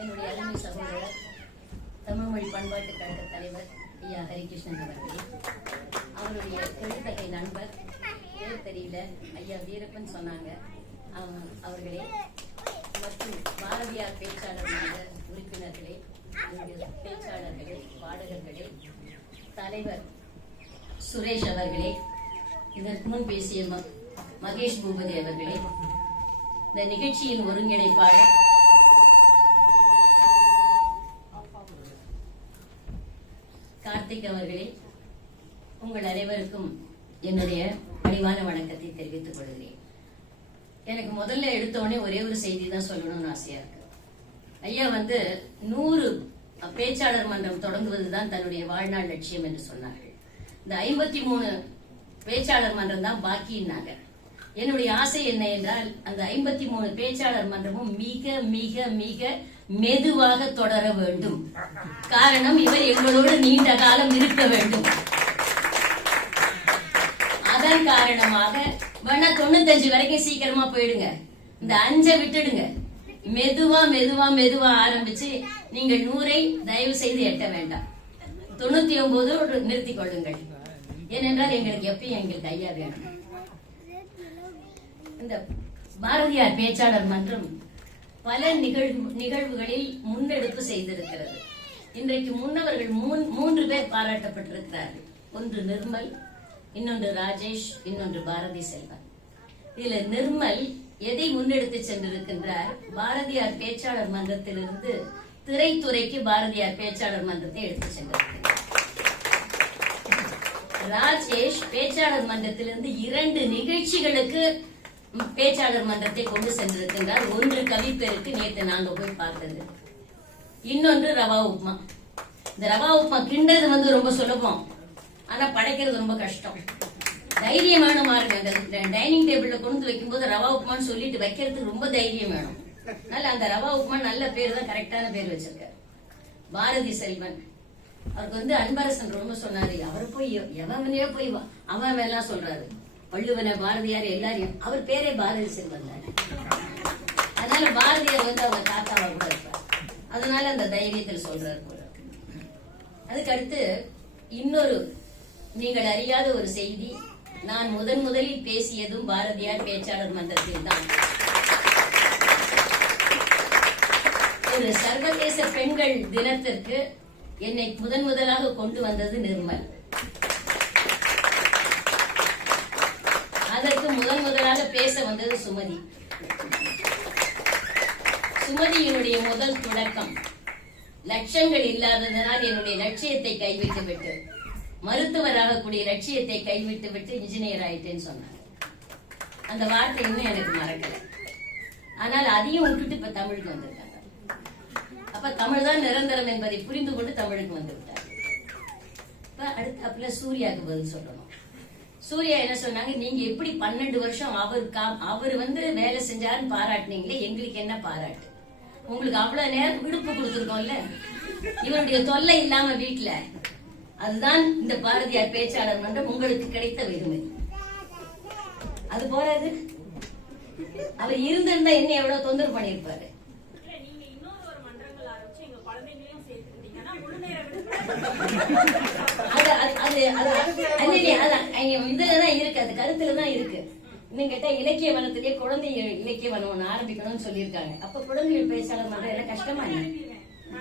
என்னுடைய அருமை சகோதரர் தமிழ் மொழி பண்பாட்டு கழக தலைவர் ஐயா ஹரிகிருஷ்ணன் அவர்களே, அவருடைய எழுத்தகை நண்பர் பேர் தெரியல ஐயா வீரப்பன் சொன்னாங்க அவர்களே, மற்றும் பாரதியார் பேச்சாளர் மன்ற உறுப்பினர்களே, பேச்சாளர்களே, பாடகர்களே, தலைவர் சுரேஷ் அவர்களே, இதற்கு முன் பேசிய மகேஷ் பூபதி அவர்களே, இந்த நிகழ்ச்சியின் ஒருங்கிணைப்பாளர் கார்த்திக் அவர்களே, உங்கள் அனைவருக்கும் என்னுடைய பணிவான வணக்கத்தை தெரிவித்துக் கொள்கிறேன். எனக்கு முதல்ல எடுத்தோடனே ஒரே ஒரு செய்தி தான் சொல்லணும்னு ஆசையா இருக்கு. ஐயா 100 பேச்சாளர் மன்றம் தொடங்குவதுதான் தன்னுடைய வாழ்நாள் லட்சியம் என்று சொன்னார்கள். இந்த 53 பேச்சாளர் மன்றம் தான் பாக்கினாங்க. என்னுடைய ஆசை என்ன என்றால் அந்த 53 பேச்சாளர் மன்றமும் மிக மிக மிக மெதுவாக தொடர வேண்டும். காரணம், இவர் எங்களோடு நீண்ட காலம் இருக்க வேண்டும். அதன் காரணமாக வேணா 95 வரைக்கும் சீக்கிரமா போயிடுங்க, இந்த 5 விட்டுடுங்க. மெதுவா மெதுவா மெதுவா ஆரம்பிச்சு நீங்கள் 100 தயவு செய்து எட்ட வேண்டாம். 99 நிறுத்திக் கொள்ளுங்கள். ஏனென்றால் எங்களுக்கு எப்பயும் எங்களுக்கு ஐயா வேணும். இந்த பாரதியார் பேச்சாளர் மன்றம் பல நிகழ்வுகளில் முன்னெடுப்பு செய்திருக்கிறது. இன்றைக்கு முன்னவர்கள் 3 பேர் பாராட்டப்பட்டிருக்கிறார்கள். ஒன்று நிர்மல், இன்னொன்று ராஜேஷ், இன்னொன்று பாரதி செல்வன். இதுல நிர்மல் எதை முன்னெடுத்து சென்றிருக்கின்றார்? பாரதியார் பேச்சாளர் மன்றத்திலிருந்து திரைத்துறைக்கு பாரதியார் பேச்சாளர் மன்றத்தை எடுத்து சென்றிருக்கிறார். ராஜேஷ் பேச்சாளர் மன்றத்திலிருந்து 2 நிகழ்ச்சிகளுக்கு பேச்சாளர் மன்றத்தை கொண்டு சென்றிருக்கின்றார். ஒன்று கவிப்பெருக்கு, நேற்று நாங்க போய் பார்த்தது. இன்னொன்று ரவா உப்மா. இந்த ரவா உப்மா கிண்டது ரொம்ப சுலபம், ஆனா படைக்கிறது ரொம்ப கஷ்டம். தைரியம் வேணும் பாருங்க. அந்த டைனிங் டேபிள்ல கொண்டு வைக்கும் போது ரவா உப்மான்னு சொல்லிட்டு வைக்கிறதுக்கு ரொம்ப தைரியம் வேணும். அதனால அந்த ரவா உப்மா நல்ல பேர் தான், கரெக்டான பேர் வச்சிருக்காரு. பாரதி செல்வன் அவருக்கு அன்பரசன் ரொம்ப சொன்னாரு, அவர் போய் எவனையோ போய் அவன் எல்லாம் சொல்றாரு, வள்ளுவன பாரதியார் எல்லாரையும். அவர் பேரே பாரதி செல்வன் தானே. அதனால பாரதியார் அவங்க தாத்தாவா கூட இருப்பார். அதனால அந்த தைரியத்தில் சொல்றாரு போல. அதுக்கு அடுத்து இன்னொரு நீங்கள் அறியாத ஒரு செய்தி. நான் முதலில் பேசியதும் பாரதியார் பேச்சாளர் மன்றத்தில் தான். ஒரு சர்வதேச பெண்கள் தினத்திற்கு என்னை முதலாக கொண்டு வந்தது நிர்மல். அதற்கு முதலாக பேச வந்தது சுமதி. சுமதியினுடைய முதல் தொடக்கம், லட்சங்கள் இல்லாததனால் என்னுடைய லட்சியத்தை கைவிட்டு விட்டு, மருத்துவராக கூடிய லட்சியத்தை கைவிட்டு விட்டு இன்ஜினியர் ஆயிட்டேன்னு சொன்னாங்க. அந்த வார்த்தை இன்னும் எனக்கு மறக்கல. ஆனால் அதையும் விட்டுட்டு இப்ப தமிழுக்கு வந்திருக்காங்க. அப்ப தமிழ் தான் நிரந்தரம் என்பதை புரிந்து கொண்டு தமிழுக்கு வந்து விட்டார். இப்ப அடுத்த சூர்யாவுக்கு பதில் சொல்லணும். சூர்யா என்ன சொன்னாங்க, நீங்க எப்படி 12 வருஷம் அவர் வேலை செஞ்சாருன்னு பாராட்டினீங்களே, எங்களுக்கு என்ன பாராட்டு? உங்களுக்கு அவ்வளவு நேரம் விடுப்பு கொடுத்துருக்கோம்ல, இவருடைய தொல்லை இல்லாம வீட்டுல. அதுதான் இந்த பாரதியார் பேச்சாளர் மன்றம் உங்களுக்கு கிடைத்த வெறுமை. அது போறாது, அவர் இருந்திருந்தா என்ன எவ்வளவு தொந்தரவு பண்ணிருப்பாரு. இதுலதான் இருக்கு, அது கருத்துலதான் இருக்கு. இன்னும் கேட்டா இலக்கிய வனத்திலேயே குழந்தை இலக்கிய வனம் ஆரம்பிக்கணும்னு சொல்லியிருக்காங்க. அப்ப குழந்தைகள் பேச்சாளர் மன்றம் என்ன கஷ்டமா இல்ல?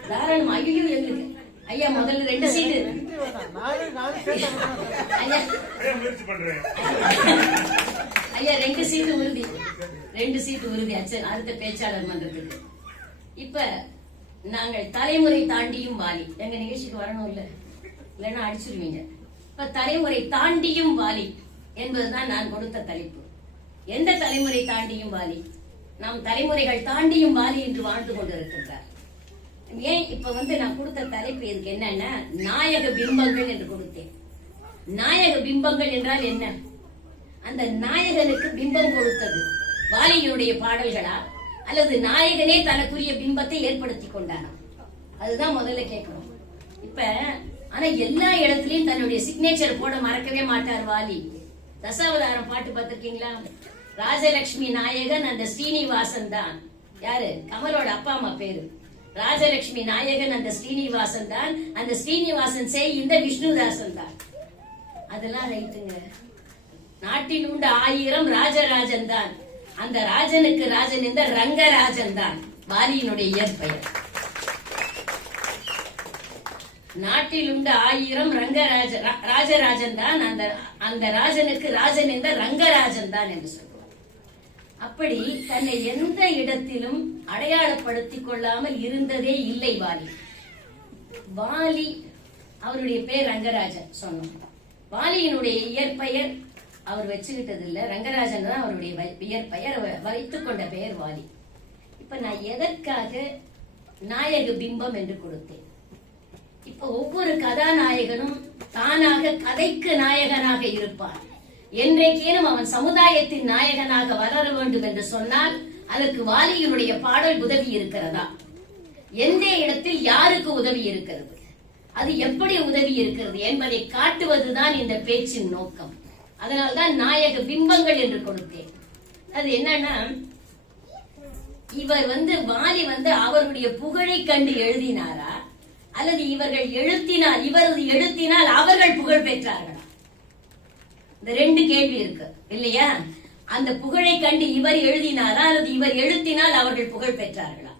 தாராளமா. ஐயோ எங்களுக்கு ஐயா முதல்ல 2 சீட்டு ஐயா 2 சீட்டு உறுதி, 2 சீட்டு உறுதி அடுத்த பேச்சாளர் மன்றத்துக்கு. இப்ப நாங்கள் தலைமுறை தாண்டியும் வாலி. எங்க நிகழ்ச்சிக்கு வரணும் இல்லைன்னா அடிச்சிருவீங்க. இப்ப தலைமுறை தாண்டியும் வாலி என்பதுதான் நான் கொடுத்த தலைப்பு. எந்த தலைமுறை தாண்டியும் வாலி? நாம் தலைமுறைகள் தாண்டியும் வாலி என்று வாழ்ந்து கொண்டிருக்கின்றார். ஏன் இப்ப நான் கொடுத்த தலைப்பு இதுக்கு என்னன்னா, நாயக பிம்பங்கள் என்று கொடுத்தேன். நாயக பிம்பங்கள் என்றால் என்ன? அந்த நாயகனுக்கு பிம்பம் கொடுத்தது வாலியினுடைய பாடல்களா, அல்லது நாயகனே தனக்குரிய பிம்பத்தை ஏற்படுத்தி கொண்டானா? அதுதான் முதல்ல கேட்கணும். இப்ப ஆனா எல்லா இடத்துலயும் தன்னுடைய சிக்னேச்சர் போட மறக்கவே மாட்டார் வாலி. தசாவதாரம் பாட்டு பார்த்திருக்கீங்களா? ராஜலட்சுமி நாயகன் அந்த ஸ்ரீனிவாசன் தான். யாரு? கமலோட அப்பா அம்மா பேரு. ராஜலட்சுமி நாயகன் அந்த ஸ்ரீனிவாசன் தான், அந்த ஸ்ரீனிவாசன் இந்த விஷ்ணுதாசன் தான். அதெல்லாம் ரைட்டுங்க. நாட்டில் உண்ட 1000 ராஜராஜன் தான், அந்த ராஜனுக்கு ராஜன் இந்த ரங்கராஜன் தான் வாலியினுடைய இயற்பெயர். நாட்டில் உண்ட 1000 ராஜராஜன் தான், அந்த ராஜனுக்கு ராஜன் என்ற ரங்கராஜன் தான் என்று சொல்லுவார். அப்படி தன்னை எந்த இடத்திலும் அடையாளப்படுத்திக் கொள்ளாமல் இருந்ததே இல்லை வாலி. வாலி அவருடைய பேர் ரங்கராஜன் சொன்னோம். வாலியினுடைய இயற்பெயர் அவர் வச்சுக்கிட்டது இல்ல, ரங்கராஜன் தான் அவருடைய இயற்பெயர், வைத்துக் கொண்ட பெயர் வாலி. இப்ப நான் எதற்காக நாயக பிம்பம் என்று கொடுத்தேன்? இப்ப ஒவ்வொரு கதாநாயகனும் தானாக கதைக்கு நாயகனாக இருப்பான். என்றைக்கேனும் அவன் சமுதாயத்தின் நாயகனாக வளர வேண்டும் என்று சொன்னால் அதற்கு வாலியினுடைய பாடல் உதவி இருக்கிறதா? எந்த இடத்தில் யாருக்கு உதவி இருக்கிறது, அது எப்படி உதவி இருக்கிறது என்பதை காட்டுவதுதான் இந்த பேச்சின் நோக்கம். அதனால்தான் நாயக பிம்பங்கள் என்று கொடுத்தேன். அது என்னன்னா, இவர் வாலி அவருடைய புகழை கண்டு எழுதினாரா, அல்லது இவரது எழுத்தினால் அவர்கள் புகழ் பெற்றார்களா? இந்த 2 கேள்வி இருக்கு இல்லையா? அந்த புகழை கண்டு இவர் எழுதினாரா, அல்லது இவர் எழுத்தினால் அவர்கள் புகழ் பெற்றார்களா?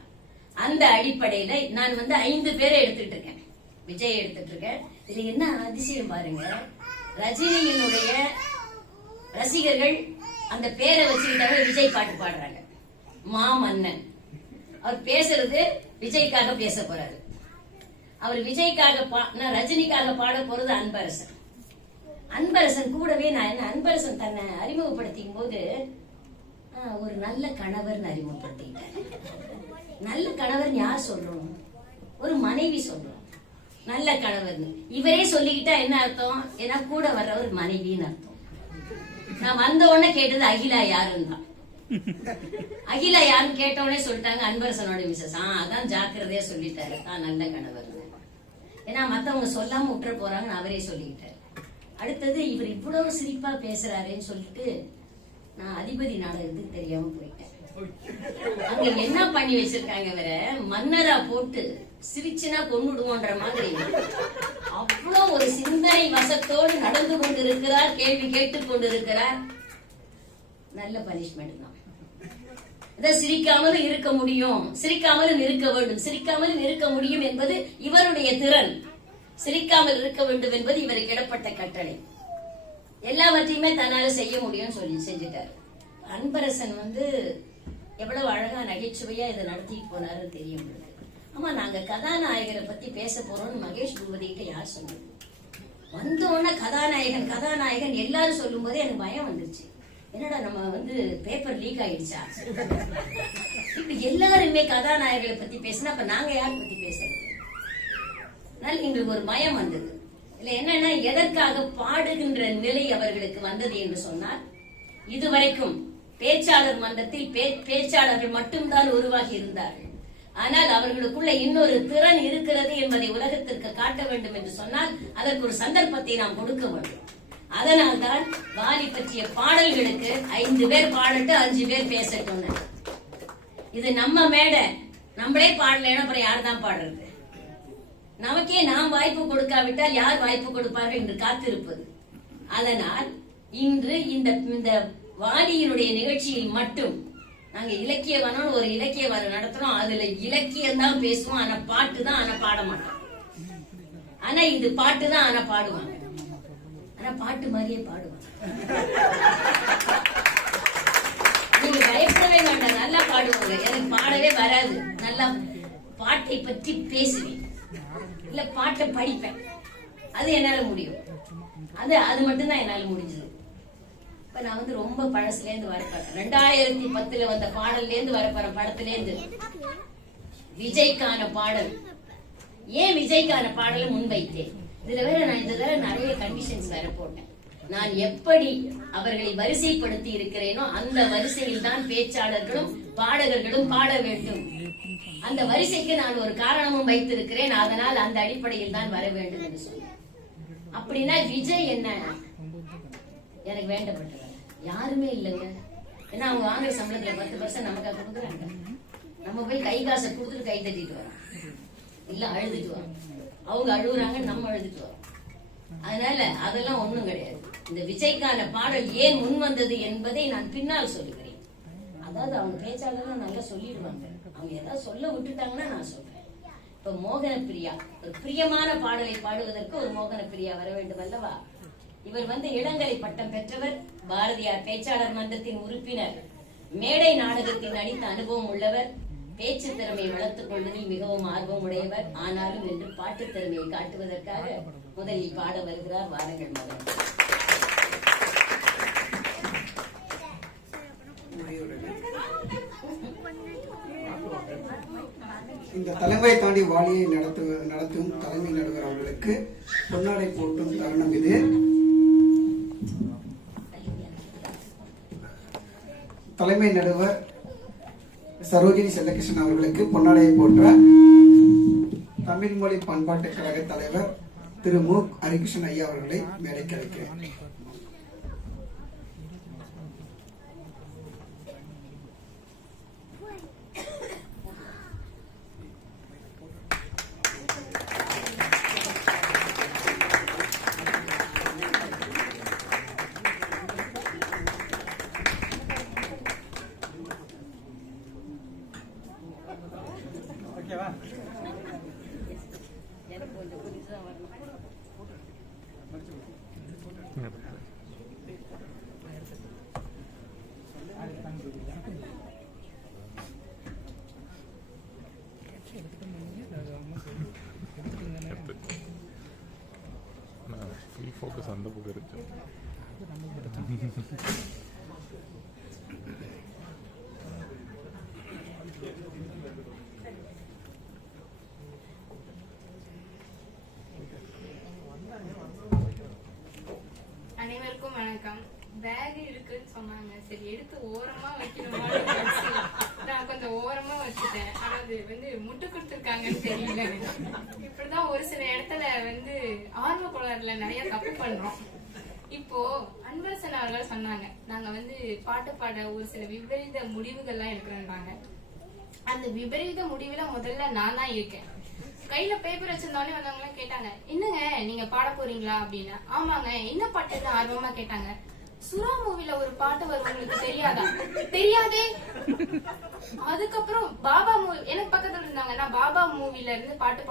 அந்த அடிப்படையில நான் 5 பேரை எடுத்துட்டு இருக்கேன். விஜய் எடுத்துட்டு இருக்கேன். இது என்ன அதிசயம் பாருங்க, ரஜினியினுடைய ரசிகர்கள் அந்த பேரை வச்சுக்கிட்டாங்க விஜய் பாட்டு பாடுறாங்க. மாமன்னன் அவர் பேசுறது விஜய்க்காக பேச போறாரு. அவர் விஜய்க்காக ரஜினிக்காக பாட போறது அன்பரசன். அன்பரசன் கூடவே நான் என்ன, அன்பரசன் தன்னை அறிமுகப்படுத்திக்கும் போது ஒரு நல்ல கணவர் அறிமுகப்படுத்திட்டார். நல்ல கணவர் யார் சொல்றோம்? ஒரு மனைவி சொல்றோம் நல்ல கணவர். இவரே சொல்லிக்கிட்டா என்ன அர்த்தம்? ஏன்னா கூட வர்ற ஒரு மனைவின்னு அர்த்தம். நான் வந்த உடனே கேட்டது அகிலா யாருன்னு தான். அகிலா யாருன்னு கேட்ட உடனே சொல்லிட்டாங்க அன்பரசனோட மிஸ்ஸஸ். அதான் ஜாக்கிரதையா சொல்லிட்டாரு தான் நல்ல கணவர். ஏன்னா மத்தவங்க சொல்லாம விட்டுற போறாங்கன்னு அவரே சொல்லிக்கிட்டாரு. அடுத்தது இவர் இவ்வளவு சிரிப்பா பேசுறாருன்னு சொல்லிட்டு நான் அதிபதி நாடகத்துக்கு தெரியாம போயிட்டேன். அங்க என்ன பண்ணி வச்சிருக்காங்க, வேற மன்னரா போட்டு சிரிச்சுனா கொண்டுடுவோன்ற மாதிரி அவ்வளவு ஒரு சிந்தனை வசத்தோடு நடந்து கொண்டிருக்கிறார், கேள்வி கேட்டுக் கொண்டிருக்கிறார். நல்ல பனிஷ்மெண்ட் தான். சிரிக்காமலும் இருக்க முடியும், சிரிக்காமலும் இருக்க வேண்டும், சிரிக்காமலும் இருக்க முடியும் என்பது இவருடைய திறன். சிரிக்காமல் இருக்க வேண்டும் என்பது இவருக்கு இடப்பட்ட கட்டளை. எல்லாவற்றையுமே தன்னால செய்ய முடியும் சொல்லி செஞ்சுட்டாரு. அன்பரசன் எவ்வளவு அழகா நகைச்சுவையா இதை நடத்திட்டு போனாருன்னு தெரியும். ஆமா, நாங்க கதாநாயகரை பத்தி பேச போறோம்னு மகேஷ் பூபதி கிட்ட யார் சொன்னது? வந்தோன்னா கதாநாயகன் கதாநாயகன் எல்லாரும் சொல்லும் போதே எனக்கு பயம் வந்துருச்சு. என்னடா நம்ம பேப்பர் லீக் ஆயிடுச்சா? இப்ப எல்லாருமே கதாநாயகர்களை பத்தி பேசினா அப்ப நாங்க யார் பத்தி பேசுறது? எங்களுக்கு ஒரு பயம் வந்தது. இல்ல என்னன்னா, எதற்காக பாடுகின்ற நிலை அவர்களுக்கு வந்தது என்று சொன்னால், இதுவரைக்கும் பேச்சாளர் மன்றத்தில் பேச்சாளர்கள் மட்டும்தான் உருவாகி இருந்தார்கள். ஆனால் அவர்களுக்குள்ள இன்னொரு திறன் இருக்கிறது என்பதை உலகத்திற்கு காட்ட வேண்டும் என்று சொன்னால் அதற்கு ஒரு சந்தர்ப்பத்தை நாம் கொடுக்க வேண்டும். அதனால்தான் வாலி பற்றிய பாடல்களுக்கு 5 பேர் பாடட்டு, 5 பேர் பேசட்டும். இது நம்ம மேடை, நம்மளே பாடலைன்னா அப்புறம் யார் தான் பாடுறது? நமக்கே நாம் வாய்ப்பு கொடுக்காவிட்டால் யார் வாய்ப்பு கொடுப்பார்கள் என்று காத்திருப்பது. அதனால் இன்று இந்த வாலியினுடைய நிகழ்ச்சியில் மட்டும் நாங்க இலக்கியவனம் ஒரு இலக்கியவனம் நடத்துறோம். அதுல இலக்கியம் தான் பேசுவோம், ஆனா பாட்டு தான், ஆனா பாட மாட்டோம். ஆனா இது பாட்டு தான், ஆனா பாடுவாங்க. ஆனா பாட்டு மாதிரியே பாடுவாங்க. நீங்க பயப்படவே வேண்டாம், நல்லா பாடுவாங்க. எனக்கு பாடவே வராது, நல்லா பாட்டை பற்றி பேசுவேன், இல்ல பாட்டை படிப்பேன். அது என்னால முடியும். அது மட்டும்தான் என்னால முடிஞ்சது. இப்ப நான் ரொம்ப பழசுல இருந்து வரப்பேன். 2010 வந்த பாடல்ல இருந்து வரப்போறேன். படத்துல இருந்து விஜய்க்கான பாடல். ஏன் விஜய்க்கான பாடலை முன்வைத்தேன்? இதுல வேற நான் இந்த தடவை நிறைய கண்டிஷன்ஸ் வேற போட்டேன். நான் எப்படி அவர்களை வரிசைப்படுத்தி இருக்கிறேனோ அந்த வரிசையில் தான் பேச்சாளர்களும் பாடகர்களும் பாட வேண்டும். அந்த வரிசைக்கு நான் ஒரு காரணமும் வைத்திருக்கிறேன். அதனால் அந்த அடிப்படையில் தான் வர வேண்டும் என்று சொன்னேன். அப்படின்னா விஜய் என்ன எனக்கு வேண்டப்பட்டவர் யாருமே இல்லைங்க. ஏன்னா அவங்க வாங்குற சம்பளத்துல 10% நமக்காக கொடுக்குறாங்க. நம்ம போய் கை காசை கொடுத்துட்டு கை தட்டிட்டு வரோம், இல்ல அழுதுட்டு வரோம். அவங்க அழுகுறாங்க, நம்ம அழுதுட்டு வரோம். அதனால அதெல்லாம் ஒண்ணும் கிடையாது. இந்த விஜய்க்கான பாடல் ஏன் முன் வந்தது என்பதை நான் பின்னால் சொல்லுகிறேன். அதாவது அவங்க பேச்சாளர்கள் நல்லா சொல்லிடுவாங்க, அவங்க ஏதாவது சொல்ல விட்டுட்டாங்கன்னா நான் சொல்றேன். இப்ப மோகன பிரியா, ஒரு பிரியமான பாடலை பாடுவதற்கு ஒரு மோகன பிரியா வர வேண்டும் அல்லவா? இவர் இளங்கலை பட்டம் பெற்றவர், பாரதியார் பேச்சாளர் மன்றத்தின் உறுப்பினர், மேடை நாடகத்தில் நடித்த அனுபவம் உள்ளவர், பேச்சு திறமையை வளர்த்துக் கொள்வதில் மிகவும் ஆர்வம் உடையவர். ஆனாலும் இன்று பாட்டு திறமையை காட்டுவதற்காக முதலில் பாட வருகிறார். வாருங்கள் மகன். இந்த தலைமை தாண்டி வாழியை நடத்தும் தலைமை நடுவர் அவர்களுக்கு பொன்னாடை போட்டும் தருணம் இது. தலைமை நடுவர் சரோஜினி செல்லகிருஷ்ணன் அவர்களுக்கு பொன்னாடையை போற்ற தமிழ் மொழி பண்பாட்டு கழக தலைவர் திரு மு ஹரிகிருஷ்ணன் ஐயா அவர்களை மேடைக்கு அழைக்கிறேன். Focus on the book. அனைவருக்கும் வணக்கம். பேக் இருக்குன்னு சொன்னாங்க, சரி எடுத்து ஓரமா வைக்கணுமா, நான் கொஞ்சம் ஓரமா வச்சுட்டேன். ஆனா அது முட்டு கொடுத்துருக்காங்கன்னு தெரியல. இப்படிதான் ஒரு சில இடத்துல ஆர்வ கோளாறுல நிறைய தப்பு பண்றோம். இப்போ அன்பரசன் அவர்கள் சொன்னாங்க, நாங்க பாட்டு பாட ஒரு சில விபரீத முடிவுகள்லாம் இருக்கிறாங்க. அந்த விபரீத முடிவுல முதல்ல நான் தான் இருக்கேன். கையில பேப்பர் வச்சிருந்தோடனே வந்தவங்க கேட்டாங்க, என்னங்க நீங்க பாட போறீங்களா அப்படின்னு. ஆமாங்க, என்ன பாட்டுன்னு ஆர்வமா கேட்டாங்க. சுறா மூவில ஒரு பாட்டு வரும், உங்களுக்கு தெரியாதா? தெரியாதே. அதுக்கப்புறம் பாபா மூவி எனக்கு பக்கத்துல இருந்தாங்க, நான் பாபா மூவில இருந்து பாட்டு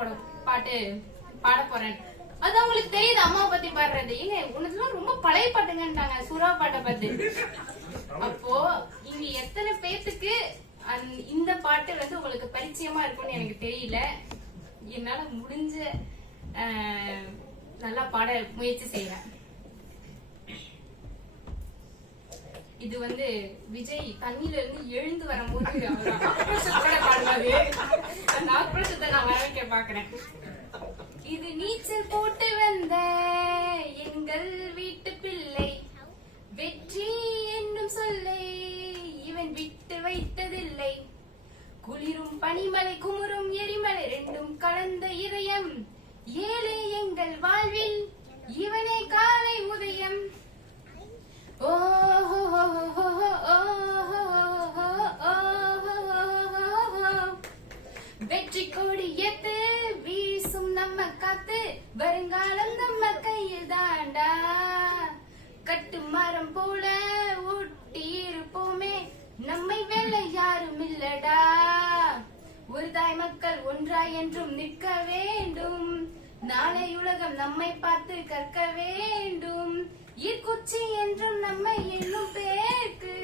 பாட போறேன். அது அவங்களுக்கு தெரியுது, அம்மாவை பத்தி பாடுறது. ஏங்க உனதுலாம் ரொம்ப பழைய பாட்டுங்கன்ட்டாங்க சுறா பாட்டை பத்தி. அப்போ இங்க எத்தனை பேத்துக்கு இந்த பாட்டு உங்களுக்கு பரிச்சயமா இருக்கும்னு எனக்கு தெரியல. என்னால முடிஞ்ச நல்லா பாட முயற்சி செய்யறேன். இது விஜய் தண்ணியில இருந்து எழுந்து வரும்போது பாடுவாரு. அந்த ஆக்ரோஷத்தை நான் வர வைக்க பாக்குறேன். இது நீச்சல் போட்டு வந்த எங்கள் வீட்டு பிள்ளை, வெற்றி என்னும் சொல்லை இவன் விட்டு வைத்ததில்லை. குளிரும் பனிமலை குமுறும் எரிமலை ரெண்டும் கலந்த இதயம், ஏழை எங்கள் வாழ்வில் இவனே காலை உதயம். வெற்றி கொடி ஏத்து வீசும் நம்ம காத்து, வருங்காலம் நம்ம கையில் தாண்டா. கட்டு மரம் போல ஊட்டி இருப்போமே, நம்மை வெல்ல யாரும் இல்லடா. ஒரு தாய் மக்கள் ஒன்றாய் என்றும் நிற்க வேண்டும், நாளை உலகம் நம்மை பார்த்து கற்க வேண்டும். ஈர்க்குச்சி என்றும் நம்மை என்னும் பேருக்கு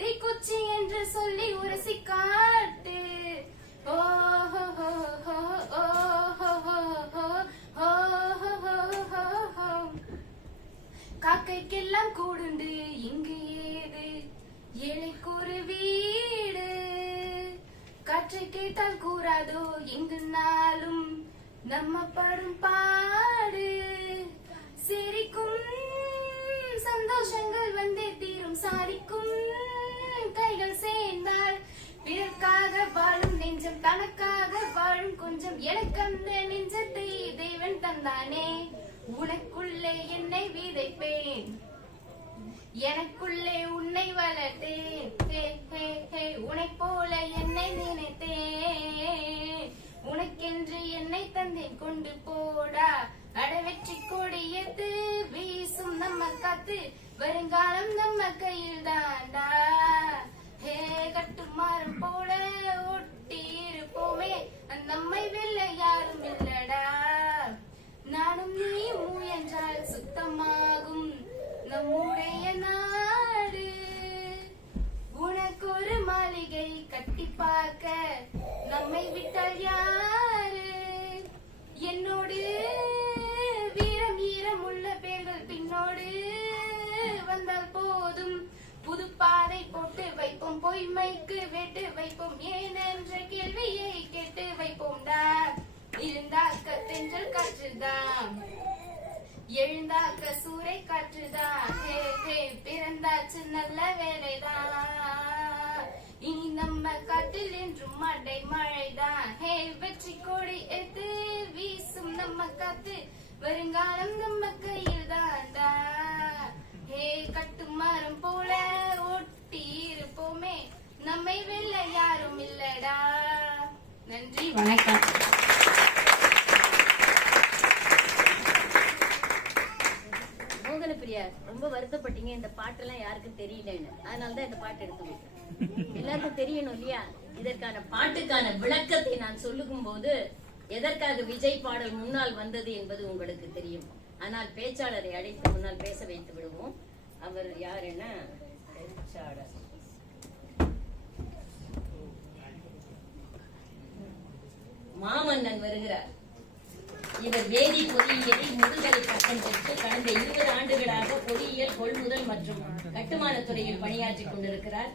தீக்குச்சி என்று சொல்லி உரசி காட்டு. காக்கைக்கெல்லாம் கூடுண்டு இங்கு ஏது, ஏழைக்கு ஒரு வீடு. காற்றை கேட்டால் கூறாதோ எங்கு நாளும் நம்ம படும் பாடு. சிரிக்கும் சந்தோஷங்கள் வந்தே தீரும், சாரிக்கும் கைகள் சேர்ந்தால் பிறர்க்காக வாழும் நெஞ்சம் தனக்காக வாழும் கொஞ்சம். எனக்கு அந்த நெஞ்சத்தை தேவன் தந்தானே, உனக்குள்ளே என்னை விதைப்பேன். எனக்குள்ளே உன்னை வளர்த்தேன், ஹே ஹே ஹே உன்னை போல என்னை நினைத்தேன், உனக்கென்று என்னை தந்தேன் கொண்டு போடா, அட வெற்றி கொடியது வீசும் நம்ம காத்து, வருங்காலம் நம்ம கையில் தாண்டா, ஹே கட்டுமாறும் போல ஒட்டி இருப்போமே, நம்மை வெல்ல யாரும் இல்லடா, நானும் நீயும் முயன்றால் சுத்தமாகும் நம்முடைய நாடு, உனக்கு ஒரு மாளிகை கட்டி பார்க்க நம்மை விட்டால் யாரு, என்னோடு வீரம் ஈரம் உள்ள பேர்கள் பின்னோடு வந்தால் போதும், புது பாதை போட்டு வைப்போம், பொய்மைக்கு வெட்டு வைப்போம், ஏனென்ற கேள்வியை கேட்டு வைப்போம்டா, இருந்தாக்க தென்றல் காற்றுதான், எழுந்தாக்க சூறை காற்றுதான், ஹே ஹே பிறந்தாச்சு நல்ல வேலைதான், இனி நம்ம காட்டில் என்றும் மடை மழைதான், ஹே வெற்றி கொடி எடுத்து வீசும் நம்ம காத்து, வருங்காலம் நம்ம கையில் தான்டா, ஹே கட்டு மரம் போல ஒட்டி இருப்போமே, நம்மை வெல்ல யாரும் இல்லடா. நன்றி, வணக்கம். மோகனப்பிரியா, ரொம்ப வருத்தப்பட்டீங்க இந்த பாட்டெல்லாம் யாருக்கும் தெரியலன்னு. அதனாலதான் இந்த பாட்டு எடுத்து எல்லாருக்கும் தெரியணும் இல்லையா? இதற்கான பாட்டுக்கான விளக்கத்தை நான் சொல்லும் போது எதற்காக விஜய் பாடல் முன்னால் வந்தது என்பது உங்களுக்கு தெரியும். ஆனால் பேச்சாளரை அழைத்து முன்னால் பேச வைத்து விடுவோம். அவர் யாருன்னா பேச்சாளர் மாமன்னன் வருகிறார். இவர் வேதி பொறியியலில் முதுகலை பட்டம் பெற்று கடந்த 20 ஆண்டுகளாக பொறியியல் கொள்முதல் மற்றும் கட்டுமான துறையில் பணியாற்றிக் கொண்டிருக்கிறார்.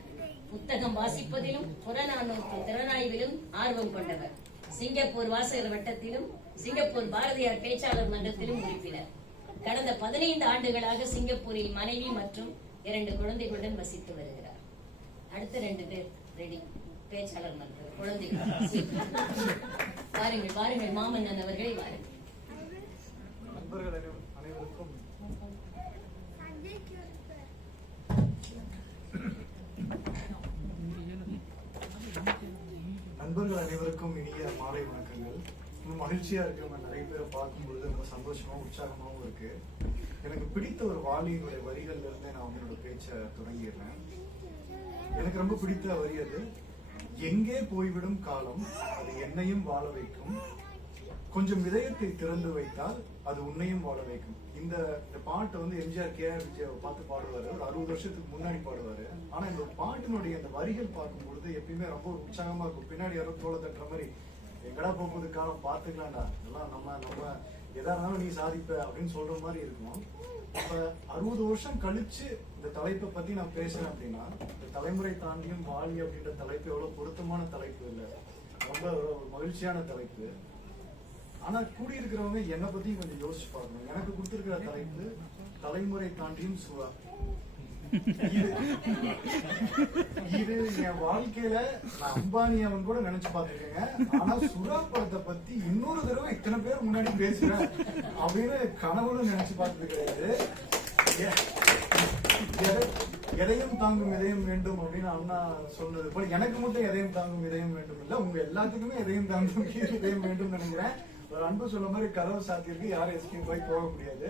புத்தகம் வாசிப்பதிலும் புறநானூற்று திறனாய்விலும் ஆர்வம் கொண்டவர். சிங்கப்பூர் வாசகர் வட்டத்திலும் சிங்கப்பூர் பாரதியார் பேச்சாளர் மன்றத்திலும் உறுப்பினர். கடந்த 15 ஆண்டுகளாக சிங்கப்பூரில் மனைவி மற்றும் 2 குழந்தைகளுடன் வசித்து வருகிறார். அடுத்த 2 பேர் ரெடி. பேச்சாளர் மன்றம் குழந்தைகள் வாருங்கள் வாருங்கள், மாமன்னன் அவர்களை வாருங்கள். நண்பர்கள் அனைவருக்கும் இனிய மாலை வணக்கங்கள். ரொம்ப மகிழ்ச்சியா இருக்கு. நம்ம நிறைய பேரை பார்க்கும்பொழுது ரொம்ப சந்தோஷமாவும் உற்சாகமாவும் இருக்கு. எனக்கு பிடித்த ஒரு வாலியினுடைய வரிகள்ல இருந்தே நான் என்னோட பேச்சை தொடங்கிடுறேன். எனக்கு ரொம்ப பிடித்த வரி அது. எங்கே போய்விடும் காலம் அது என்னையும் வாழ வைக்கும், கொஞ்சம் இதயத்தை திறந்து வைத்தால் அது உன்னையும் வாழ வைக்கும். இந்த பாட்டை வந்து எம்ஜிஆர் கே.ஆர். விஜய் பார்த்து பாடுவாரு. ஒரு 60 வருஷத்துக்கு முன்னாடி பாடுவாரு. ஆனா இந்த பாட்டினுடைய அந்த வரிகள் பார்க்கும் பொழுது எப்பயுமே ரொம்ப உற்சாகமா இருக்கும். பின்னாடி யாரோ தோலை தட்டுற மாதிரி, எங்கடா போகுது காலம் பார்த்துக்கலாம்டா, எல்லாம் நம்ம எதா இருந்தாலும் நீ சாதிப்ப அப்படின்னு சொல்ற மாதிரி இருக்கும். இப்ப 60 வருஷம் கழிச்சு இந்த தலைப்பை பத்தி நான் பேசுறேன் அப்படின்னா, இந்த தலைமுறை தாண்டியும் வாலி அப்படின்ற தலைப்பு எவ்வளவு பொருத்தமான தலைப்பு இல்ல, ரொம்ப மகிழ்ச்சியான தலைப்பு. ஆனா கூடியிருக்கிறவங்க என்னை பத்தி கொஞ்சம் யோசிச்சு பார்க்கணும். எனக்கு கொடுத்திருக்கிற தலைப்பு தலைமுறை தாண்டியும் சுறா. இது என் வாழ்க்கையில நான் அம்பானியவன் கூட நினைச்சு பார்த்துருக்கேங்க. ஆனா சுறா படத்தை பத்தி இன்னொரு தடவை இத்தனை பேர் முன்னாடி பேசுறேன் அப்படின்னு கனவுன்னு நினைச்சு பார்த்தது கிடையாது. எதையும் தாங்கும் இதயம் வேண்டும் அப்படின்னு அண்ணா சொன்னது போல எனக்கு மட்டும் எதையும் தாங்கும் இதயம் வேண்டும் இல்ல, உங்க எல்லாத்துக்குமே எதையும் தாங்கும் இதயம் வேண்டும் நினைக்கிறேன். ஒரு அன்பு சொல்ல மாதிரி கதவு சாத்தியிருக்கு, யாரும் எஸ்கேப் போய் போக முடியாது.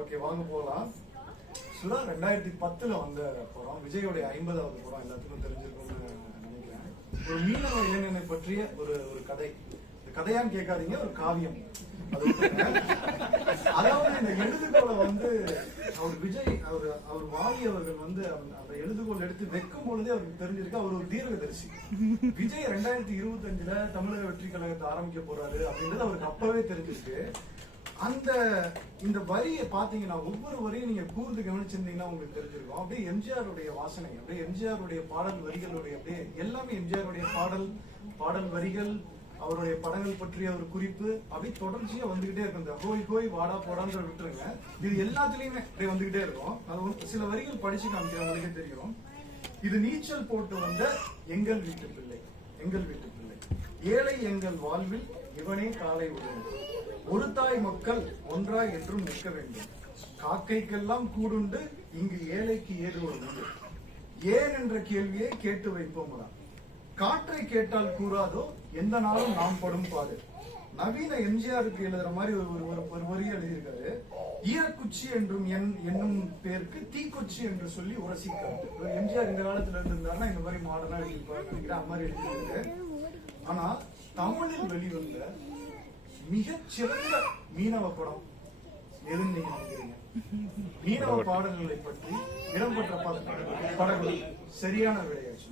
ஓகே, வாங்க போகலாம். சுறா 2010 வந்த படம், விஜயோடைய 50வது படம், எல்லாத்துக்கும் தெரிஞ்சிருக்கும்னு நினைக்கிறேன். ஒரு மீனவ இளைஞனை பற்றிய ஒரு கதை. கதையான்னு கேட்காதீங்க, ஒரு காவியம். அதாவது இந்த எழுதுகோளை வந்து அவர் விஜய் அவர் வாலி அவர்கள் வந்து அந்த எழுதுகோள் எடுத்து வைக்கும் பொழுதே அவருக்கு தெரிஞ்சிருக்கு அவர் ஒரு தீர்க்கதரிசி. விஜய் 2025 தமிழக வெற்றி கழகத்தை ஆரம்பிக்க போறாரு அப்படின்றது அவருக்கு அப்பவே தெரிஞ்சிருக்கு. இந்த வரியை பாத்தீங்கன்னா, ஒவ்வொரு வரியும் நீங்க கூர்ந்து கவனிச்சிருந்தீங்கன்னா உங்களுக்கு தெரிஞ்சிருக்கும். அப்படியே எம்ஜிஆருடைய வாசனை, அப்படியே எம்ஜிஆருடைய பாடல் வரிகளுடைய அப்படியே எல்லாமே எம்ஜிஆருடைய பாடல் வரிகள், அவருடைய படங்கள் பற்றிய ஒரு குறிப்பு அப்படி தொடர்ச்சியா வந்துகிட்டே இருக்கும். இந்த ஹோய் ஹோய் வாடா போடான்ற விட்டுருங்க, இது எல்லாத்துலயுமே அப்படியே வந்துகிட்டே இருக்கும். அது சில வரிகள் படிச்சு காமிக்கிற உங்களுக்கே தெரியும். இது நீச்சல் போட்டு வந்த எங்கள் வீட்டு பிள்ளை, ஏழை எங்கள் வாழ்வில் இவனே காலை விடும், ஒரு தாய் மக்கள் ஒன்றாய் என்றும் நிற்க வேண்டும், காக்கைக்கெல்லாம் கூடுண்டு இங்கு ஏழைக்கு ஏது ஒரு வீடு. ஏன் என்ற கேள்வியை கேட்டு வைப்போம்டா. காற்றை கேட்டால் கூறாதோ எந்த நாளும் நாம் படும் பாடு. நவீன எம்ஜிஆருக்கு எழுதுற மாதிரி ஒரு வரி எழுதியிருக்காரு. ஈரக்குச்சி என்றும் என்னும் பேருக்கு தீக்குச்சி என்று சொல்லி உரசி காட்டு. எம்ஜிஆர் இந்த காலத்துல இருந்திருந்தாருன்னா இந்த மாதிரி மாடர்னா எழுதியிருப்பாரு நினைக்கிறேன். அந்த மாதிரி எழுதியிருக்காரு. ஆனா தமிழில் வெளிவந்த மிகச்சிறந்த மீனவ படம் எதுன்னு நீங்க நினைக்கிறீங்க? மீனவ பாடல்களை பற்றி இடம்பெற்ற படகு சரியான விடையாச்சு.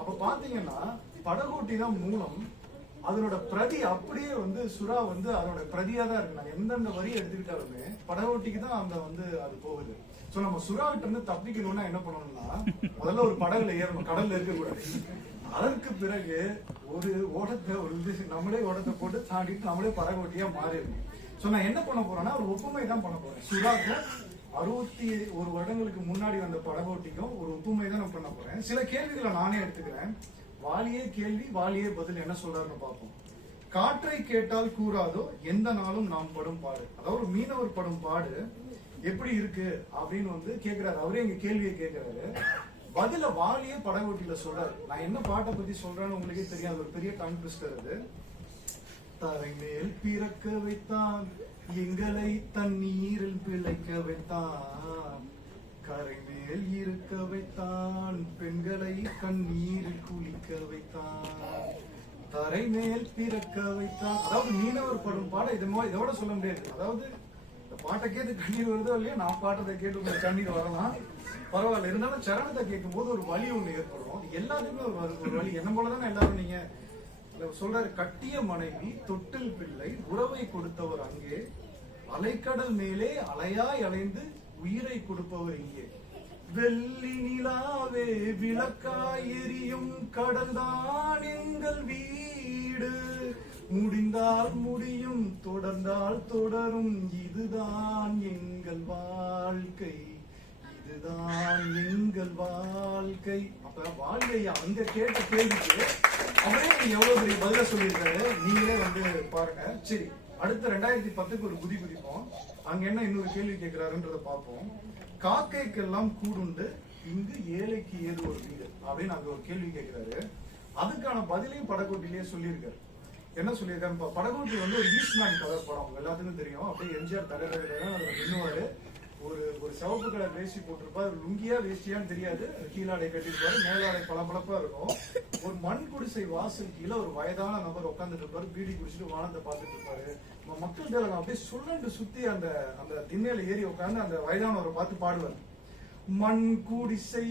அப்ப பாத்தீங்கன்னா படகோட்டி தான் மூலம். அதனோட பிரதி அப்படியே வந்து சுறா வந்து அதனோட பிரதியா தான் இருக்கு. நான் எந்தெந்த வரி எடுத்துக்கிட்டாலுமே படகோட்டிக்கு தான் அந்த வந்து அது போகுது. சோ நம்ம சுறாவிட்ட இருந்து தப்பிக்கணும்னா என்ன பண்ணணும்னா முதல்ல ஒரு படகுல ஏறணும், கடல்ல இருக்க கூடாது. அதற்கு பிறகு ஒரு ஓடத்தை நம்மளே ஓடத்தை போட்டு தாண்டிட்டு நம்மளே படகோட்டியா மாறிடணும். சோ நான் என்ன பண்ண போறேன்னா ஒரு ஒப்புமை தான் பண்ண போறேன். சுறாக்கும் 61 வருடங்களுக்கு முன்னாடி வந்த படகோட்டிக்கும் ஒரு ஒப்புமை தான் நான் பண்ண போறேன். சில கேள்விகளை நானே எடுத்துக்கிறேன். வாலியே கேள்வி வாலியே பதில் என்ன சொல்றாருன்னு பார்ப்போம். காற்றை கேட்டால் கூறாதோ எந்த நாளும் நாம் படும் பாடு. அதாவது ஒரு மீனவர் படும் பாடு எப்படி இருக்கு அப்படின்னு வந்து கேட்கிறாரு. அவரே எங்க கேள்வியை கேட்கிறாரு. பதில வாலியே படகோட்டியில சொல்றாரு. நான் என்ன பாட்டை பத்தி சொல்றேன்னு உங்களுக்கே தெரியாது. ஒரு பெரிய டங் ட்விஸ்டர் அது. தரை மேல் பிறக்க வைத்தான் எங்களை தண்ணீரில் பிழைக்க வைத்தான், கரை மேல் இருக்க வைத்தான் பெண்களை கண்ணீரில் குளிக்க வைத்தான், தரை மேல் பிறக்க வைத்தான். அதாவது மீனவர் படும் பாடம் இதோட சொல்ல முடியாது. அதாவது இந்த பாட்டை கேட்டு கண்ணீர் வருதோ இல்லையா, நான் பாட்டத்தை கேட்டு உங்களுக்கு கண்ணீர் வரலாம், பரவாயில்ல. இருந்தாலும் சரணத்தை கேட்கும் போது ஒரு வலி ஒண்ணு ஏற்படும். எல்லாத்துக்குமே ஒரு வலி. என்ன போலதானே எல்லாரும் நீங்க சொல்றாரு. கட்டிய மனைவி தொட்டில் பிள்ளை உறவை கொடுத்தவர் அங்கே, அலைக்கடல் மேலே அலையாய் அலைந்து உயிரை கொடுப்பவர் இங்கே, வெள்ளி நிலாவே விளக்காய் எரியும் கடல்தான் எங்கள் வீடு, முடிந்தால் முடியும் தொடர்ந்தால் தொடரும் இதுதான் எங்கள் வாழ்க்கை, இதுதான் எங்கள் வாழ்க்கை. அப்ப வாழ்க்கையை அங்க கேட்ட கேள்விக்கு அவரே எவ்வளவு பெரிய பதில சொல்லியிருக்காரு நீங்களே வந்து பாருங்க. சரி, அடுத்த 2010க்கு ஒரு குதிப்போம். அங்க என்ன இன்னொரு கேள்வி கேட்கிறாருன்றத பார்ப்போம். காக்கைக்கெல்லாம் கூடுண்டு இங்கு ஏழைக்கு ஏது ஒரு வீடு அப்படின்னு அங்க ஒரு கேள்வி கேட்கிறாரு. அதுக்கான பதிலையும் படகோட்டிலேயே சொல்லியிருக்காரு. என்ன சொல்லியிருக்காரு? படகோட்டி வந்து ஒரு ஈஸ்ட்மேன் கலர் படம் எல்லாத்துக்கும் தெரியும். அப்படியே எம்ஜிஆர் தலைவர் நின்னுவாரு. ஒரு சிவப்பு கலர் வேஷ்டி போட்டிருப்பாரு. லுங்கியா வேஷ்டியான்னு தெரியாது. கீழாடை கட்டிருப்பாரு. மேலாடை பளபளப்பா இருக்கும். ஒரு மண் குடிசை வாசல் கீழே ஒரு வயதான நபர் உட்காந்துட்டு இருப்பாரு. பீடி குடிச்சிட்டு வானத்தை பார்த்துட்டு இருப்பாரு. மக்கள் தேவை அப்படியே சொல்லண்டு சுத்தி அந்த அந்த திண்ணையில ஏறி உட்காந்து அந்த வயதானவரை பார்த்து பாடுவார். மண் குடிசை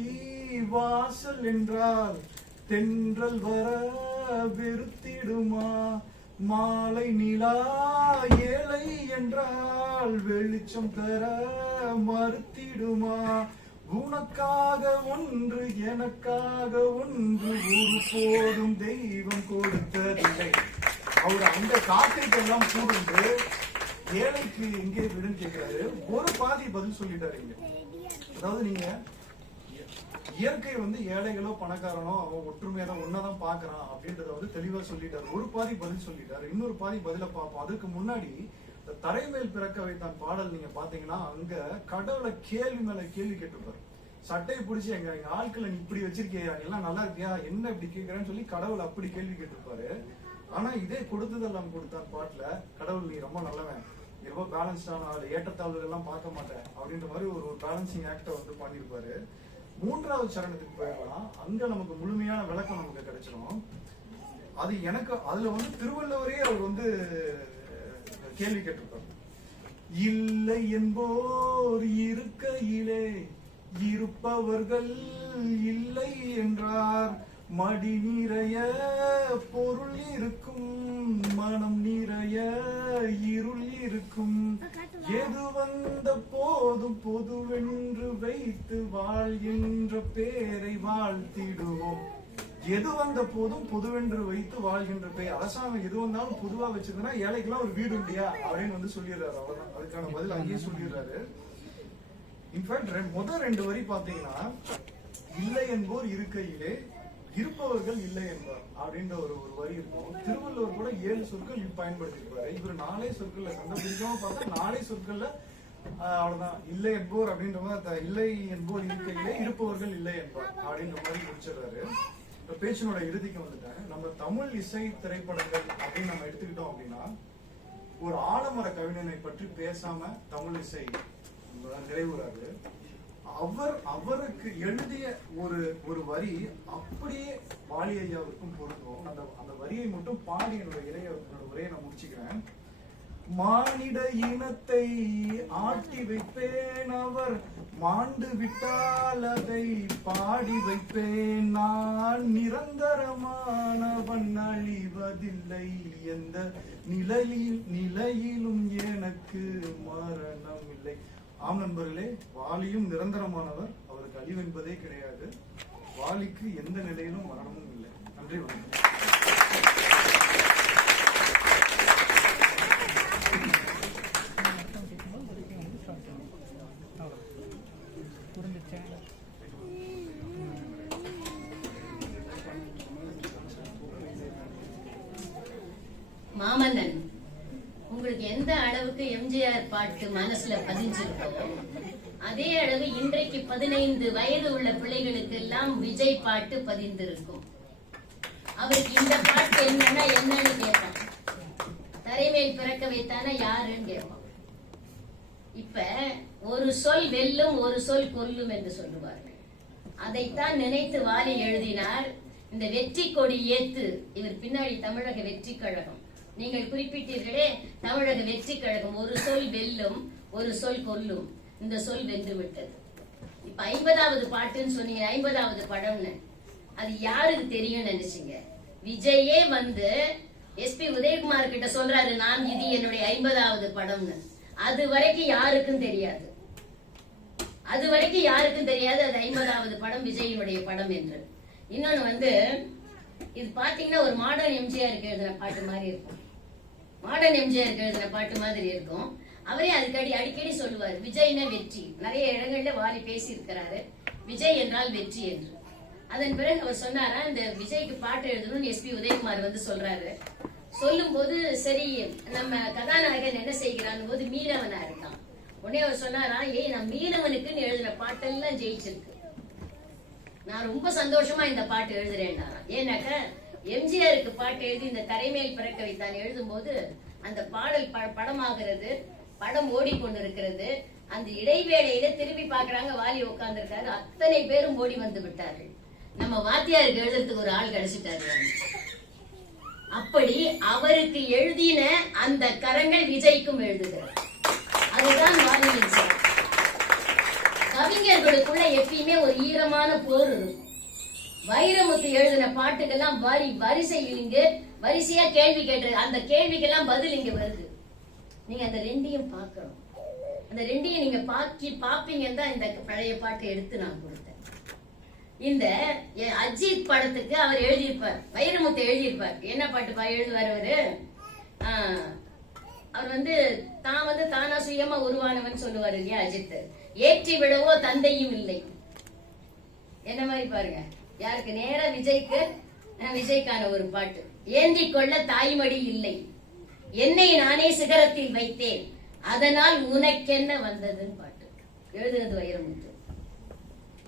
வாசல் என்றால் தென்றல் வர வெறுத்திடுமா, மாலை நிலா ஏழை என்றால் வெளிச்சம் தர மறுத்திடுமா, உனக்காக ஒன்று எனக்காக ஒன்று ஒரு போதும் தெய்வம் கொடுத்ததில்லை. அவர் அந்த காக்கைக்கெல்லாம் கூர்ந்து ஏழைக்கு எங்கே விடுன்னு கேட்கிறாரு. ஒரு பாதி பதில் சொல்லிட்டாரு இங்க. அதாவது நீங்க இயற்கை வந்து ஏழைகளோ பணக்காரனோ அவன் ஒற்றுமையா தான் ஒன்னதான் பாக்குறான் அப்படின்றத வந்து தெளிவா சொல்லிட்டாரு. ஒரு பாதி பதில் சொல்லிட்டாரு. இன்னொரு பாதி பதில பார்ப்போம். அதுக்கு முன்னாடி இந்த தரைமேல் பிறக்க வைத்தான் பாடல் நீங்க பாத்தீங்கன்னா அங்க கடவுளை கேள்வி மேல கேள்வி கேட்டுப்பாரு. சட்டையை பிடிச்சி எங்க ஆட்களை நீ இப்படி வச்சிருக்கியா, எல்லாம் நல்லா இருக்கியா, என்ன இப்படி கேட்கிறேன்னு சொல்லி கடவுள் அப்படி கேள்வி கேட்டிருப்பாரு. ஆனா இதே கொடுத்ததெல்லாம் கொடுத்தான் பாட்டுல கடவுள் நீ ரொம்ப நல்லவன், நீ ரொம்ப பேலன்ஸ்டான ஆளு, ஏற்றத்தாழ்வுகள் எல்லாம் பார்க்க மாட்டேன் அப்படின்ற மாதிரி ஒரு பேலன்சிங் ஆக்ட வந்து பண்ணிருப்பாரு. 3வது சரணத்துக்கு போயிடலாம். அங்க நமக்கு முழுமையான விளக்கம் நமக்கு கிடைச்சிடும். அது எனக்கு அதுல வந்து திருவள்ளுவரே அவர் வந்து கேள்வி கேட்டிருப்பார். இல்லை என்போர் இருக்கையிலே இருப்பவர்கள் இல்லை என்றார், மடி நிறைய பொருள் இருக்கும் மனம் நிறைய இருள் இருக்கும், எது வந்த போதும் பொதுவென்று வைத்து வாழ்கின்ற பேரை வாழ்த்திடுவோம். எது வந்த போதும் பொதுவென்று வைத்து வாழ்கின்ற பேர். அரசாங்கம் எது வந்தாலும் பொதுவா வச்சிருந்தா ஏழைக்கெல்லாம் ஒரு வீடு இல்லையா அப்படின்னு வந்து சொல்லிடுறாரு. அவ்வளவுதான், அதுக்கான பதில் அங்கேயே சொல்லிடுறாரு. இன்ஃபேக்ட் முதல் 2 வரி பாத்தீங்கன்னா இல்லை என்போர் இருக்கையிலே இருப்பவர்கள் இல்லை என்பார் அப்படின்ற ஒரு வரி இருக்கும். திருவள்ளுவர் கூட 7 சொற்கள் பயன்படுத்திருப்பாரு. இவர் 4 சொற்கள்ல கண்டுபிடிக்காம பார்த்தா 4 சொற்கள்ல அவ்வளவுதான். இல்லை என்போர் அப்படின்ற மாதிரி இல்லை என்போர் இருக்கையிலே இருப்பவர்கள் இல்லை என்பார் அப்படின்ற மாதிரி முடிச்சிடுறாரு. இப்ப பேச்சினோட இறுதிக்கு வந்துட்டேன். நம்ம தமிழ் இசை திரைப்படங்கள் அப்படின்னு நம்ம எடுத்துக்கிட்டோம் அப்படின்னா ஒரு ஆலமர கவிஞனை பற்றி பேசாம தமிழ் இசை நிறைவுறாரு. அவருக்கு எழுதிய ஒரு வரி அப்படியே வாலி ஐயாவுக்கும் பொருந்தும். அந்த வரியை மட்டும் பாடி என்னோட உரையை நான் முடிச்சுக்கிறேன். மானிட இனத்தை ஆட்டி வைப்பேன், அவர் மாண்டு விட்டால் அதை பாடி வைப்பேன். நான் நிரந்தரமானவன், அழிவதில்லை எந்த நிலையிலும் எனக்கு மரணம் இல்லை. ஆம் நண்பர்களே, வாலியும் நிரந்தரமானவர், அவருக்கு அழிவு என்பதே கிடையாது. வாலிக்கு எந்த நிலையிலும் மரணமும் இல்லை. நன்றி, வணக்கம். மாமன்னன், உங்களுக்கு எந்த அளவுக்கு எம்ஜிஆர் பாட்டு மனசுல பதிஞ்சிருக்கோ அதே அளவு இன்றைக்கு 15 வயது உள்ள பிள்ளைகளுக்கு எல்லாம் விஜய் பாட்டு பதிந்திருக்கும். அவருக்கு இந்த பாட்டு என்னன்னு கேட்பான். தரைமேல் பிறக்க வைத்தானா யாருன்னு கேட்பான். இப்ப ஒரு சொல் வெல்லும், ஒரு சொல் கொல்லும் என்று சொல்லுவார்கள். அதைத்தான் நினைத்து வாலி எழுதினார். இந்த வெற்றி கொடி ஏத்து, இவர் பின்னாடி தமிழக வெற்றி கழகம், நீங்கள் குறிப்பிட்டீர்களே தமிழக வெற்றி கழகம், ஒரு சொல் வெல்லும், ஒரு சொல் கொல்லும். இந்த சொல் வென்று விட்டது. இப்ப 50வது பாட்டுன்னு சொன்னீங்க, 50வது படம்னு, அது யாருக்கு தெரியும் நினைச்சீங்க? விஜயே வந்து எஸ்பி உதயகுமார் கிட்ட சொல்றாரு, நான் இது என்னுடைய 50வது படம்னு. அது வரைக்கும் யாருக்கும் தெரியாது. அது 50வது படம் விஜயினுடைய படம் என்று. இன்னொன்னு வந்து, இது பாத்தீங்கன்னா ஒரு மாடர்ன் எம்ஜிஆருக்கு எழுதின பாட்டு மாதிரி இருக்கும். மாடர்ன் எம்ஜிஆருக்கு எழுதின பாட்டு மாதிரி இருக்கும். அவரே அடிக்கடி சொல்லுவார், விஜய்னா வெற்றி. நிறைய இடங்கள்ல வாலி பேசி இருக்கிறாரு, விஜய் என்றால் வெற்றி என்று. அதன் பிறகு அவர் சொன்னாரா, இந்த விஜய்க்கு பாட்டு எழுதணும்னு எஸ்பி உதயகுமார் வந்து சொல்றாரு. சொல்லும் போது சரி நம்ம கதாநாயகன் என்ன செய்கிறான் போது மீனவனா இருக்கான். உடனே அவர் சொன்னாரா, நான் மீனவனுக்குன்னு எழுதின பாட்டெல்லாம் ஜெயிச்சிருக்கு, நான் ரொம்ப சந்தோஷமா இந்த பாட்டு எழுதுறேன்னா. ஏன்னாக்க எம்ஜிஆருக்கு பாட்டு எழுதி இந்த தரைமேல் பிறக்க வைத்தான் எழுதும் போது அந்த பாடல் படமாகிறது, படம் ஓடிக்கொண்டிருக்கிறது. அந்த இடைவேளையில திரும்பி பாக்குறாங்க, வாலி உட்கார்ந்து இருக்காரு. அத்தனை பேரும் ஓடி வந்து விட்டார்கள். நம்ம வாத்தியாருக்கு எழுதுறதுக்கு ஒரு ஆள் கிடைச்சிட்டாரு. அப்படி அவருக்கு எழுதின அந்த கரங்கள் விஜய்க்கும் எழுதுகிறார். அதுதான் வாலியின் சார். கவிஞர்களுக்குள்ள எப்பயுமே ஒரு ஈரமான போர் இருக்கும். வைரமுத்து எழுதின பாட்டுக்கெல்லாம் வரிசையில் இங்கு வரிசையா கேள்வி கேட்டு அந்த கேள்விக்கெல்லாம் பதில் இங்க வருது. நீங்க அந்த ரெண்டையும் பார்க்கணும். அந்த ரெண்டையும் நீங்க பாப்பீங்கன்னு தான் இந்த பழைய பாட்டை எடுத்து நான் கொடுத்தேன். இந்த அஜித் படத்துக்கு அவர் எழுதியிருப்பார், வைரமுத்து எழுதியிருப்பார். என்ன பாட்டு எழுதுவார் அவரு? அவர் வந்து தானா சுயமா உருவானவன் சொல்லுவாரு இல்லையா அஜித். ஏற்றி விடவோ தந்தையும் இல்லை. என்ன மாதிரி பாருங்க, யாருக்கு நேரா விஜய்க்கான ஒரு பாட்டு. ஏந்தி கொள்ள தாய்மடி இல்லை, என்னை நானே சிகரத்தில் வைத்தேன், அதனால் உனக்கென்ன வந்ததுன்னு பாட்டு எழுதுறது வைரமுத்து.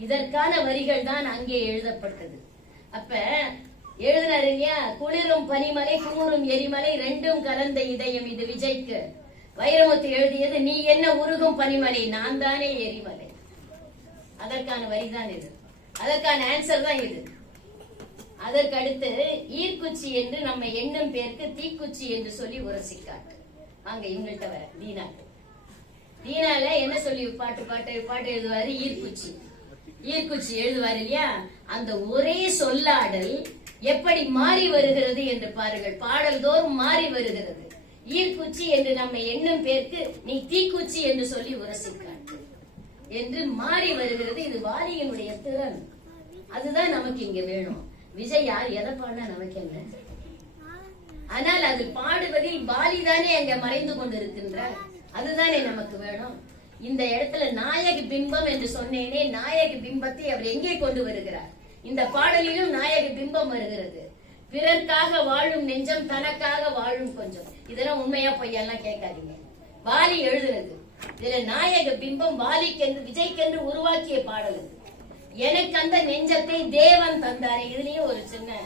இதற்கான வரிகள் தான் அங்கே எழுதப்பட்டது. அப்ப எழுதினாரு இல்லையா, குளிரும் பனிமலை குமுறும் எரிமலை ரெண்டும் கலந்த இதயம் இது விஜய்க்கு. வைரமுத்து எழுதியது, நீ என்ன உருகும் பனிமலை, நான் தானே எரிமலை. அதற்கான வரிதான் இது, அதற்கான ஆன்சர் தான் இது. அதற்கு அடுத்து ஈர்க்குச்சி என்று நம்ம எண்ணும் பேருக்கு தீக்குச்சி என்று சொல்லி உரசிக்காட்டு. அங்க இவங்கள்ட்ட வர தீனால என்ன சொல்லி பாட்டு எழுதுவாரு? ஈர்க்குச்சி எழுதுவாரு இல்லையா. அந்த ஒரே சொல்லாடல் எப்படி மாறி வருகிறது என்று பாருங்கள். பாடல் தோறும் மாறி வருகிறது. ஈர்க்குச்சி என்று நம்ம எண்ணும் பேருக்கு நீ தீக்குச்சி என்று சொல்லி உரசிக்காட்டு என்று மாறி வருகிறது. இது வாலியினுடைய திறன். அதுதான் நமக்கு இங்க வேணும். விஜய் யார் எதை பாடினா நமக்கு என்ன? ஆனால் அது பாடுவதில் வாலிதானே அங்க மறைந்து கொண்டிருக்கின்றார். அதுதானே நமக்கு வேணும். இந்த இடத்துல நாயக பிம்பம் என்று சொன்னேனே, நாயக பிம்பத்தை அவர் எங்கே கொண்டு வருகிறார்? இந்த பாடலிலும் நாயக பிம்பம் வருகிறது. பிறர்க்காக வாழும் நெஞ்சம் தனக்காக வாழும் கொஞ்சம். இதெல்லாம் உண்மையா பொய்யெல்லாம் கேட்காதீங்க. வாலி எழுதுனது. இதுல நாயக பிம்பம் வாலிக்கென்று விஜய்க்கென்று உருவாக்கிய பாடல் அது. எனக்கு அந்த நெஞ்சத்தை தேவன் தந்தாரே. இதுலயும் ஒரு சின்ன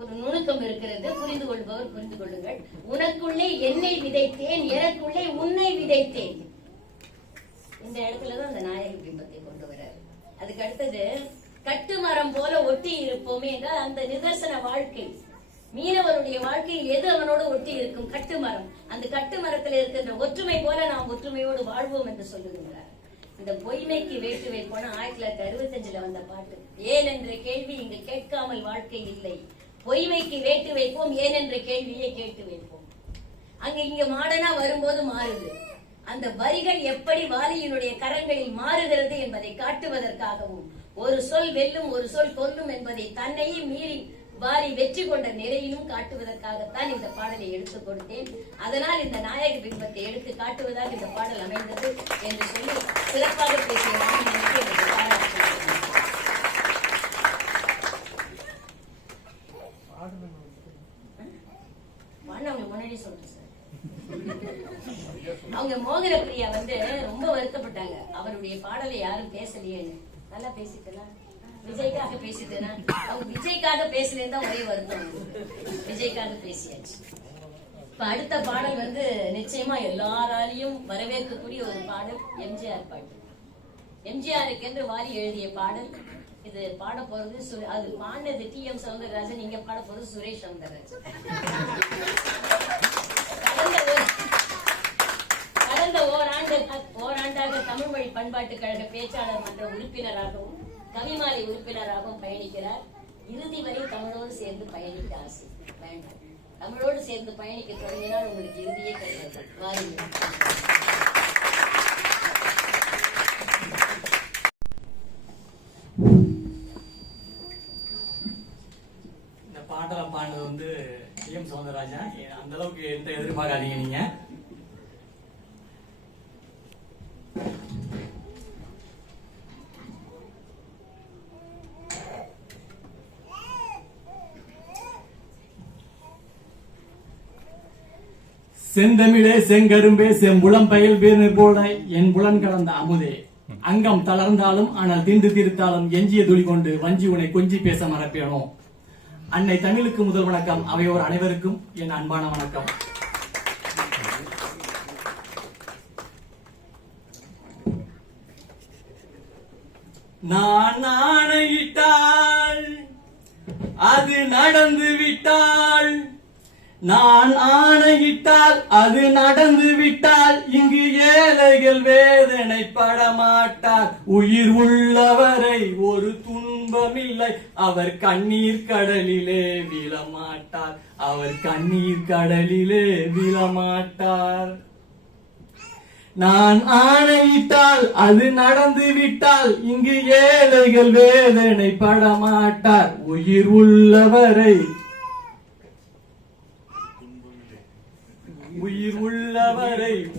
ஒரு நுணுக்கம் இருக்கிறது. புரிந்து கொள்பவர் புரிந்து கொள்ளுங்கள். உனக்குள்ளே என்னை விதைத்தேன், எனக்குள்ளே உன்னை விதைத்தேன். இந்த இடத்துலதான் அந்த நாயக பிம்பத்தை கொண்டு வர்றாரு. அதுக்கு அடுத்தது கட்டுமரம் போல ஒட்டி இருப்போமே என்றால் அந்த நிதர்சன வாழ்க்கை, மீனவருடைய வாழ்க்கையில் எது அவனோடு ஒட்டி இருக்கும்? கட்டுமரம். அந்த கட்டுமரத்தில் இருக்கின்ற ஒற்றுமை போல நாம் ஒற்றுமையோடு வாழ்வோம் என்று சொல்லுகின்றார். இந்த பொய்மைக்கு வேட்டுவை போன 1965 வந்த பாட்டு. ஏன் என்ற கேள்வி இங்கு கேட்காமல் வாழ்க்கை இல்லை. பொய்மைக்கு வேட்டு வைப்போம், ஏன் என்ற கேள்வியை கேட்டு வைப்போம். அங்க இங்க மாடனா வரும்போது மாறுது. அந்த வரிகள் எப்படி வாலியினுடைய கரங்களில் மாறுகிறது என்பதை காட்டுவதற்காகவும், ஒரு சொல் வெல்லும் ஒரு சொல் கொல்லும் என்பதை தன்னையும் மீறி வாரி வெற்றி கொண்ட நிறையிலும் காட்டுவதற்காகத்தான் இந்த பாடலை எடுத்துக் கொடுத்தேன். அதனால் இந்த நாயக பிம்பத்தை எடுத்து காட்டுவதாக இந்த பாடல் அமைந்தது என்று சொல்லி சிறப்பாக பேசிய முன்னாடி சொல்றேன் சார். அவங்க மோகர பிரியா ரொம்ப வருத்தப்பட்டாங்க. அவருடைய பாடலை யாரும் பேசலையே. நல்லா பேசிட்டேனா? விஜய்க்காக பேசிட்டேனா? அவங்க விஜய்க்காக பேசலன்னு தான் ஒரே வருத்தம். விஜய்க்காக பேசியாச்சு. இப்ப அடுத்த பாடல் நிச்சயமா எல்லாராலையும் வரவேற்கக்கூடிய ஒரு பாடல். எம்ஜிஆர் பாட்டு. எம்ஜிஆருக்கு என்று வாரி எழுதிய பாடல். இது பாட போறது அது பாடினது டி.எம். சௌந்தரராஜன். இங்க பாட போறது சுரேஷ் சௌந்தரராஜன். கடந்த ஓராண்டாக தமிழ் மொழி பண்பாட்டு கழக பேச்சாளர் மன்ற உறுப்பினராகவும் கவிமாலை உறுப்பினராகவும் பயணிக்கிறார். இறுதி வரை தமிழோடு சேர்ந்து பயணிக்க ஆசை வேண்டாம். தமிழோடு சேர்ந்து பயணிக்க தொடங்கினால் உங்களுக்கு இறுதியே கிடையாது. வாருங்கள். இந்த பாட்டெல்லாம் பாடுனது டி.எம். சௌந்தரராஜன். அந்த அளவுக்கு எந்த எதிர்பார்க்காதீங்க நீங்க. செந்தமிழே செங்கரும்பே செம்புலம் பயில் வீரனை போல என் புலன் கடந்த அமுதே, அங்கம் தளர்ந்தாலும் ஆனால் திண்டு தீர்த்தாலும் எஞ்சிய துளி கொண்டு வஞ்சி உனை கொஞ்சி பேச மறப்பேனோ. அன்னை தமிழுக்கு முதல் வணக்கம். அவையோர் அனைவருக்கும் என் அன்பான வணக்கம். நான் ஆணையிட்டால் அது நடந்து விட்டால், நான் ஆணையிட்டால் அது நடந்து விட்டால், இங்கு ஏழைகள் வேதனை படமாட்டார். உயிர் உள்ளவரை ஒரு துன்பமில்லை, அவர் கண்ணீர் கடலிலே விழமாட்டார். அவர் கண்ணீர் கடலிலே விழமாட்டார். நான் ஆணையிட்டால் அது நடந்து விட்டால், இங்கு ஏழைகள் வேதனை படமாட்டார். உயிர் உள்ளவரை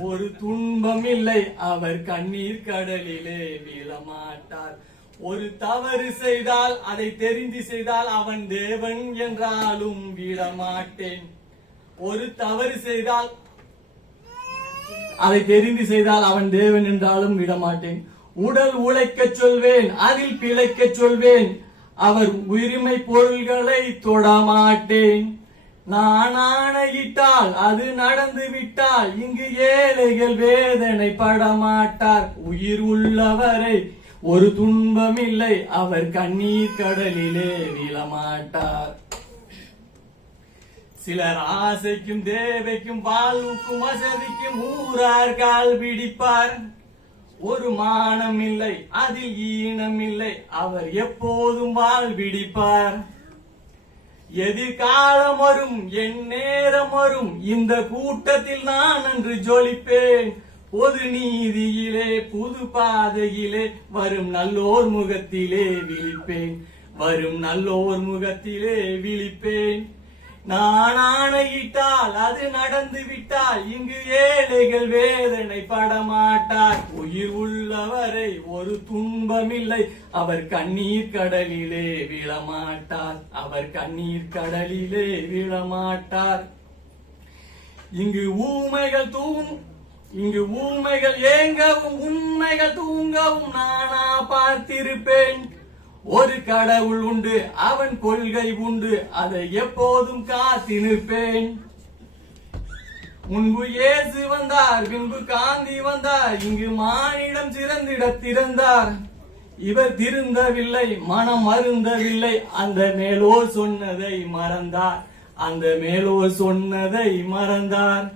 ஒரு துன்பம் இல்லை, அவர் கண்ணீர் கடலிலே விழமாட்டார். ஒரு தவறு செய்தால் அதை தெரிந்து செய்தால் அவன் தேவன் என்றாலும் விழமாட்டேன். ஒரு தவறு செய்தால் அதை தெரிந்து செய்தால் அவன் தேவன் என்றாலும் விடமாட்டேன். உடல் உழைக்க சொல்வேன், அதில் பிழைக்க சொல்வேன், அவர் உரிமை பொருள்களை தொடமாட்டேன். நான் ஆணையிட்டால் அது நடந்து விட்டால், இங்கு ஏழைகள் வேதனை படமாட்டார். உயிர் உள்ளவரை ஒரு துன்பமில்லை, அவர் கண்ணீர் கடலிலே விழமாட்டார். சிலர் ஆசைக்கும் தேவைக்கும் வாழ்வுக்கும் வசதிக்கும் ஊரார் கால் பிடிப்பார். ஒரு மானம் இல்லை, அதில் ஈனம் இல்லை, அவர் எப்போதும் வாழ் பிடிப்பார். எதிர்காலம் வரும், என் நேரம் வரும், இந்த கூட்டத்தில் நான் அன்று ஜொலிப்பேன். பொது நீதியிலே புது பாதையிலே வரும் நல்லோர் முகத்திலே விழிப்பேன். வரும் நல்லோர் முகத்திலே விழிப்பேன். நான் ஆணையிட்டால் அது நடந்து விட்டால், இங்கு ஏழைகள் வேதனை படமாட்டார். உயிர் உள்ளவரை ஒரு துன்பமில்லை, அவர் கண்ணீர் கடலிலே விழமாட்டார். அவர் கண்ணீர் கடலிலே விழமாட்டார். இங்கு ஊமைகள் ஏங்கவும் உண்மைகள் தூங்கவும் நானா பார்த்திருப்பேன். ஒரு கடவுள் உண்டு, அவன் கொள்கை உண்டு, அதை எப்போதும் காத்து நிற்பேன். முன்பு இயேசு வந்தார், பின்பு காந்தி வந்தார், இங்கு மானிடம் சிறந்திட திறந்தார். இவர் திருந்தவில்லை, மனம் அருந்தவில்லை, அந்த மேலோர் சொன்னதை மறந்தார்.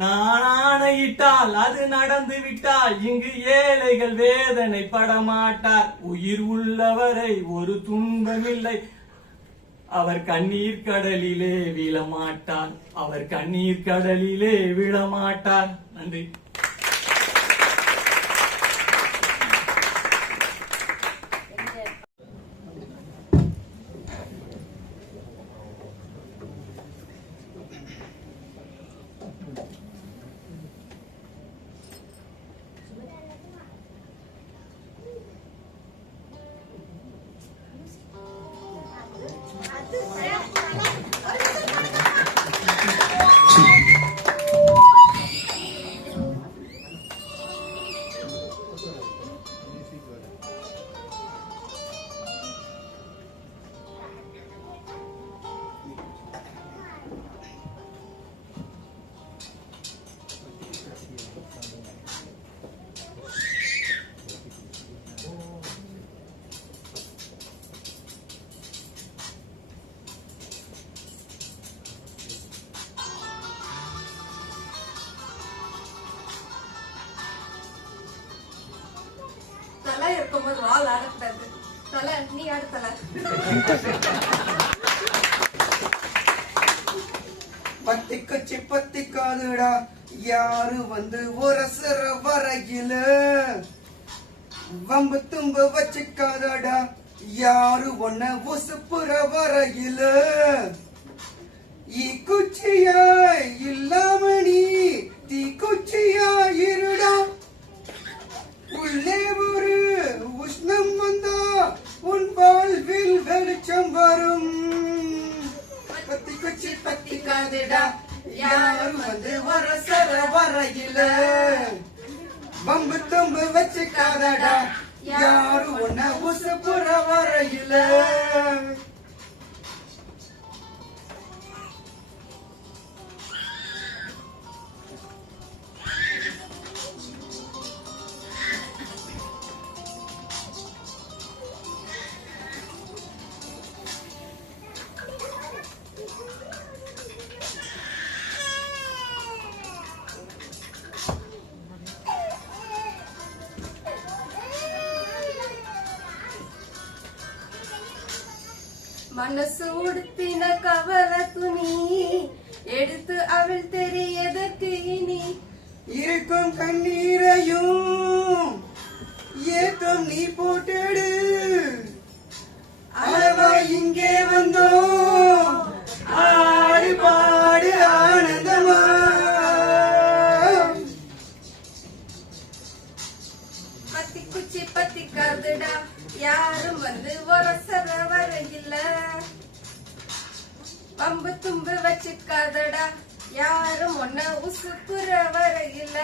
நான் ஆணையிட்டால் அது நடந்து விட்டால் இங்கு ஏழைகள் வேதனை படமாட்டார். உயிர் உள்ளவரை ஒரு துன்பமில்லை, அவர் கண்ணீர் கடலிலே விழமாட்டார். நன்றி. தலை இருக்கும்போது வால் ஆடக்கூடாது. தலை நீ ஆடு தலை. பத்திக்காதுடா யாரு வந்து உரசர வரையில வம்பு தும்பு வச்சுக்காதடா யாரு ஒன்ன உசுப்புற வரையில குச்சியாய் இல்லாம நீ தீ குச்சியாய் இருடா உள்ளே ஒரு உஷ்ணம் வந்தா உன் வாழ்வில் வெளிச்சம் வரும். பத்தி குச்சி பத்திக்காதடா யாரும் வந்து வரசர வரையில வம்பு தும்பு வச்சுக்காதடா யாரு உன்ன உசுப்புற வரையில. மனசு உடுத்தின கவல துணி எடுத்து அவள் தெரியதற்கு இனி இருக்கும் கண்ணீரையும் ஏக்கம் நீ போட்டுடு அளவா இங்கே வந்தோம் ஆடு பாடு ஆனந்தமா. பத்தி குச்சி பத்திக்காதுடா யாரும் வந்து ஒரசர வரையில பம்பு தும்பு வச்சுக்காதடா யாரும் ஒன்ன உசுப்புற வரையில.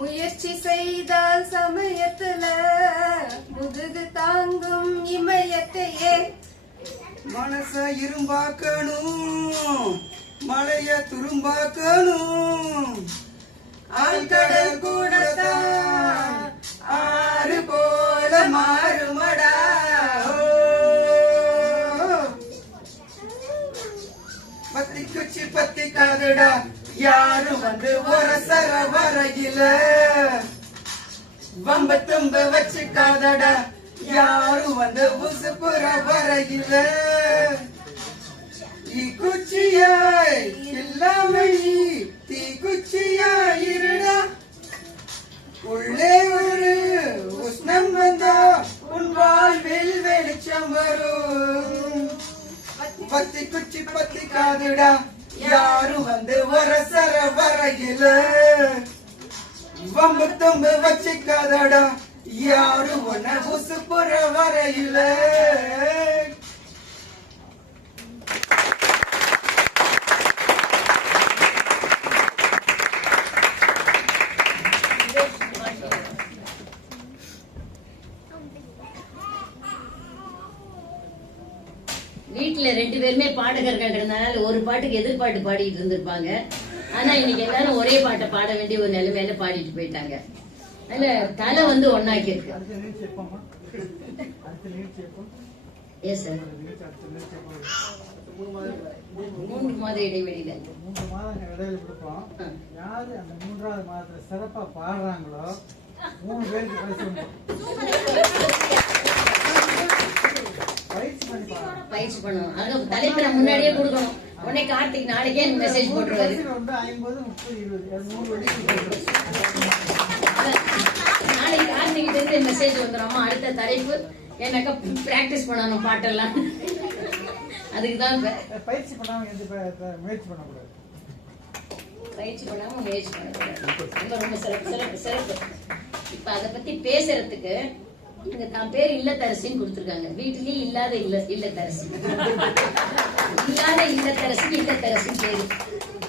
முயற்சி செய்தால் சமயத்துல முதுகு தாங்கும் இமயத்தையே மனச இரும்பாக்கணும் மலைய துரும்பாக்கணும் ஆழ்கடல் கூடத்தான் ஆறு போல மாறுமடா. பத்தி குச்சி பத்தி காதுடா யாரும் வந்து ஒரு சர வரையில வம்ப தும்ப வச்சு காதடா யாரும் வந்து உசுப்புற வரையில குச்சியாய் இல்லாம நீ தீ குச்சியாய் இருடா உள்ளே ஒரு உஷ்ணம் வந்தா உன் வாழ்வில் வெளிச்சம் வரும் பத்தி குச்சி பத்தி காதுடா யாரும் வந்து ஒரு சர வரையில வம்பு தொம்பு வச்சுக்காதடா யாரும் ஒன்ன உசுப்புற வரையில வீட்டுல 2 பேருமே பாடகர்கள் இருந்தனால ஒரு பாட்டுக்கு எதிர்பாட்டு பாடிட்டு இருந்திருப்பாங்க. ஆனா இன்னைக்கு எல்லாரும் ஒரே பாட்டை பாட வேண்டிய ஒரு நிலைமையில பாடிட்டு போயிட்டாங்க. அதுல தலை வந்து ஒன்னாக்கி இருக்கு. எஸ் சார், 3 மாத இடைவெளியில 3 மாதம் இடைவெளி கொடுப்போம். யாரு அந்த 3வது மாதத்துல சிறப்பா பாடுறாங்களோ 3 பேருக்கு பயிற்சி பண்ணணும். அங்க தலைப்பை முன்னாடியே கொடுக்கணும். உடனே கார்த்திக் நாளைக்கே மெசேஜ் போட்டுருவாரு. 50, 30, 20 நாளைக்கு கார்த்திகிட்ட இருந்து மெசேஜ் வந்துடும். அடுத்த தலைப்பு எனக்கு பிராக்டிஸ் பண்ணணும் பாட்டெல்லாம். அதுக்குதான் பயிற்சி பண்ணாம முயற்சி பண்ணக்கூடாது. பயிற்சி பண்ணாம முயற்சி பண்ணக்கூடாது. ரொம்ப சிறப்பு. இப்ப அதை பத்தி பேசுறதுக்கு இங்க தான் பேர் இல்லத்தரசின்னு கொடுத்திருக்காங்க. வீட்டிலேயே இல்லாத இல்லத்தரசி இல்லத்தரசி பேரு.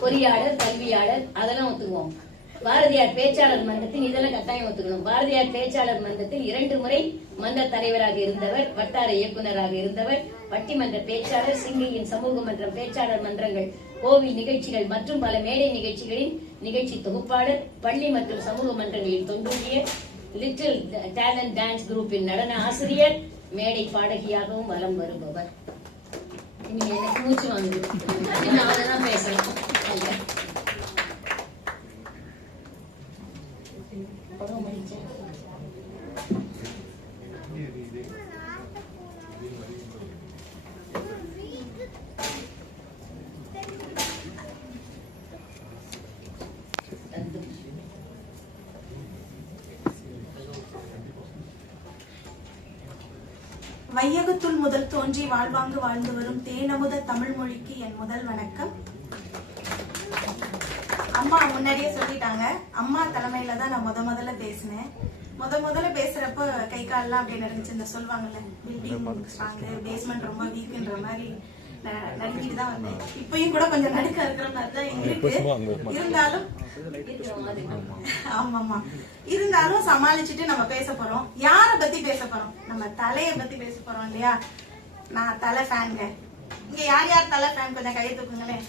பொறியாளர், கல்வியாளர் அதெல்லாம் ஒத்துக்குவோம். பாரதியார் பேச்சாளர் மன்றத்தின் இதெல்லாம் கட்டாயம் ஒத்துக்கணும். பாரதியார் பேச்சாளர் மன்றத்தில் 2 முறை மன்ற தலைவராக இருந்தவர், வட்டார இயக்குநராக இருந்தவர், பட்டிமன்ற பேச்சாளர், சிங்கையின் சமூக மன்றம் பேச்சாளர் மன்றங்கள், கோவில் நிகழ்ச்சிகள் மற்றும் பல மேடை நிகழ்ச்சிகளின் நிகழ்ச்சி தொகுப்பாளர், பள்ளி மற்றும் சமூக மன்றங்களின் தொண்டூழியர், லிட்டில் டேலண்ட் டான்ஸ் குரூப்பின் நடன ஆசிரியர், மேடை பாடகியாகவும் வலம் வருபவர். நீங்க எனக்கு மூச்சு வாங்குது. அதெல்லாம் பேசலாம். வையகத்துள் முதல் தோன்றி வாழ்வாங்கு வாழ்ந்து வரும் தேனமுத தமிழ் மொழிக்கு என் முதல் வணக்கம். அம்மா முன்னாடியே சொல்லிட்டாங்க. அம்மா தலைமையில தான் நான் முதல்ல பேசினேன். முதல்ல பேசுறப்ப கை கால்லாம் அப்படியே நடந்துச்சு. இந்த சொல்லுவாங்கல்ல, பில்டிங் ஸ்ட்ராங், பேஸ்மெண்ட் ரொம்ப வீக்குன்ற மாதிரி நடுக்கிட்டு தான் வந்தேன். இப்பயும் கூட கொஞ்சம் நடுக்க இருக்கிற மாதிரி தான் எங்களுக்கு இருந்தாலும், ஆமாமா இருந்தாலும் சமாளிச்சுட்டு நம்ம பேச போறோம். யார பத்தி பேச போறோம்? நம்ம தலைய பத்தி பேச போறோம் இல்லையா? நான் தலை ஃபேன்ங்க. இங்க யார் தலை ஃபேன் கொஞ்சம் கையை தூக்குங்களேன்.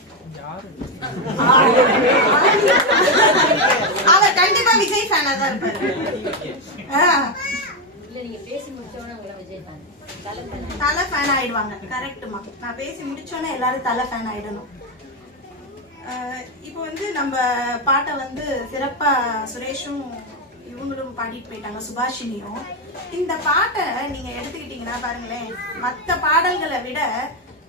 அவர் கண்டிப்பா விஜய் ஃபேனா தான் இருப்பாரு. தலை ஃபேன் ஆயிடுவாங்க. கரெக்டுமா, நான் பேசி முடிச்சோன்னே எல்லாரும் தலை ஃபேன் ஆயிடணும். இப்போ வந்து நம்ம பாட்டை வந்து சிறப்பா சுரேஷும் இவங்களும் பாடிட்டு போயிட்டாங்க, சுபாஷினியும். இந்த பாட்டை நீங்க எடுத்துக்கிட்டீங்கன்னா பாருங்களேன், மத்த பாடல்களை விட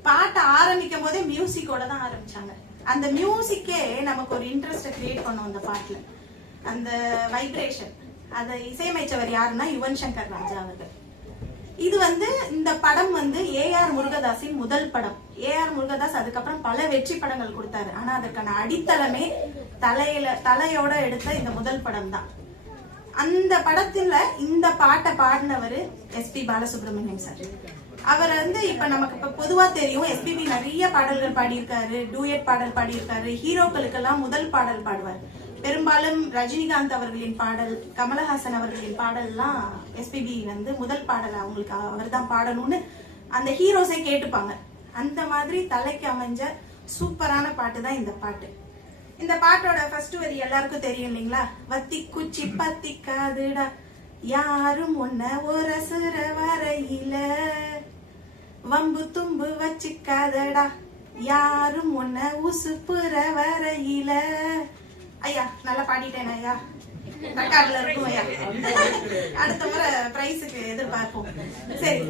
பாட்டை ஆரம்பிக்கும் போதே மியூசிக்கோட தான் ஆரம்பிச்சாங்க. அந்த மியூசிக்கே நமக்கு ஒரு இன்ட்ரெஸ்ட் கிரியேட் பண்ணும். அந்த பாட்டுல அந்த வைப்ரேஷன், அதை இசையமைச்சவர் யாருன்னா யுவன் சங்கர் ராஜா அவர்கள். இது வந்து இந்த படம் வந்து ஏஆர் முருகதாஸின் முதல் படம். ஏஆர் முருகதாஸ் அதுக்கப்புறம் பல வெற்றி படங்கள் கொடுத்தாரு. ஆனா அதற்கான அடித்தளமே தலையோட எடுத்த இந்த முதல் படம் தான். அந்த படத்துல இந்த பாட்டை பாடினவர் எஸ்பி பாலசுப்ரமணியம் சார். அவர் வந்து இப்ப நமக்கு இப்ப பொதுவா தெரியும், எஸ்பிபி நிறைய பாடல்கள் பாடியிருக்காரு, டூயட் பாடல் பாடியிருக்காரு, ஹீரோக்களுக்கெல்லாம் முதல் பாடல் பாடுவார். பெரும்பாலும் ரஜினிகாந்த் அவர்களின் பாடல், கமலஹாசன் அவர்களின் பாடல் எல்லாம் எஸ்பிபி வந்து முதல் பாடல் அவங்களுக்கு அவர் தான் பாடணும்னு அந்த ஹீரோஸை கேட்டுப்பாங்க. அந்த மாதிரி தலைக்கு அமைஞ்ச சூப்பரான பாட்டு தான் இந்த பாட்டு. இந்த பாட்டோட ஃபர்ஸ்ட் வரி எல்லாருக்கும் தெரியும் இல்லைங்களா? வத்தி குச்சி பத்தி காதுடா யாரும் உன்ன ஒரு சிற வரையில வம்பு தும்பு வச்சுக்காதடா யாரும் உன்ன உசுப்புற வரையில. ஐயா நல்லா பாடிட்டேன் ஐயா, ரெக்கார்ட்ல இருக்கும் ஐயா. அடுத்த முறை பிரைஸுக்கு எதிர்பார்ப்போம். சரி,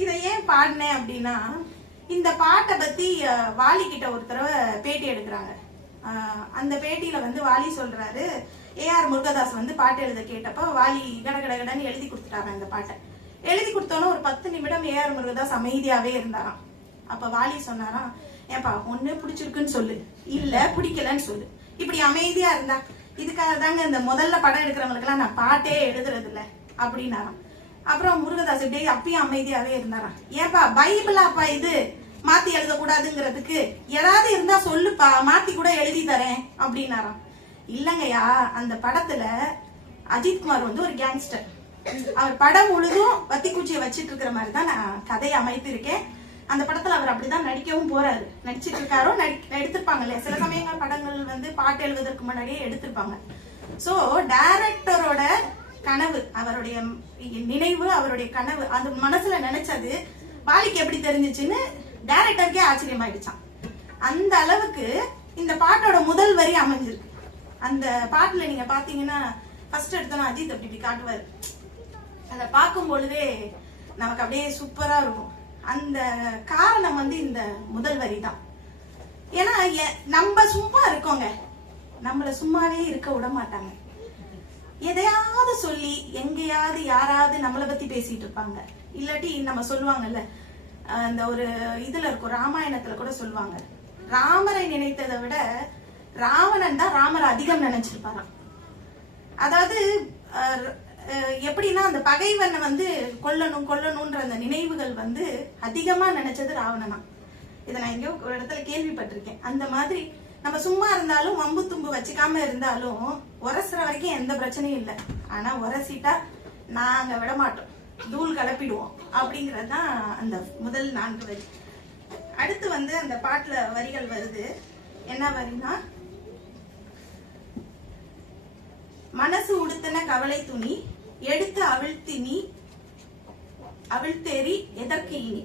இதை ஏன் பாடினேன் அப்படின்னா, இந்த பாட்டை பத்தி வாலி கிட்ட ஒரு தடவை பேட்டி எடுக்கிறாங்க. அந்த பேட்டியில வந்து வாலி சொல்றாரு, ஏஆர் முருகதாஸ் வந்து பாட்டு எழுத கேட்டப்ப வாலி கடகடன்னு எழுதி கொடுத்துட்டாங்க. அந்த பாட்டை எழுதி கொடுத்தோன்னா ஒரு 10 நிமிடம் ஏஆர் முருகதாஸ் அமைதியாவே இருந்தாராம். அப்ப வாலி சொன்னாராம், ஏப்பா ஒண்ணு பிடிச்சிருக்குன்னு சொல்லு, இல்ல பிடிக்கலன்னு சொல்லு, இப்படி அமைதியா இருந்தா இதுக்காக தாங்க இந்த முதல்ல படம் எடுக்கிறவங்களுக்கு எல்லாம் நான் பாட்டே எழுதுறது இல்ல அப்படின்னாராம். அப்புறம் முருகதாஸ் இப்படியே அப்பயும் அமைதியாவே இருந்தாராம். ஏப்பா பைபிளாப்பா இது, மாத்தி எழுதக்கூடாதுங்கிறதுக்கு ஏதாவது இருந்தா சொல்லுப்பா, மாத்தி கூட எழுதி தரேன் அப்படின்னாராம். இல்லங்கய்யா, அந்த படத்துல அஜித்குமார் வந்து ஒரு கேங்ஸ்டர். அவர் படம் முழுதும் வத்திக்குச்சியை வச்சிட்டு இருக்கிற மாதிரி தான் நான் கதையை அமைத்திருக்கேன். அந்த படத்துல அவர் அப்படிதான் நடிக்கவும் போறாரு, நடிச்சிட்டு இருக்காரோ எடுத்திருப்பாங்கல்ல. சில சமயங்கள் படங்கள் வந்து பாட்டு எழுதுவதற்கு முன்னாடியே எடுத்திருப்பாங்க. சோ டைரக்டரோட கனவு, அவருடைய நினைவு, அவருடைய கனவு, அந்த மனசுல நினைச்சது வாலிக்கு எப்படி தெரிஞ்சிச்சுன்னு டைரக்டருக்கே ஆச்சரியமாயிடுச்சான். அந்த அளவுக்கு இந்த பாட்டோட முதல் வரி அமைஞ்சிருக்கு. அந்த பாட்டுல நீங்க பாத்தீங்கன்னா ஃபர்ஸ்ட் எடுத்தோன்னா அஜித் அப்படி இப்படி காட்டுவாரு. அதை பார்க்கும் பொழுதே நமக்கு அப்படியே சூப்பரா இருக்கும். அந்த காரணம் வந்து இந்த முதல் வரி தான். ஏன்னா நம்ம சும்மா இருக்கோங்க, நம்மள சும்மாவே இருக்க விட மாட்டாங்க. எதையாவது சொல்லி எங்கேயாவது யாராவது நம்மளை பத்தி பேசிட்டு இருப்பாங்க. இல்லாட்டி நம்ம சொல்லுவாங்கல்ல, அந்த ஒரு இதுல இருக்கும், ராமாயணத்துல கூட சொல்லுவாங்க, ராமரை நினைத்ததை விட ராவணன் தான் ராமரை அதிகம் நினைச்சிருப்பாராம். அதாவது எப்படின்னா அந்த பகைவனை வந்து கொல்லணும்ன்ற அந்த நினைவுகள் வந்து அதிகமா நினைச்சது ராவணனா. இதை நான் எங்கேயோ ஒரு இடத்துல கேள்விப்பட்டிருக்கேன். அந்த மாதிரி நம்ம சும்மா இருந்தாலும் வம்பு தும்பு வச்சுக்காம இருந்தாலும் உரசுற வரைக்கும் எந்த பிரச்சனையும் இல்லை. ஆனா உரசிட்டா நாங்க விட மாட்டோம், தூள் கலப்பிடுவோம் அப்படிங்கறதுதான் அந்த முதல் 4 வரி. அடுத்து வந்து அந்த பாட்டுல வரிகள் வருது. என்ன வரினா, மனசு உடுத்தின கவலை துணி எடுத்து அவிழ்த்தேறி எதற்கு இனி.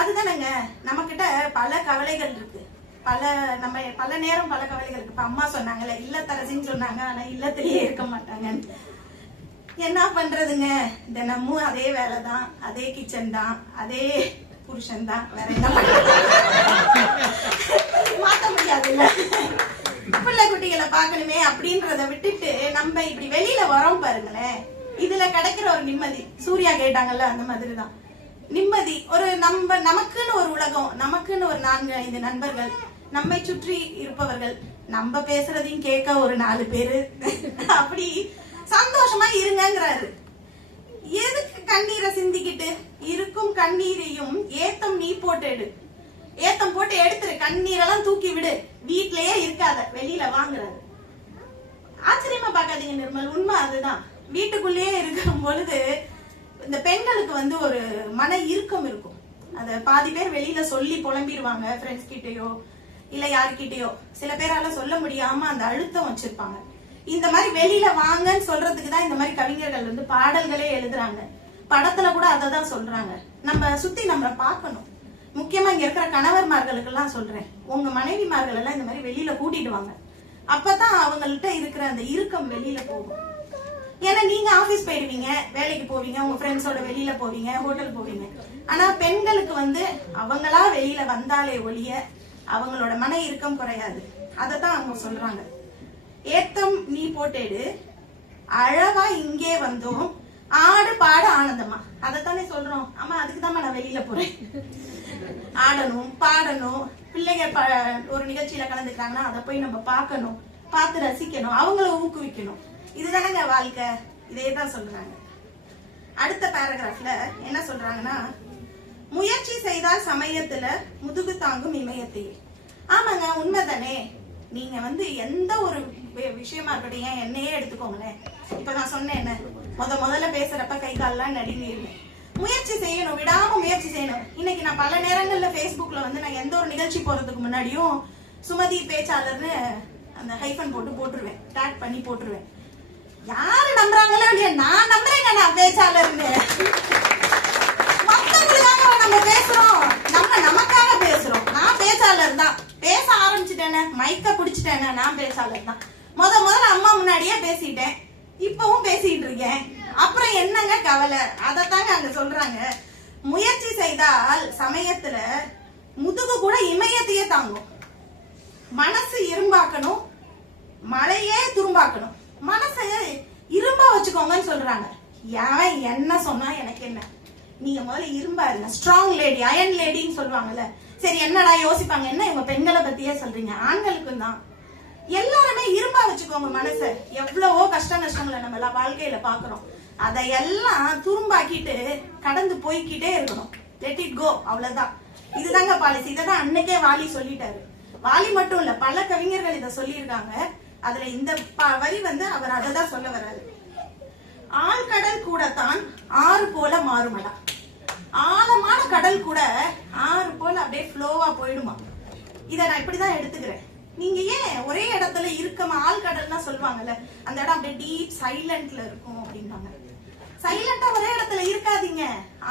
அதுதானங்க, நம்ம கிட்ட பல கவலைகள் இருக்கு, பல நேரம் பல கவலைகள் இருக்கு. இப்ப அம்மா சொன்னாங்கல்ல, இல்லத்தரசின்னு சொன்னாங்க, ஆனா இல்லத்திலேயே இருக்க மாட்டாங்க. என்ன பண்றதுங்க, தினமும் அதே வேலைதான், அதே கிச்சன் தான், அதே புருஷன் தான், வேற என்ன மாத்த முடியாதுல்ல. பிள்ளை குட்டிகளை பாக்கணுமே அப்படின்றத விட்டுட்டு நம்ம இப்படி வெளியில வரோம் பாருங்களேன், இதுல கிடைக்கிற ஒரு நிம்மதி. சூர்யா கேட்டாங்கல்ல, அந்த மாதிரிதான் நிம்மதி. ஒரு நமக்குன்னு ஒரு உலகம், நமக்குன்னு ஒரு 4-5 நண்பர்கள், நம்மை சுற்றி இருப்பவர்கள், நம்ம பேசுறதையும் கேட்க ஒரு 4 பேரு, அப்படி சந்தோஷமா இருங்கிறாரு. எதுக்கு கண்ணீரை சிந்திக்கிட்டு, இருக்கும் கண்ணீரையும் ஏத்தம் நீ போட்டு ஏத்தம் போட்டு எடுத்துரு, கண்ணீரெல்லாம் தூக்கி விடு, வீட்லயே இருக்காத, வெளியில வாங்குறாரு. ஆச்சரியமா பாக்காதீங்க நிர்மல், உண்மை அதுதான். வீட்டுக்குள்ளேயே இருக்கும் பொழுது இந்த பெண்களுக்கு வந்து ஒரு மன இறுக்கம் இருக்கும். அத பாதி பேர் வெளியில சொல்லி புலம்பிடுவாங்க, ஃப்ரெண்ட்ஸ் கிட்டயோ இல்ல யாருக்கிட்டயோ. சில பேரால சொல்ல முடியாம அந்த அழுத்தம் வச்சிருப்பாங்க. இந்த மாதிரி வெளியில வாங்கன்னு சொல்றதுக்கு தான் இந்த மாதிரி கவிஞர்கள் வந்து பாடல்களே எழுதுறாங்க. படத்துல கூட அததான் சொல்றாங்க. நம்ம சுத்தி நம்மள பாக்கணும். முக்கியமா இங்க இருக்கிற கணவர்மார்களுக்கு எல்லாம் சொல்றேன், உங்க மனைவிமார்கள் எல்லாம் இந்த மாதிரி வெளியில கூட்டிட்டு வாங்க. அப்பதான் அவங்கள்ட்ட இருக்கிற அந்த இறுக்கம் வெளியில போகும். ஏன்னா நீங்க ஆபீஸ் போயிடுவீங்க, வேலைக்கு போவீங்க, உங்க ஃப்ரெண்ட்ஸோட வெளியில போவீங்க, ஹோட்டல் போவீங்க. ஆனா பெண்களுக்கு வந்து அவங்களா வெளியில வந்தாலே ஒழிய அவங்களோட மன இறுக்கம் குறையாது. அதத்தான் அவங்க சொல்றாங்க. ஏத்தம் நீ போட்டேடு, அழவா இங்கே வந்தோம், ஆடு பாடு ஆனந்தமா. அதத்தானே சொல்றோம். ஆமா, அதுக்குதான் நான் வெளியில போறேன். ஆடணும், பாடணும், பிள்ளைங்க ஒரு நிகழ்ச்சியில கலந்துக்கிறாங்கன்னா அதை போய் நம்ம பார்க்கணும், பார்த்து ரசிக்கணும், அவங்கள ஊக்குவிக்கணும். இதுதானங்க வாழ்க்கை. இதேதான் சொல்றாங்க. அடுத்த பேராகிராஃப்ல என்ன சொல்றாங்கன்னா, முயற்சி செய்தால் சமயத்துல முதுகு தாங்கும் இமயத்தையே. ஆமாங்க, உண்மைதானே. நீங்க வந்து எந்த ஒரு விஷயமா இருக்கட்டும், ஏன் என்னையே எடுத்துக்கோங்களேன். இப்ப நான் சொன்னேன், என்ன முதல்ல பேசுறப்ப கை கால்லாம் நடுங்கிருந்தேன். முயற்சி செய்யணும், விடாம முயற்சி செய்யணும். இன்னைக்கு நான் பல நேரங்கள்ல Facebookல வந்து நான் எந்த ஒரு நிகழ்ச்சி போறதுக்கு முன்னாடியும் சுமதி பேச்சாளர்னு அந்த ஹைஃபன் போட்டுருவேன், டேக் பண்ணி போட்டுருவேன். யாரு நம்புறாங்களோ இல்லையா, நான் நம்புறேங்க நான் பேச்சாளர்னு. மத்தவங்களுக்காக நம்ம பேசுறோம், நம்ம நமக்காக பேசுறோம். நான் பேச்சாளர் தான், பேச ஆரம்பிச்சுட்டேனே, மைக்க பிடிச்சிட்டேனே, நான் பேச்சாளர் தான். முதல்ல அம்மா முன்னாடியே பேசிட்டேன், இப்பவும் பேசிட்டு இருக்கேன். அப்புறம் என்னங்க கவலை? அதத்தாங்க அங்க சொல்றாங்க, முயற்சி செய்தால் சமயத்துல முதுகு கூட இமயத்தையே தாங்கும். மனசு இரும்பாக்கணும், மழையே துரும்பாக்கணும். மனசை இரும்பா வச்சுக்கோங்கன்னு சொல்றாங்க. எவன் என்ன சொன்னா எனக்கு என்ன? நீங்க முதல்ல இரும்பா இருங்க. ஸ்ட்ராங் லேடி, அயன் லேடின்னு சொல்லுவாங்கல்ல. சரி, என்னடா யோசிப்பாங்க, என்ன இவங்க பெண்களை பத்தியே சொல்றீங்க? ஆண்களுக்கும் தான். எல்லாருமே இரும்பா வச்சுக்கோங்க மனச. எவ்வளவோ கஷ்டங்களை நம்ம வாழ்க்கையில பாக்குறோம். அதையெல்லாம் துரும்பாக்கிட்டு கடந்து போய்கிட்டே இருக்கணும். லெட் இட் கோ, அவ்வளவுதான். இதுதாங்க பாலிசி. இதான் அன்னைக்கே வாலி சொல்லிட்டாரு. வாலி மட்டும் இல்ல, பல கவிஞர்கள் இத சொல்லியிருக்காங்க. அதுல இந்த வரி அவர் அததான் சொல்ல வர்றாரு. ஆழ்கடல் கூட தான் ஆறு போல மாறுமடா. ஆழமான கடல் கூட ஆறு போல அப்படியே ஃப்ளோவா போயிடுமா. இத நான் இப்படிதான் எடுத்துக்கிறேன். நீங்க ஏன் ஒரே இடத்துல இருக்கமா? ஆழ்கடல்னா சொல்லுவாங்கல்ல, அந்த இடம் அப்படியே டீப் சைலண்ட்ல இருக்கும் அப்படின்றாங்க. சைலண்டா ஒரே இடத்துல இருக்காதீங்க,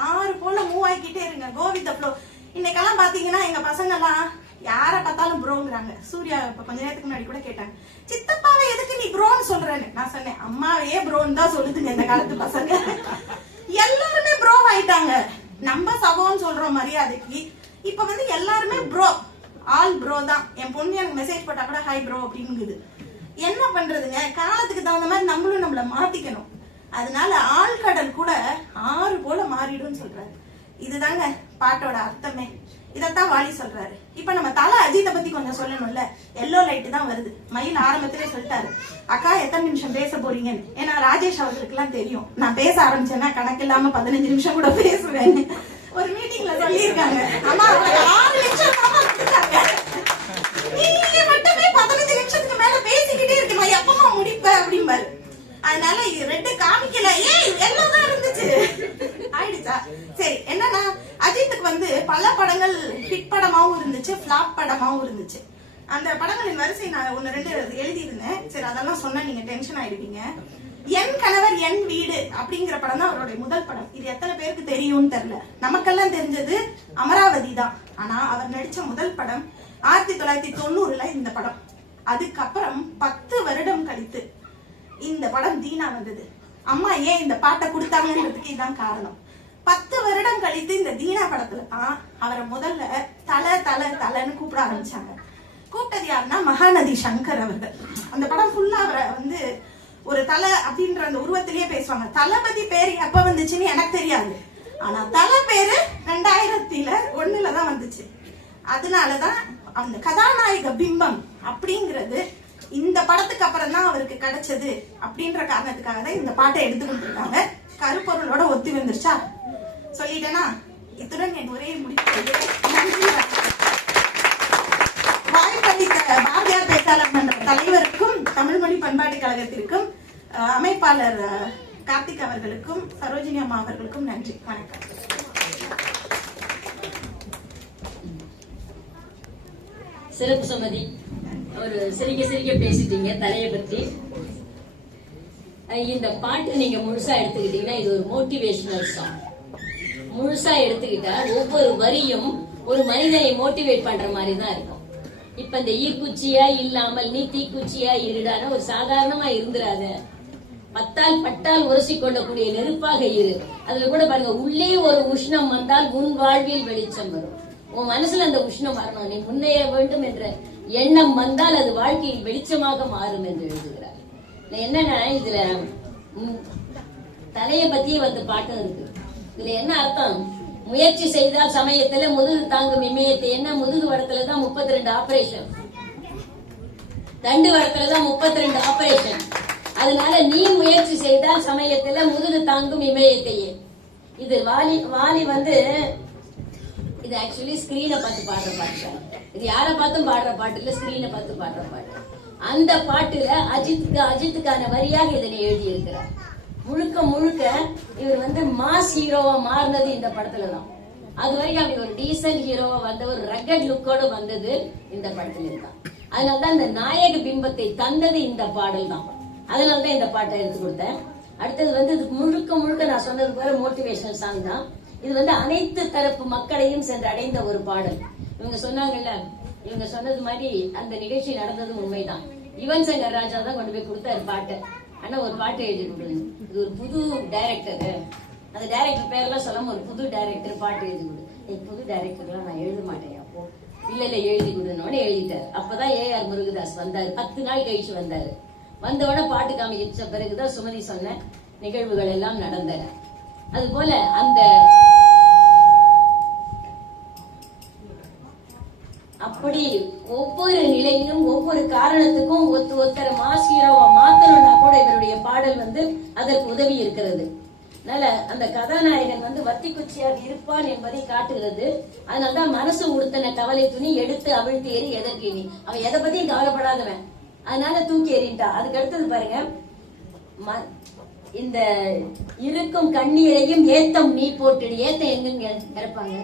ஆறு போல மூவ் ஆகிக்கிட்டே இருங்க. Go with the flow. இன்னைக்கெல்லாம் பாத்தீங்கன்னா எங்க பசங்க எல்லாம் யார பார்த்தாலும் ப்ரோங்கிறாங்க. சூர்யா இப்ப கொஞ்ச நேரத்துக்கு முன்னாடி கூட கேட்டாங்க, சித்தப்பாவை எதுக்கு நீ ப்ரோன்னு சொல்றேன்னு. நான் சொன்னேன், அம்மாவையே ப்ரோன்னு தான் சொல்லுதுங்க இந்த காலத்து பசங்க. எல்லாருமே ப்ரோ ஆயிட்டாங்க. நம்ம சகோன்னு சொல்றோம் மரியாதைக்கு. இப்ப எல்லாருமே ப்ரோ, ஆல் ப்ரோ தான். என் பொண்ணு எனக்கு மெசேஜ் போட்டா கூட ஹாய் ப்ரோ அப்படிங்குது. என்ன பண்றதுங்க? காலத்துக்கு தகுந்த மாதிரி நம்மளும் நம்மள மாத்திக்கணும். அதனால ஆழ்கடல் கூட ஆறு போல மாறிடும் சொல்றாரு. இதுதாங்க பாட்டோட அர்த்தமே. இதத்தான் வாலி சொல்றாரு. இப்ப நம்ம தல அஜித்தை பத்தி கொஞ்சம் சொல்லணும்ல. எல்லோ லைட் தான் வருது. மயில் ஆரம்பத்திலே சொல்லிட்டாரு, அக்கா எத்தனை நிமிஷம் பேச போறீங்கன்னு. ஏன்னா ராஜேஷ் அவர்களுக்கு எல்லாம் தெரியும், நான் பேச ஆரம்பிச்சேன்னா கணக்கு இல்லாம 15 நிமிஷம் கூட பேசுவேன். ஒரு மீட்டிங்ல சொல்லியிருக்காங்க, ஆமா 6 நிமிஷம் கொடுத்தாங்க, நீங்க மட்டுமே 15 நிமிஷத்துக்கு மேல பேசிக்கிட்டே இருக்குமா, எப்பமா முடிப்ப அப்படிம்பாரு. அதனால இது ரெண்டு காமிக்கல. ஏய், எல்லாம் தான் இருந்துச்சு, ஆயிடுச்சா? சரி, என்னன்னா அஜித்துக்கு பல படங்கள் ஹிட் படமாவும் இருந்துச்சு, பிளாப் படமாவும் இருந்துச்சு. அந்த படங்களின் வரிசை நான் 1-2 எழுதி இருந்தேன். சரி, அதெல்லாம் சொன்னா நீங்க டென்ஷன் ஆயிடுவீங்க. என் கணவர் என் வீடு அப்படிங்கிற படம் தான் அவருடைய முதல் படம். இது எத்தனை பேருக்கு தெரியும்னு தெரியல. நமக்கெல்லாம் தெரிஞ்சது அமராவதி தான். ஆனா அவர் நடிச்ச முதல் படம் 1990 இந்த படம். அதுக்கப்புறம் 10 வருடம் கழித்து இந்த படம் தீனா வந்தது. அம்மா ஏன் இந்த பாட்டை கொடுத்தாங்கன்றதுக்கு இதுதான் காரணம். 10 வருடம் கழித்து இந்த தீனா படத்துல தான் அவரை முதல்ல தல தல தலன்னு கூப்பிட ஆரம்பிச்சாங்க. கூப்பிட்டது யாருன்னா மகாநதி சங்கர் அவர்கள். அந்த படம் ஃபுல்லா அவரை ஒரு தலை அப்படின்ற அந்த உருவத்திலேயே பேசுவாங்க. தளபதி பேரு எப்ப வந்துச்சுன்னு எனக்கு தெரியாது, ஆனா தலை பேரு 2001 தான் வந்துச்சு. அதனாலதான் அந்த கதாநாயக பிம்பம் அப்படிங்கிறது இந்த படத்துக்கு அப்புறம் தான் அவருக்கு கிடைச்சது அப்படின்ற காரணத்துக்காக தான் இந்த பாட்டை எடுத்து கொடுத்துருக்காங்க. கருப்பொருளோட ஒத்தி வந்துருச்சா? சொல்லிட்டேனா? இத்துடன் என் உரையை முடிக்கிறேன். வாய்ப்பளித்த பாரதியார் பேச்சாளர் மன்ற தலைவருக்கும் தமிழ் மொழி பண்பாட்டு கழகத்திற்கும் அமைப்பாளர் கார்த்திக் அவர்களுக்கும் சரோஜினி அம்மா அவர்களுக்கும் நன்றி. வணக்கம். சிறப்பு சுமதி, ஒரு சிரிக்க பேசிட்டீங்க தலையை பத்தி. இந்த பாட்டு நீங்க முழுசா எடுத்துக்கிட்டீங்கன்னா இது ஒரு மோட்டிவேஷனல் சாங். முழுசா எடுத்துக்கிட்டா ஒவ்வொரு வரியும் ஒரு மனிதனை மோட்டிவேட் பண்ற மாதிரி தான் இருக்கும். இப்ப இந்த ஈக்குச்சியா இல்லாமல் நீ தீக்குச்சியா இருடான ஒரு சாதாரணமா இருந்துராத, பட்டால் உரசி கொள்ளக்கூடிய நெருப்பாக இரு. அதுல கூட பாருங்க, உள்ளே ஒரு உஷ்ணம் வந்தால் உன் வாழ்வில் வெளிச்சம் வரும். உன் மனசுல அந்த உஷ்ணம் வரணும், நீ முன்னேற வேண்டும் என்ற எண்ணம் வந்தால் அது வாழ்க்கையில் வெளிச்சமாக மாறும் என்று எழுதுகிறார். என்னன்னா இதுல தலைய பத்தியே பாட்டு இருக்கு. இதுல என்ன அர்த்தம்? முயற்சி செய்தால் சமயத்துல முதுகு தாங்கும் இமயத்தை. என்ன முதுகு வடத்துலதான் 32 ஆபரேஷன், தண்டு வடத்துலதான் 32 ஆபரேஷன். அதனால நீ முயற்சி செய்தால் சமயத்துல முதுகு தாங்கும் இமயத்தையே. இது வாலி இது ஆக்சுவலி ஸ்கிரீனை பார்த்து பாடுற பாட்டு. இது யாரை பார்த்தும் பாடுற பாட்டு இல்ல, ஸ்கிரீனை பார்த்து பாடுற பாட்டு. அந்த பாட்டுல அஜித்துக்கான வரியாக இதனை எழுதி இருக்கிறார். முழுக்க இவர் மாஸ் ஹீரோவா மாறினது இந்த படத்துல தான். அது வரைக்கும் அப்படி ஒரு டீசன்ட் ஹீரோவா வந்த ஒரு ரக்கட் லுக்கோட வந்தது இந்த படத்துல தான். அதனாலதான் இந்த நாயக பிம்பத்தை தந்தது இந்த பாடல் தான். அதனாலதான் இந்த பாட்டை எடுத்து கொடுத்தேன். அடுத்தது இது முழுக்க நான் சொன்னது போல மோட்டிவேஷனல் சாங் தான். இது வந்து அனைத்து தரப்பு மக்களையும் சென்று அடைந்த ஒரு பாடல். இவங்க சொன்னாங்கல்ல, இவங்க சொன்னது மாதிரி அந்த நிகழ்ச்சி நடந்தது உண்மைதான். யுவன் சங்கர் ராஜா தான் கொண்டு போய் கொடுத்தாரு பாட்டை. ஆனா ஒரு பாட்டு எழுதி கொடுங்க, இது ஒரு புது டைரக்டர், அந்த டைரக்டர் பேரெல்லாம் சொல்லாம ஒரு புது டைரக்டர் பாட்டு எழுதி கொடு. புது டைரக்டர்லாம் நான் எழுத மாட்டேன். அப்போ இல்ல எழுதி கொடுன்னு எழுதிட்டாரு. அப்பதான் ஏஆர் முருகதாஸ் வந்தாரு. 10 நாள் கழிச்சு வந்தாரு. வந்தோட பாட்டு காமிச்ச பிறகுதான் சுமதி சொன்ன நிகழ்வுகள் எல்லாம் நடந்தன. அது போல அந்த அப்படி ஒவ்வொரு நிலையிலும் ஒவ்வொரு காரணத்துக்கும் ஒருத்தரை மாஸ் ஹீரோவா மாத்தணும்னா கூட இவருடைய பாடல் வந்து அதற்கு உதவி இருக்கிறது. அதனால அந்த கதாநாயகன் வந்து வத்தி குச்சியாக இருப்பான் என்பதை காட்டுகிறது. அதனாலதான் மனசு உடுத்தின கவலை துணி எடுத்து அவிழ்த்து எறி எதற்கு நீ, அவன் எதை பத்தியும் கவலைப்படாதவன், அதனால தூக்கி எறின்ட்டா. அதுக்கு அடுத்தது பாருங்க, இந்த இருக்கும் கண்ணீரையும் ஏத்தம் நீ போட்டுடு. ஏத்தம் எங்க இறப்பாங்க?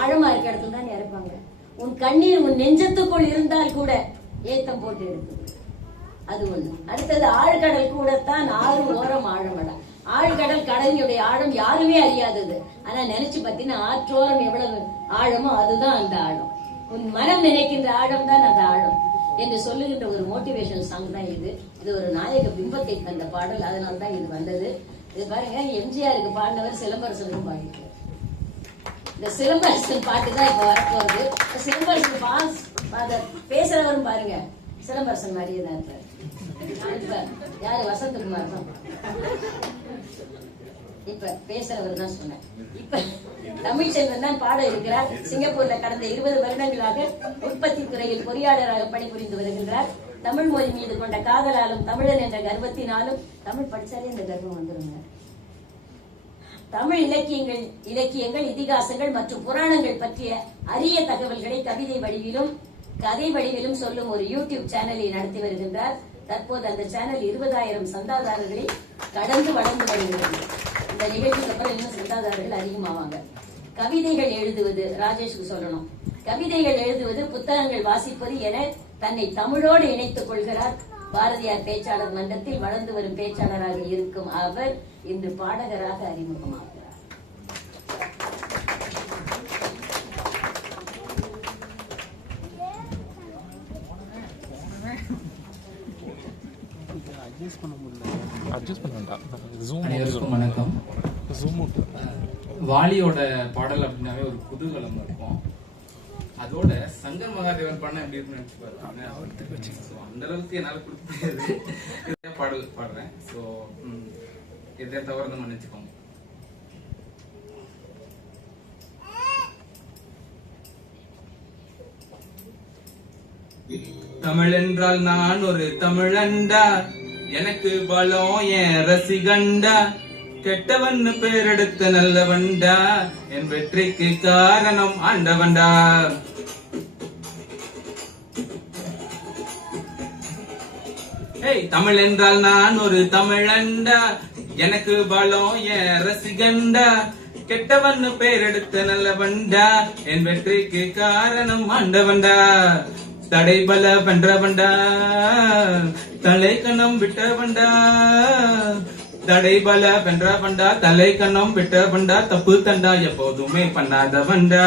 ஆழமா இருக்க இடத்துல தான் இறப்பாங்க. உன் கண்ணீர் உன் நெஞ்சத்துக்குள் இருந்தால் கூட ஏத்தம் போட்டு எடுத்து. அது ஒண்ணு. அடுத்தது ஆழ்கடல் கூடத்தான் ஆறு ஓரம் ஆழமடா. ஆழ்கடல் கடலினுடைய ஆழம் யாருமே அறியாதது. ஆனா நினைச்சு பார்த்தீங்கன்னா ஆற்றோரம் எவ்வளவு ஆழமோ அதுதான் அந்த ஆழம். உன் மனம் நினைக்கின்ற ஆழம் தான் அந்த ஆழம் என்று சொல்லுகின்ற ஒரு மோட்டிவேஷன் சாங் தான் இது. இது ஒரு நாயக பிம்பத்தை தந்த பாடல். அதனால்தான் இது வந்தது. இது பாருங்க, எம்ஜிஆருக்கு பாடினவர் சிலம்பரசனும் பாடிட்டு. இந்த சிலம்பரசன் பாட்டு தான் இப்ப வரப்போகுது. சிலம்பரசன் பேசுறவரும் பாருங்க சிலம்பரசன் மாதிரியே தான் இருப்பாரு. இப்ப யாரு வசந்தகுமார் தான் இப்ப பேசுறவர் தான் சொன்னேன். இப்ப தமிழ்ச்செல்வன் தான் பாட இருக்கிறார். சிங்கப்பூர்ல கடந்த 20 வருடங்களாக உற்பத்தி துறையில் பொறியாளராக பணிபுரிந்து வருகின்றார். தமிழ் மொழி மீது கொண்ட காதலாலும் தமிழன் என்ற கர்வத்தினாலும், தமிழ் படிச்சாலே இந்த கர்வம் வந்துருங்க. தமிழ் இலக்கியங்கள், இதிகாசங்கள் மற்றும் புராணங்கள் பற்றிய அரிய தகவல்களை கவிதை வடிவிலும் கதை வடிவிலும் சொல்லும் ஒரு யூடியூப் சேனலை நடத்தி வருகின்றார். தற்போது அந்த சேனல் 20,000 சந்தாதாரர்களை கடந்து வளர்ந்து வருகிறது. இந்த நிகழ்ச்சிக்கு அப்புறம் இன்னும் சந்தாதாரர்கள் அதிகமாவாங்க. கவிதைகள் எழுதுவது, ராஜேஷ்க்கு சொல்லணும், கவிதைகள் எழுதுவது, புத்தகங்கள் வாசிப்பது என தன்னை தமிழோடு இணைத்துக் கொள்கிறார். பாரதியார் பேச்சாளர் மன்றத்தில் வளர்ந்து வரும் பேச்சாளராக இருக்கும் அவர் இன்று பாடகராக அறிமுகமாகிறார். அனைவருக்கும் வணக்கம். வாலியோட பாடல் அப்படின்னாவே ஒரு குதூகலம் இருக்கும். அதோட சங்கர் மகாதேவன் பாடினா எப்படி இருக்குன்னு நினைச்சு பாருங்க. அந்த அளவுக்கு என்னால கொடுக்க முடியாது. பாடல் பாடுறேன். ஸோ எதை தவறு மன்னிச்சுக்கோங்க. தமிழ் என்றால் நான் ஒரு தமிழண்டா, எனக்கு பலம் என் ரசிகண்டா, கெட்டவன் பேரெடுத்த நல்லவண்டா, என் வெற்றிக்கு காரணம் ஆண்டவண்டா. தமிழ் என்றால் நான் ஒரு தமிழண்டா, எனக்கு பலம் என் ரசிகண்டா, கெட்டவன் பேரெடுத்த நல்லவண்டா, என் வெற்றிக்கு காரணம் ஆண்டவண்டா. தடைபல வென்றவண்டா, தலைக்கணம் விட்டவண்டா, தடைபல வென்றவண்டா, தலைக்கணம் விட்டவண்டா, தப்பு தண்டா எப்போதுமே பண்ணாதவண்டா.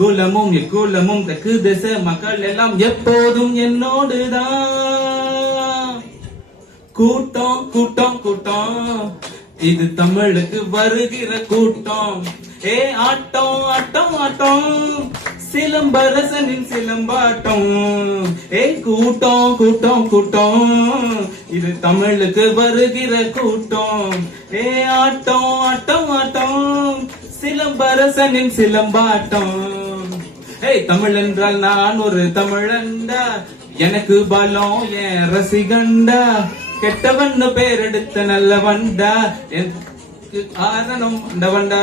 குலமும் இக்குலமும் தெற்கு தேச மக்கள் எல்லாம் எப்போதும் என்னோடுதான். கூட்டம் கூட்டம் கூட்டம், இது தமிழுக்கு வருகிற கூட்டம். ஆட்டம் ஆட்டம் ஆட்டம், சிலம்பரசனின் சிலம்பாட்டம். கூட்டம் கூட்டம் கூட்டம், இது தமிழுக்கு வருகிற கூட்டம். ஆட்டம் ஆட்டம் ஆட்டம், சிலம்பரசனின் சிலம்பாட்டம். தமிழ் என்றால் நான் ஒரு தமிழண்டா, எனக்கு பலம் என் ரசிகண்டா, கெட்டவன் பேரெடுத்த நல்லவண்டா, எனக்கு காரணம் ஆண்டவண்டா.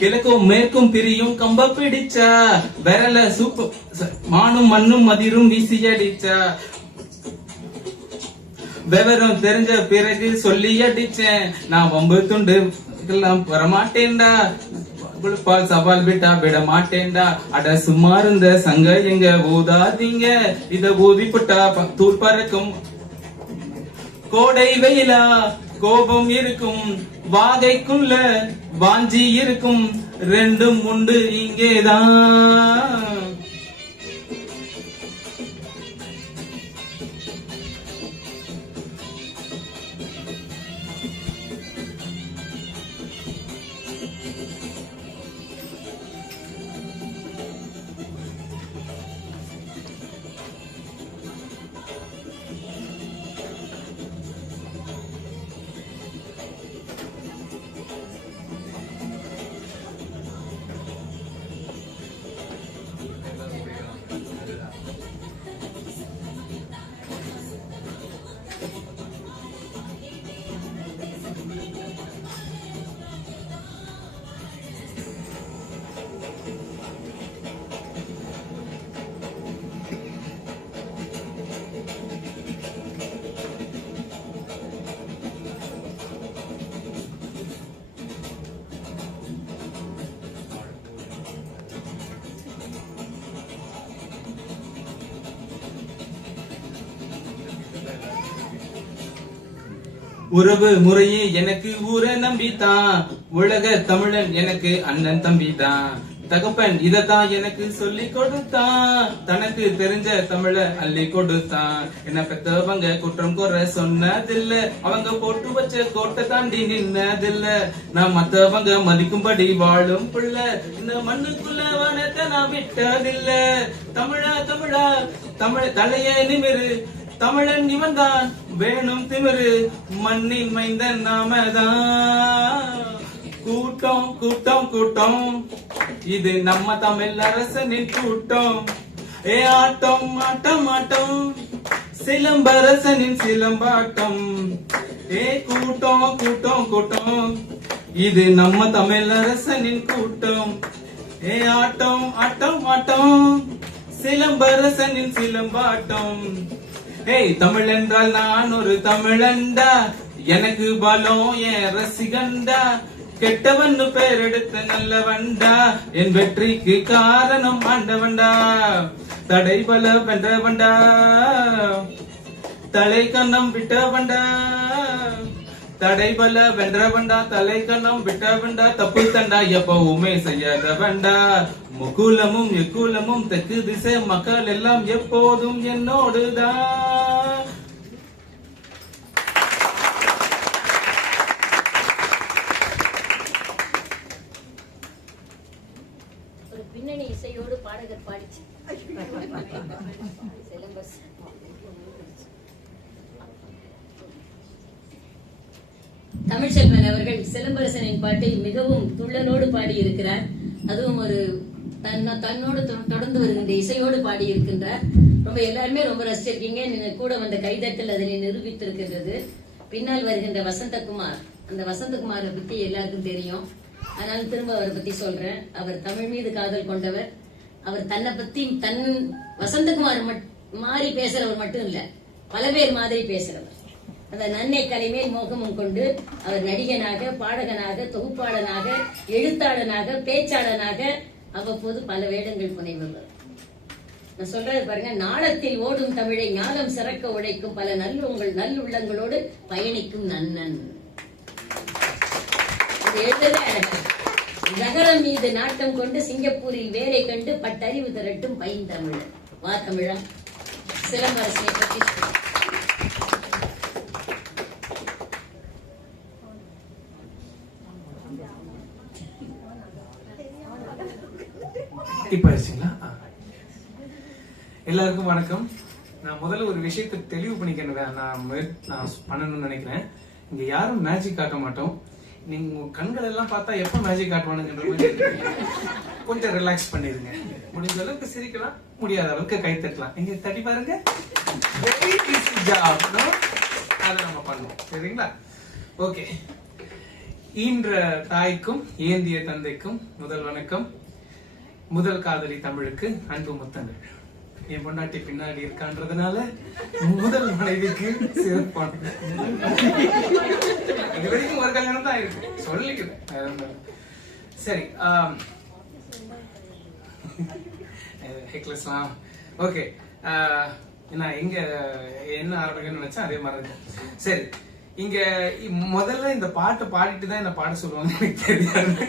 கிழக்கும் மேற்கும் பிரியும் கம்ப பிடிச்சா விரல சூப்பு மானும் மண்ணும் மதிரும் வீசி அடிச்சா விவரம் தெரிஞ்ச பிறகு சொல்லி அடிச்சேன் நான் வம்பு துண்டு எல்லாம் வரமாட்டேன்டா பால் சவால் விட்டா விட மாட்டேன்டா அட சும்மா இருந்த சங்க எங்க ஊதாதீங்க இத ஊதிப்பட்டா தூள் பறக்கும் கோடை வெயிலா கோபம் இருக்கும் வாகைக்குள்ள வாஞ்சி இருக்கும் ரெண்டும் உண்டு இங்கேதான் உறவு முறையே எனக்கு ஊரை நம்பித்தான் உலக தமிழன் எனக்கு அண்ணன் தம்பிதான் தகப்பன் இதத்தான் எனக்கு சொல்லி கொடுத்தான் தனக்கு தெரிஞ்ச தமிழ அள்ளி கொடுத்தான் என்ன பெத்தவங்க குற்றம் குறை சொன்னதில்ல அவங்க போட்டு வச்ச கோட்டை தாண்டி நின்னதில்ல நான் மத்தவங்க மதிக்கும்படி வாழும் பிள்ளை இந்த மண்ணுக்குள்ள வனத்தை நான் விட்டதில்ல தமிழா தமிழா தமிழ் தலைய நிமிரு தமிழன் இவன்தான் வேணும் திமிரு மண்ணின் மைந்தன் நாமதான் கூட்டம் கூட்டம் கூட்டம் இது நம்ம தமிழ் அரசனின் கூட்டம் ஏ ஆட்டம் ஆட்டம் ஆட்டம் சிலம்பரசனின் சிலம்பாட்டம் ஏ கூட்டம் கூட்டம் கூட்டம் இது நம்ம தமிழ் அரசனின் கூட்டம் ஏ ஆட்டம் ஆட்டம் ஆட்டம் சிலம்பரசனின் சிலம்பாட்டம் ஏய் தமிழ் என்றால் நான் ஒரு தமிழண்டா எனக்கு பலம் என் ரசிகண்டா கெட்டவன்னு பேர் எடுத்த நல்லவண்டா என் வெற்றிக்கு காரணம் ஆண்டவண்டா தடை பல வென்றவண்டா தலை கண்ணம் விட்டவண்டா தடை பல வென்றவண்டா தலை கண்ணம் விட்டவண்டா தப்பு தண்டா எப்பவுமே செய்யாதவண்டா முகுலமும் எக்குலமும் தெற்கு திசை மக்கள் எல்லாம் எப்போதும் என்னோடுதான். ஒரு பின்னணி இசையோடு பாடகர் பாடிச்சு சிலம்பஸ். தமிழ்ச்செல்வன் அவர்கள் சிலம்பரசனின் பாட்டை மிகவும் துள்ளலோடு பாடியிருக்கிறார். அதுவும் ஒரு தன்னோடு தொடர்ந்து வருகின்ற இசையோடு பாடியிருக்கின்றார். ரொம்ப எல்லாருமே ரொம்ப ரசிச்சிருக்கீங்க. நீங்க கூட வந்த கைதட்டல் அதனை நிரூபித்திருக்கின்றது. பின்னால் வருகின்ற வசந்தகுமார், அந்த வசந்தகுமாரை பத்தி எல்லாருக்கும் தெரியும். அதனால திரும்ப அவரை பத்தி சொல்றேன். அவர் தமிழ் மீது காதல் கொண்டவர். அவர் தன்னை பத்தி வசந்தகுமார் மாறி பேசுறவர் மட்டும் இல்ல, பல பேர் மாதிரி பேசுறவர். அந்த நன்னை கலைமேல் மோகமும் கொண்டு அவர் நடிகனாக, பாடகனாக, தொகுப்பாளனாக, எழுத்தாளனாக, பேச்சாளனாக அவ்வப்போது பல வேடங்கள் புனைபவர். நான் சொல்றது பாருங்க, நாளத்தில் ஓடும் தமிழை ஞானம் சிறக்க உழைக்கும் பல நல்லுள்ளங்களோடு பயணிக்கும் நன்னன். நகரம் மீது நாட்டம் கொண்டு சிங்கப்பூரில் வேலை கண்டு பட்டறிவு திரட்டும் பைந்தமிழ். வா தமிழா. சிலம்பரசனை பற்றி இப்ப ஆயிடுச்சுங்களா? எல்லாருக்கும் வணக்கம். நான் முதல்ல ஒரு விஷயத்தை தெளிவு பண்ணிக்கிறேன். நான் பண்ணணும்னு நினைக்கிறேன். இங்க யாரும் மேஜிக் காட்ட மாட்டோம். நீங்க உங்க கண்கள் எல்லாம் பார்த்தா எப்ப மேஜிக் காட்டுவானுங்கிற மாதிரி கொஞ்சம் ரிலாக்ஸ் பண்ணிருங்க. முடிஞ்ச அளவுக்கு சிரிக்கலாம், முடியாத அளவுக்கு கை தட்டலாம். நீங்க தட்டி பாருங்க. Very easy job. அதை நம்ம பண்ணுவோம், சரிங்களா? ஓகே. ஈன்ற தாய்க்கும் ஏந்திய தந்தைக்கும் முதல் வணக்கம். முதல் காதலி தமிழுக்கு அன்பு முத்தங்கள். என் பொண்டாட்டி பின்னாடி இருக்கான்றதுனால முதல் மனைவிக்கு சிறப்பான இது வரைக்கும் ஒரு கல்யாணம் தான் இருக்கு சொல்லிக்கிறேன். சரி, ஹெக்லஸ்லாம் ஓகே. நான் இங்க என்ன ஆரம்பிக்கணும்னு நினைச்சேன் அதே மாதிரி இருக்கும். சரி, இங்க முதல்ல இந்த பாட்டை பாடிட்டு தான் என்ன பாட சொல்லுவாங்க எனக்கு தெரியாது.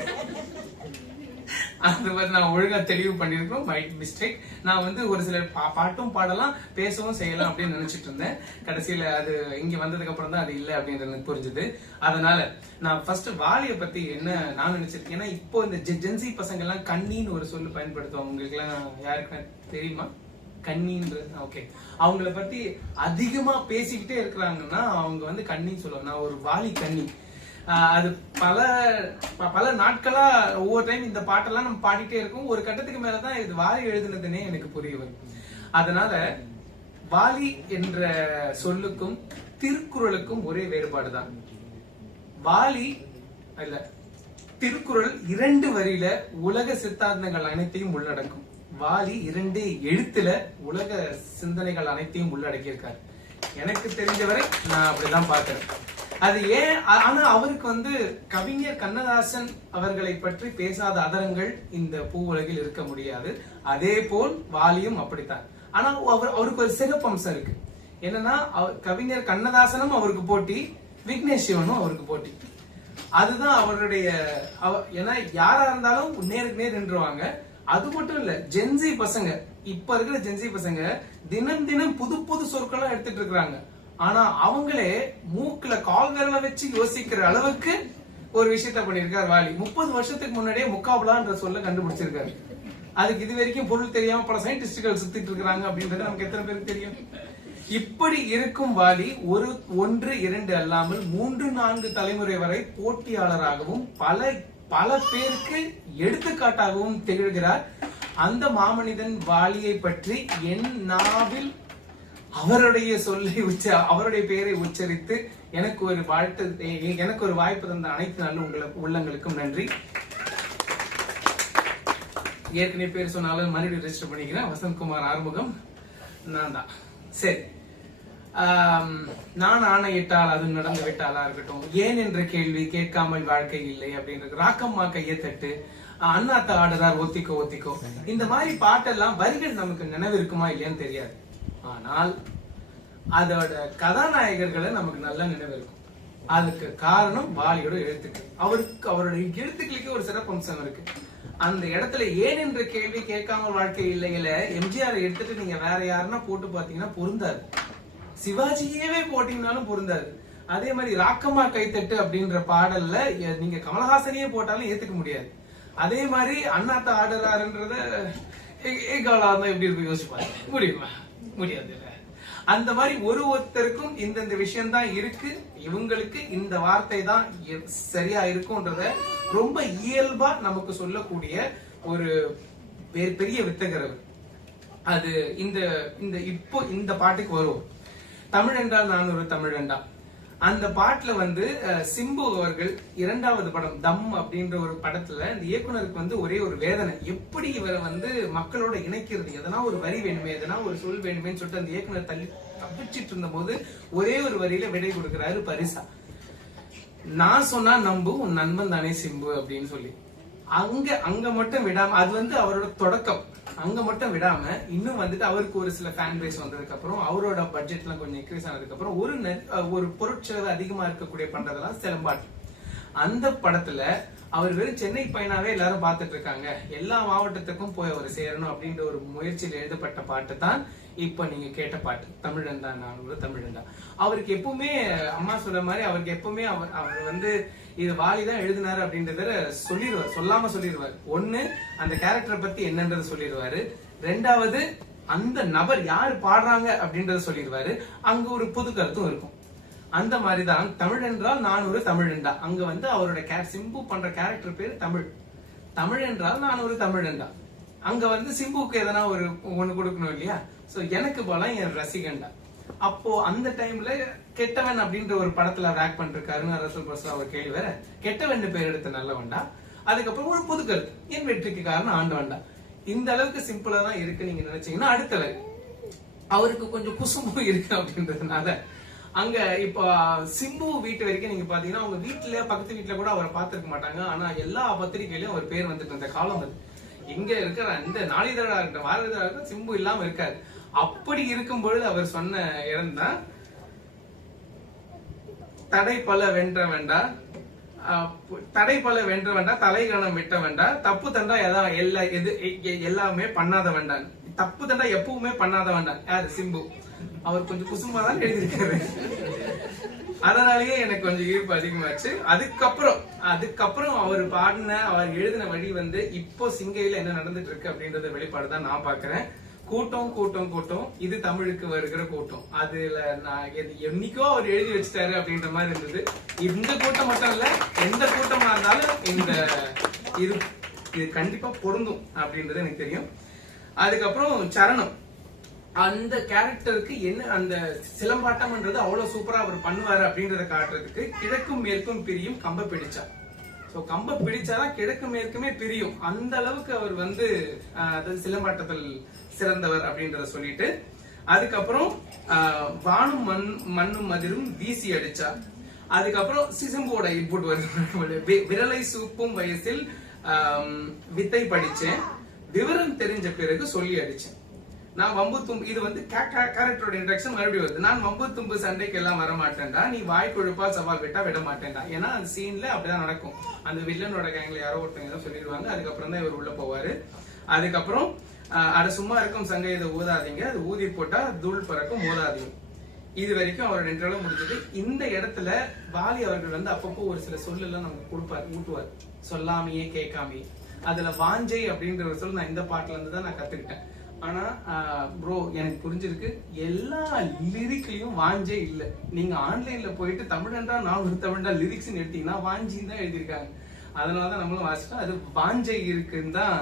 அந்த மாதிரி நான் ஒழுங்கா தெளிவு பண்ணிருக்கோம். My mistake. நான் வந்து ஒரு சில பாட்டும் பாடலாம் பேசவும் செய்யலாம் அப்படின்னு நினைச்சிட்டு இருந்தேன். கடைசியில அது இங்க வந்ததுக்கு அப்புறம் தான் அது இல்லை அப்படின்றது எனக்கு புரிஞ்சுது. அதனால நான் ஃபர்ஸ்ட் வாலியை பத்தி என்ன நான் நினைச்சிருக்கேன். ஏன்னா இப்போ இந்த ஜென்சி பசங்க எல்லாம் கண்ணின்னு ஒரு சொல்லு பயன்படுத்துவாங்க. உங்களுக்கு எல்லாம் யாருக்கு தெரியுமா கண்ணின்றது? ஓகே, அவங்கள பத்தி அதிகமா பேசிக்கிட்டே இருக்கிறாங்கன்னா அவங்க வந்து கண்ணின்னு சொல்லுவாங்க. நான் ஒரு வாலி கண்ணி. அது பல நாட்களா ஒவ்வொரு டைம் இந்த பாட்டெல்லாம் நம்ம பாடிட்டே இருக்கோம். ஒரு கட்டத்துக்கு மேலதான் இது வாலி எழுதுனதுன்னே எனக்கு புரிய வரும். அதனால வாலி என்ற சொல்லுக்கும் திருக்குறளுக்கும் ஒரே வேறுபாடுதான். வாலி இல்ல திருக்குறள் 2 வரியில உலக சித்தாந்தங்கள் அனைத்தையும் உள்ளடக்கும். வாலி 2 எழுத்துல உலக சிந்தனைகள் அனைத்தையும் உள்ளடக்கி இருக்காரு. எனக்கு தெரிஞ்சவரை நான் அப்படிதான் பாக்குறேன். அது ஏன்? ஆனா அவருக்கு வந்து கவிஞர் கண்ணதாசன் அவர்களை பற்றி பேசாத அதரங்கள் இந்த பூ உலகில் இருக்க முடியாது. அதே போல் வாலியும் அப்படித்தான். ஆனா அவருக்கு ஒரு சிறப்பம்சம் இருக்கு. என்னன்னா கவிஞர் கண்ணதாசனும் அவருக்கு போட்டி, விக்னேஷ் சிவனும் அவருக்கு போட்டி. அதுதான் அவருடைய ஏன்னா யாரா இருந்தாலும் நேருக்கு நேர் நின்றுவாங்க. அது மட்டும் இல்ல, ஜென்சி பசங்க, இப்ப இருக்கிற ஜென்சி பசங்க தினம் தினம் புது புது சொற்களா எடுத்துட்டு இருக்காங்க. ஆனா அவங்களே மூக்குல கால்கரல வச்சு யோசிக்கிற அளவுக்கு ஒரு விஷயத்த பண்ணிருக்காரு வாலி. 30 வருஷத்துக்கு முன்னாடியே முக்காபலான்ற சொல்ல கண்டுபிடிச்சிருக்காரு. அதுக்கு இது வரைக்கும் பொருள் தெரியாம பல சயின்டிஸ்டுகள் சுத்திட்டு இருக்காங்க அப்படின்றது நமக்கு எத்தனை பேருக்கு தெரியும்? இப்படி இருக்கும் வாலி 1, 2 அல்லாமல் 3, 4 தலைமுறை வரை போட்டியாளராகவும் பல பேருக்கு எடுத்துக்காட்டாகவும் திகழ்கிறார். அந்த மாமனிதன் வாலியை பற்றி என் நாவில் அவருடைய சொல்லை அவருடைய பெயரை உச்சரித்து எனக்கு ஒரு வாய்ப்பு தந்த அனைத்து நல்ல உள்ளங்களுக்கும் நன்றி. ஏற்கனவே பேர் சொன்னாலும் மறுபடியும் ரெஜிஸ்டர் பண்ணிக்கிறேன். வசந்த்குமார் ஆறுமுகம் நான் தான். சரி, நான் ஆணையிட்டால் அது நடந்து விட்டாலா இருக்கட்டும், ஏன் என்ற கேள்வி கேட்காமல் வாழ்க்கை இல்லை அப்படின்றது, ராக்கம்மா கையத்தட்டு, அண்ணாத்த ஆடுறார் ஒத்திக்கோ ஒத்திக்கோ, இந்த மாதிரி பாட்டெல்லாம் வரிகள் நமக்கு நினைவு இருக்குமா இல்லையான்னு தெரியாது. ஆனால் அதோட கதாநாயகர்களை நமக்கு நல்ல நினைவு இருக்கும். அதுக்கு காரணம் வாலியோட எழுத்துக்கள். அவருடைய எழுத்துக்களுக்கு ஒரு சிறப்பம்சம் இருக்கு. அந்த இடத்துல ஏன் என்ற கேள்வி கேட்காமல் வாழ்க்கை இல்லையில எம்ஜிஆர் எடுத்துட்டு நீங்க வேற யாருன்னா போட்டு பாத்தீங்கன்னா பொருந்தாது. சிவாஜியவே போட்டீங்கன்னாலும் பொருந்தாது. அதே மாதிரி ராக்கம்மா கைத்தட்டு அப்படின்ற பாடல்ல நீங்க கமலஹாசனையே போட்டாலும் ஏத்துக்க முடியாது. அதே மாதிரி அண்ணாத்த ஆடுறாருன்றத எப்படி இருக்கு யோசிப்பாங்க, முடியுமா? முடியாது. அந்த மாதிரி ஒருத்தருக்கும் இந்தந்த விஷயம் தான் இருக்கு, இவங்களுக்கு இந்த வார்த்தை தான் சரியா இருக்கும்ன்றத ரொம்ப இயல்பா நமக்கு சொல்லக்கூடிய ஒரு பெரிய வித்தகர். அது இப்போ இந்த பாட்டுக்கு வரும். தமிழ் என்றால் நான் ஒரு தமிழண்டா. அந்த பாட்டுல வந்து சிம்பு அவர்கள் 2வது படம் தம் அப்படின்ற ஒரு படத்துல இந்த இயக்குனருக்கு வந்து ஒரே ஒரு வேதனை, எப்படி இவரை வந்து மக்களோட இணைக்கிறது, எதனா ஒரு வரி வேணுமே, எதனா ஒரு சொல் வேணுமேன்னு சொல்லிட்டு அந்த இயக்குனர் தப்பிச்சிட்டு இருந்த போது ஒரே ஒரு வரியில விடை கொடுக்கிறாரு பரிசா. நான் சொன்னா நம்பு, உன் நண்பன் தானே சிம்பு அப்படின்னு சொல்லி. அங்க மட்டும் விடாம, அது வந்து அவரோட தொடக்கம். அங்க மட்டும் விடாம இன்னும் வந்துட்டு அவருக்கு ஒரு சில ஃபேன் பேஸ் வந்ததுக்கு அப்புறம், அவரோட பட்ஜெட் எல்லாம் கொஞ்சம் இன்க்ரீஸ் ஆனதுக்கு அப்புறம் ஒரு பொருட்செலவு அதிகமா இருக்கக்கூடிய பண்றதெல்லாம் சிலம்பாட்டு. அந்த படத்துல அவர் வெறும் சென்னை பையனாவே எல்லாரும் பாத்துட்டு இருக்காங்க, எல்லா மாவட்டத்துக்கும் போய் அவர் சேரணும் அப்படின்ற ஒரு முயற்சியில் எழுதப்பட்ட பாட்டு தான் இப்ப நீங்க கேட்ட பாட்டு தமிழண்டா நான் ஒரு தமிழண்டா. அவருக்கு எப்பவுமே அம்மா சொல்ற மாதிரி அவருக்கு எப்பவுமே அவர் வந்து இது வாலிதான் எழுதினாரு அப்படின்றத சொல்லிடுவார், சொல்லாம சொல்லிடுவார். ஒண்ணு, அந்த கேரக்டரை பத்தி என்னன்றத சொல்லிடுவாரு. 2வது, அந்த நபர் யாரு பாடுறாங்க அப்படின்றத சொல்லிடுவாரு. அங்க ஒரு பொது கருத்தும் இருக்கும். அந்த மாதிரிதான் தமிழ் என்றால் நான் ஒரு தமிழண்டா. அங்க வந்து அவரோட சிம்பு பண்ற கேரக்டர் பேரு தமிழ். தமிழ் என்றால் நான் ஒரு தமிழண்டா. அங்க வந்து சிம்புக்கு எதனா ஒண்ணு கொடுக்கணும் இல்லையா? சோ எனக்கு போல என் ரசிகண்டா. அப்போ அந்த டைம்ல கெட்டவன் அப்படின்ற ஒரு படத்துல அவர் ஆக்ட் பண்ணிருக்காருன்னு ரசல் பிரசாத் அவர் கேள்வி வேற. கெட்டவன் பேர் எடுத்த நல்லவன்டா, அதுக்கப்புறம் ஒரு புது கருத்து, என் வெற்றிக்கு காரணம் ஆண்டவன்டா. இந்த அளவுக்கு சிம்பிளா தான் இருக்கு நீங்க நினைச்சீங்கன்னா, அடுத்தவர் அவருக்கு கொஞ்சம் குசும்பு இருக்கு அப்படின்றதுனால அங்க இப்ப சிம்பு வீட்டு வரைக்கும் நீங்க பாத்தீங்கன்னா அவங்க வீட்டுல பக்கத்து வீட்டுல கூட அவரை பார்த்திருக்க மாட்டாங்க. ஆனா எல்லா பத்திரிகையிலயும் அவர் பேர் வந்துட்டு இருந்த காலம் அது. இங்க இருக்கிற இந்த நாளிதழா இருக்க வார இதழா இருக்க சிம்பு இல்லாம இருக்காது. அப்படி இருக்கும் பொழுது அவர் சொன்ன இடம் தான், தடை பல வென்ற வேண்டா, தடை பல வென்ற வேண்டா, தலைகணம் விட்ட வேண்டா, தப்பு தண்டா எல்லாமே பண்ணாத வேண்டாம், தப்பு தண்டா எப்பவுமே பண்ணாத வேண்டாம். யாரு? சிம்பு. அவர் கொஞ்சம் குசுமா தான் எழுதியிருக்காரு. அதனாலயே எனக்கு கொஞ்சம் ஈர்ப்பு அதிகமாச்சு. அதுக்கப்புறம் அவர் பாடின அவர் எழுதின வழி வந்து இப்போ சிங்கையில என்ன நடந்துட்டு இருக்கு அப்படின்றத வெளிப்பாடுதான் நான் பாக்குறேன். கூட்டம் கூட்டம் கூட்டம், இது தமிழுக்கு வருகிற கூட்டம். அதுல நான் என்னைக்கோ அவர் எழுதி வச்சுட்டாரு அப்படின்ற மாதிரி இருந்தது. இந்த கூட்டம் மட்டும் இல்ல, எந்த கூட்டமா இருந்தாலும் இந்த இது கண்டிப்பா பொருந்தும் அப்படின்றது எனக்கு தெரியும். அதுக்கப்புறம் சரணம், அந்த கேரக்டருக்கு என்ன அந்த சிலம்பாட்டம்ன்றது அவ்வளவு சூப்பரா அவர் பண்ணுவாரு அப்படின்றத காட்டுறதுக்கு கிழக்கும் மேற்கும் பிரியும் கம்ப பிடிச்சா. சோ கம்ப பிடிச்சாதான் கிழக்கு மேற்குமே பிரியும். அந்த அளவுக்கு அவர் வந்து சிலம்பாட்டத்தில் சிறந்தவர் அப்படின்றத சொல்லிட்டு, அதுக்கப்புறம் வானும் மண்ணும் மதிரும் வீசி அடிச்சா. அதுக்கப்புறம் சிசம்போட இன்புட் வருது, விரலை சூப்பும் வயசில் வித்தை படிச்சேன், விவரம் தெரிஞ்ச பிறகு சொல்லி அடிச்சேன். நான் வம்பு தும்பு, இது வந்து கேரக்டரோட இன்ட்ரக்ஷன் மறுபடியும் வருது. நான் வம்பு தும்பு சண்டைக்கு எல்லாம் வர மாட்டேன்டா, நீ வாய் கொழுப்பா சவால் விட்டா விட மாட்டேன்டா. ஏன்னா அந்த சீன்ல அப்படிதான் நடக்கும். அந்த வில்லனோட கேங்ல யாரோ ஒருத்தங்க ஏதோ சொல்லிடுவாங்க. அதுக்கப்புறம் தான் இவர் உள்ள போவாரு. அதுக்கப்புறம் அது சும்மா இருக்கும் சங்க, இதை ஊதாதீங்க, அது ஊதி போட்டா தூள் பறக்கும் மோதாதீங்க. இது வரைக்கும் அவரோட இன்டர்வியூ முடிஞ்சது. இந்த இடத்துல வாலி அவர்கள் வந்து அப்பப்போ ஒரு சில சொல்லு எல்லாம் நமக்கு கொடுப்பாரு, ஊட்டுவார், சொல்லாமையே கேட்காமையே. அதுல வாஞ்சை அப்படின்ற ஒரு சொல் நான் இந்த பாட்டுல இருந்து தான் நான் கத்துக்கிட்டேன். ஆனா ப்ரோ எனக்கு புரிஞ்சிருக்கு, எல்லா லிரிக்லயும் வாஞ்சே இல்ல. நீங்க ஆன்லைன்ல போயிட்டு தமிழண்டா நான் ஒரு தமிழண்டா லிரிக்ஸ் எடுத்தீங்கன்னா வாஞ்சின்னு தான் எழுதியிருக்காங்க. அதனாலதான் நம்மளும் வாசிட்டோம். அது வாஞ்சை இருக்குன்னு தான்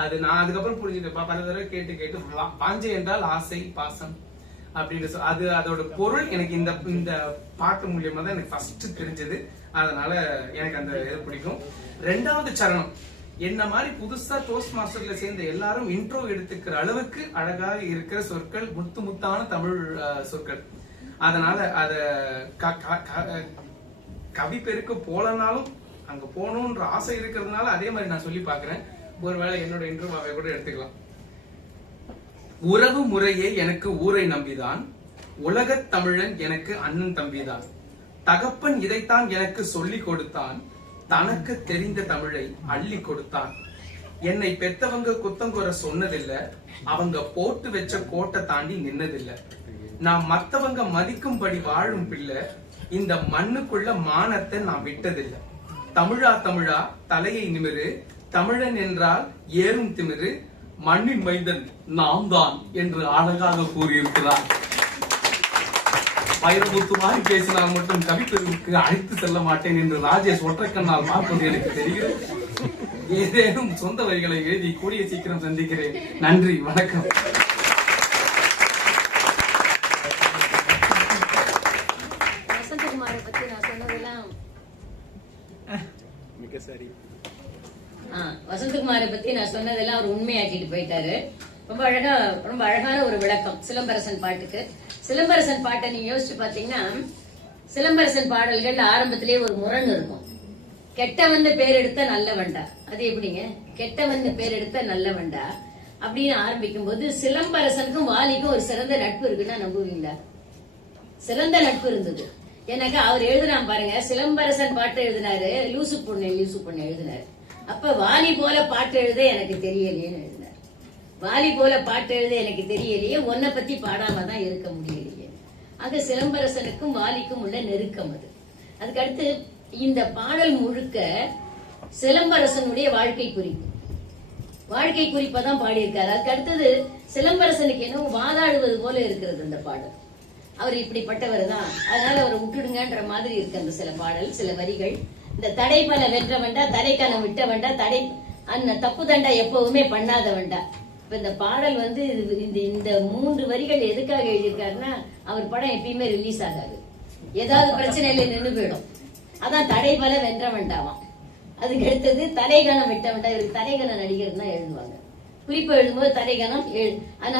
அது நான் அதுக்கப்புறம் புரிஞ்சுட்டேன். பல தடவை கேட்டு வாஞ்சை என்றால் ஆசை பாசம் அப்படின்னு அது அதோட பொருள் எனக்கு இந்த பாட்டு மூலியமா தான் எனக்கு ஃபர்ஸ்ட் தெரிஞ்சது. அதனால எனக்கு அந்த இது பிடிக்கும். ரெண்டாவது சரணம், என்ன மாதிரி புதுசா டோஸ்ட் மாஸ்டர்ல சேர்ந்த எல்லாரும் இன்ட்ரோ எடுத்துக்கிற அளவுக்கு அழகாக இருக்கிற சொற்கள், முத்தான தமிழ் சொற்கள். அதனால அத கவி பெருக்கு போலனாலும் அங்க போகணும்ன்ற ஆசை இருக்கிறதுனால அதே மாதிரி நான் சொல்லி பாக்குறேன். ஒருவேளை என்னோட இன்ட்ரோவாவை கூட எடுத்துக்கலாம். உறவு முறையே எனக்கு ஊரை நம்பிதான், உலகத் தமிழன் எனக்கு அண்ணன் தம்பிதான், தகப்பன் இதைத்தான் எனக்கு சொல்லிக் கொடுத்தான், தனக்கு தெரிந்த தமிழை அள்ளி கொடுத்தான், என்னை பெத்தவங்க குத்தங்குற சொன்னதில்லை, அவங்க போட்டு வச்ச கோட்டை தாண்டி நின்னதில்லை, நான் மத்தவங்க மதிக்கும்படி வாழும் பிள்ளை, இந்த மண்ணுக்குள்ள மானத்தை நான் விட்டதில்லை, தமிழா தமிழா தலையை நிமிரு, தமிழன் என்றால் ஏறும் திமிரு, மண்ணின் மைந்தன் நாம் தான் என்று அழகாக கூறியிருக்கிறார். வைரமுத்து மாதிரி பேசினால் மட்டும் கவிப்பெருக்கு அழைத்து செல்ல மாட்டேன் என்று ராஜேஷ் ஒற்றைக்கண்ணால் பார்ப்பது எனக்கு தெரியும். ஏதேனும் சொந்த வரிகளை எழுதி கூடிய சீக்கிரம் சந்திக்கிறேன். நன்றி, வணக்கம். வசந்தகுமாரை பத்தி நான் சொன்னதெல்லாம் வசந்தகுமாரை பத்தி நான் சொன்னதெல்லாம் அவர் உண்மையாக்கிட்டு போயிட்டாரு. ரொம்ப அழகான ஒரு விளக்கம் சிலம்பரசன் பாட்டுக்கு. சிலம்பரசன் பாட்டை நீங்க யோசிச்சு பாத்தீங்கன்னா, சிலம்பரசன் பாடல்கள் ஆரம்பத்திலேயே ஒரு முரண் இருக்கும். கெட்டவன் பேர் எடுத்த நல்லவன்டா, அது எப்படிங்க கெட்டவன் பேர் எடுத்த நல்லவன்டா அப்படின்னு ஆரம்பிக்கும் போது சிலம்பரசனுக்கும் வாலிக்கும் ஒரு சிறந்த நட்பு இருக்குன்னா நம்புவீங்களா? சிறந்த நட்பு இருந்தது. எனக்கு அவர் எழுதுறான் பாருங்க, சிலம்பரசன் பாட்டு எழுதினாரு, லூசு பொண்ணு எழுதினாரு. அப்ப வாலி போல பாட்டு எழுத எனக்கு தெரியலையேன்னு எழுதினார். வாலி போல பாட்டு எழுத எனக்கு தெரியலையே, உன்னை பத்தி பாடாம தான் இருக்க முடியலையே. ஆக சிலம்பரசனுக்கும் வாலிக்கும் உள்ள நெருக்கம் அது. அதுக்கடுத்து இந்த பாடல் முழுக்க சிலம்பரசனுடைய வாழ்க்கை குறிப்பதான் பாடியிருக்காரு. அதுக்கு அடுத்தது சிலம்பரசனுக்கு என்ன வாதாடுவது போல இருக்கிறது அந்த பாடல். அவர் இப்படிப்பட்டவர் தான், அதனால அவரை விட்டுடுங்கன்ற மாதிரி இருக்கு அந்த சில பாடல், சில வரிகள். இந்த தடை பல வென்ற வேண்டா, தடைக்கணம் விட்ட வேண்டா, தடை அந்த தப்பு தண்டா எப்பவுமே பண்ணாத வேண்டா, இப்ப இந்த பாடல் வந்து இந்த 3 வரிகள் எதுக்காக எழுதியிருக்காருன்னா, அவர் படம் எப்பயுமே ரிலீஸ் ஆகாது, ஏதாவது பிரச்சனையில நின்று போயிடும். அதான் தடை பல வென்ற வேண்டாவாம். அதுக்கு அடுத்தது தடைகணம் விட்ட வேண்டாம். இவருக்கு தடைகண நடிகர் தான் எழுதுவாங்க. குறிப்பு எழுதும்போது தடைகணம்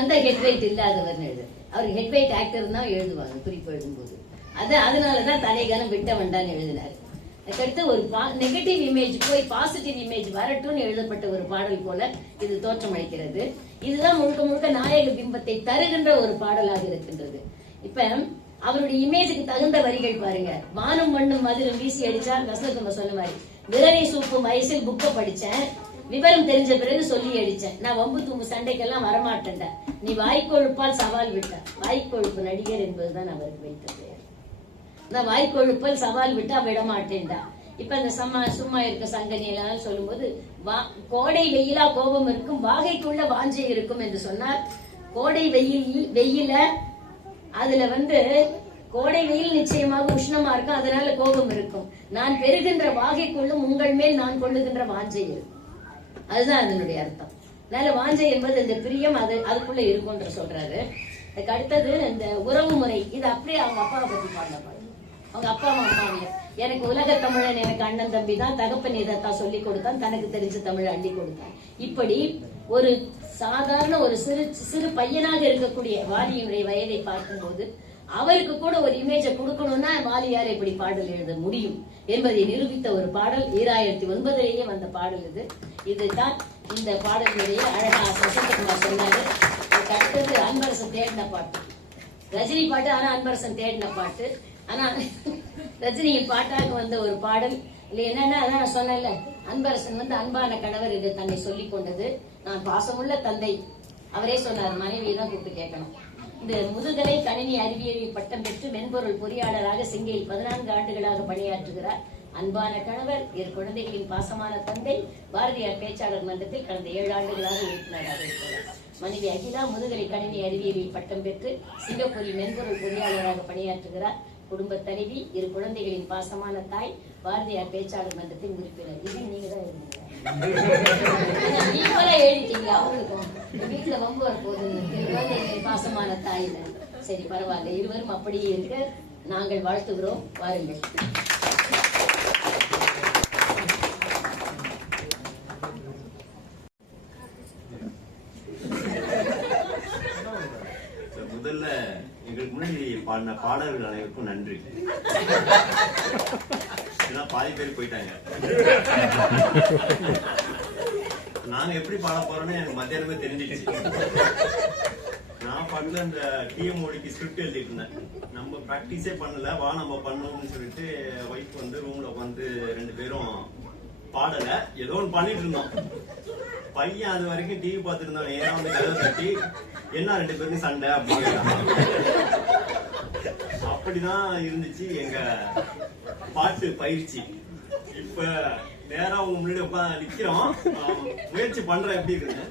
அந்த ஹெட்வைட் இல்லாதவர்னு எழுது. அவருக்கு ஹெட்வைட் ஆக்டர் தான் எழுதுவாங்க குறிப்பு எழுதும்போது. அதனாலதான் தடைகணம் விட்ட வேண்டாம்னு எழுதினாரு. அதுக்கடுத்து ஒரு நெகட்டிவ் இமேஜ் போய் பாசிட்டிவ் இமேஜ் வரட்டும்னு எழுதப்பட்ட ஒரு பாடல் போல இது தோற்றமளிக்கிறது. இதுதான் முழுக்க முழுக்க நாயக பிம்பத்தை தருகின்ற ஒரு பாடலாக இருக்கின்றது. இப்ப அவருடைய இமேஜுக்கு தகுந்த வரிகள் பாருங்க. வானம் மண்ணும் மதுரும் வீசி அடிச்சா வசனத்துமா சொன்ன மாதிரி, விரலை சூப்பும் வயசில் புக்க படிச்சேன், விவரம் தெரிஞ்ச பிறகு சொல்லி அடிச்சேன், நான் வம்பு தும்பு சண்டைக்கெல்லாம் வரமாட்டேன்டா, நீ வாய்க்கொழுப்பால் சவால் விட்ட. வாய்க்கொழுப்பு நடிகர் என்பதுதான் அவருக்கு வைத்த பெயர். நான் வாய்க்கொழுப்பல் சவால் விட்டா விடமாட்டேன்டா. இப்ப அந்த சும்மா இருக்க சங்கனி எல்லாம் சொல்லும் போது, கோடை வெயிலா கோபம் இருக்கும், வாகைக்குள்ள வாஞ்சை இருக்கும் என்று சொன்னார். கோடை வெயில அதுல கோடை வெயில் நிச்சயமாக உஷ்ணமா இருக்கும், அதனால கோபம் இருக்கும். நான் பெறுகின்ற வாகைக்குள்ளும் உங்கள் மேல் நான் கொள்ளுகின்ற வாஞ்சை இருக்கும். அதுதான் அதனுடைய அர்த்தம். அதனால வாஞ்சை என்பது இந்த பிரியம் அதுக்குள்ள இருக்கும்ன்ற சொல்றாரு. அதுக்கு அடுத்தது இந்த உறவு முறை, இது அப்படியே அவங்க அப்பாவை பத்தி பாடுற, அவங்க அப்பா அம்மாவையும், எனக்கு உலக தமிழன் எனக்கு அண்ணன் தம்பி தான், தகப்பன் இதைத்தான் சொல்லி கொடுத்தான், தனக்கு தெரிஞ்ச தமிழ் அள்ளி கொடுத்தான். இப்படி ஒரு சாதாரண ஒரு சிறு பையனாக இருக்கக்கூடிய வாலியினுடைய வயதை பார்க்கும்போது அவருக்கு கூட ஒரு இமேஜை கொடுக்கணும்னா வாலியார் இப்படி பாடல் எழுத முடியும் என்பதை நிரூபித்த ஒரு பாடல். 2009 வந்த பாடல் இது. இதுதான் இந்த பாடலுடைய அழகா சசிகுமார் சொன்னாரு. அடுத்தது அன்பரசன் தேடின பாட்டு, ரஜினி பாட்டு. ஆனா அன்பரசன் தேடின பாட்டு, ஆனா ரஜினியின் பாட்டாக வந்த ஒரு பாடல். இல்ல என்னன்னா, அதான் நான் சொன்னேன்ல, அன்பரசன் அன்பான கணவர் என்று தன்னை சொல்லிக் கொண்டது. நான் பாசமுள்ள தந்தை, அவரே சொன்னார், மனைவியை தான் கூப்பிட்டு கேட்கணும். இந்த முதுகலை கணினி அறிவியலில் பட்டம் பெற்று மென்பொருள் பொறியாளராக சிங்கையில் 14 ஆண்டுகளாக பணியாற்றுகிறார். அன்பான கணவர், 2 குழந்தைகளின் பாசமான தந்தை, பாரதியார் பேச்சாளர் மன்றத்தில் கடந்த 7 ஆண்டுகளாக உறுப்பினராக இருக்கிறார். மனைவி அகிலா முதுகலை கணினி அறிவியலில் பட்டம் பெற்று சிங்கப்பூரில் மென்பொருள் பொறியாளராக பணியாற்றுகிறார். குடும்ப தலைவி, 2 குழந்தைகளின் பாசமான தாய், பாரதியார் பேச்சாளர் மன்றத்தின் உறுப்பினர். இது நீங்க தான் இருந்தீங்க, நீங்களா எழுதிட்டீங்க. அவங்களுக்கும் வீட்டுல வம்பு வரப்போகுது, 2 குழந்தைகளின் பாசமான தாயில. சரி, பரவாயில்ல, இருவரும் அப்படியே இருக்க நாங்கள் வாழ்த்துகிறோம். வாருங்கள். முதல்ல எங்களுக்கு முன்னாடி பாடின பாடல்கள் அனைவருக்கும் நன்றி. ஏன்னா பாதி பேர் போயிட்டாங்க. நாங்க எப்படி பாட போறோம்னு எனக்கு மத்தியானமே தெரிஞ்சிடுச்சு. நான் பாட்டுல இந்த டிஎம்ஓடிக்கு ஸ்கிரிப்ட் எழுதிட்டு இருந்தேன். நம்ம பிராக்டிஸே பண்ணல, வா நம்ம பண்ணணும்னு சொல்லிட்டு ஒய்ஃப் ரூம்ல உட்காந்து 2 பேரும் பாடல, ஏதோ ஒன்று பண்ணிட்டு இருந்தோம். பையன் அது வரைக்கும் டிவி பார்த்துட்டு இருந்தான். ஏன் கதவை தட்டி, என்ன 2 பேருக்கும் சண்டை அப்படிங்கிறாங்க. அப்படிதான் இருந்துச்சு எங்க பாட்டு பயிற்சி. இப்ப நேரா உங்க முன்னாடி உட்காந்து நிக்கிறோம், முயற்சி பண்றேன். எப்படி இருக்குங்க?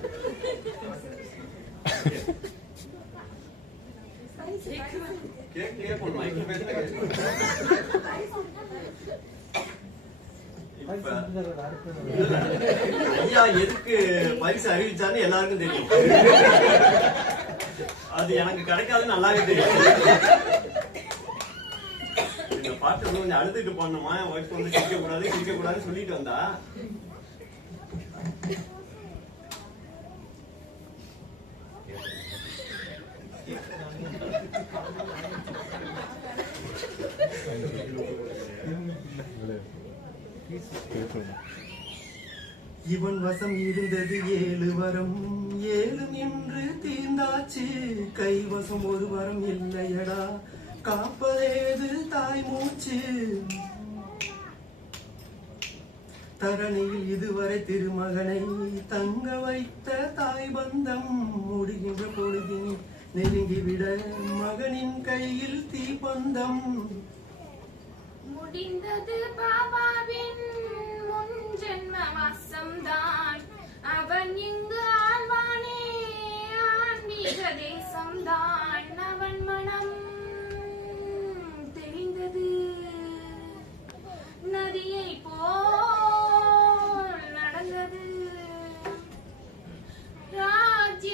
ஐயா எதுக்கு பரிசு அறிவிச்சாருன்னு எல்லாருக்கும் தெரியும். அது எனக்கு கிடைக்காதுன்னு நல்லாவே தெரியும். இந்த பாட்டு கொஞ்சம் அழுதுட்டு பண்ணணுமா, ஒய்ஃப் சிரிக்க கூடாதுன்னு சொல்லிட்டு வந்தா, இவன் வசம் இருந்தது 7 வரம், 7 என்று தீர்ந்தாச்சு. கைவசம் 1 வரம் இல்லையடா, காப்பதேது தாய் மூச்சு. தரணியில் இதுவரை திருமகனை தங்க வைத்த தாய் பந்தம், முடிகின்ற பொழுதில் நெருங்கிவிட மகனின் கையில் தீப்பந்தம். முடிந்தது பாபாவின் முன் ஜென்ம வாசம்தான், அவன் இங்கு ஆழ்வானே ஆன்மீக தேசம்தான். அவன் மனம் தெரிந்தது நதியை போல் நடந்தது. ராஜ்ய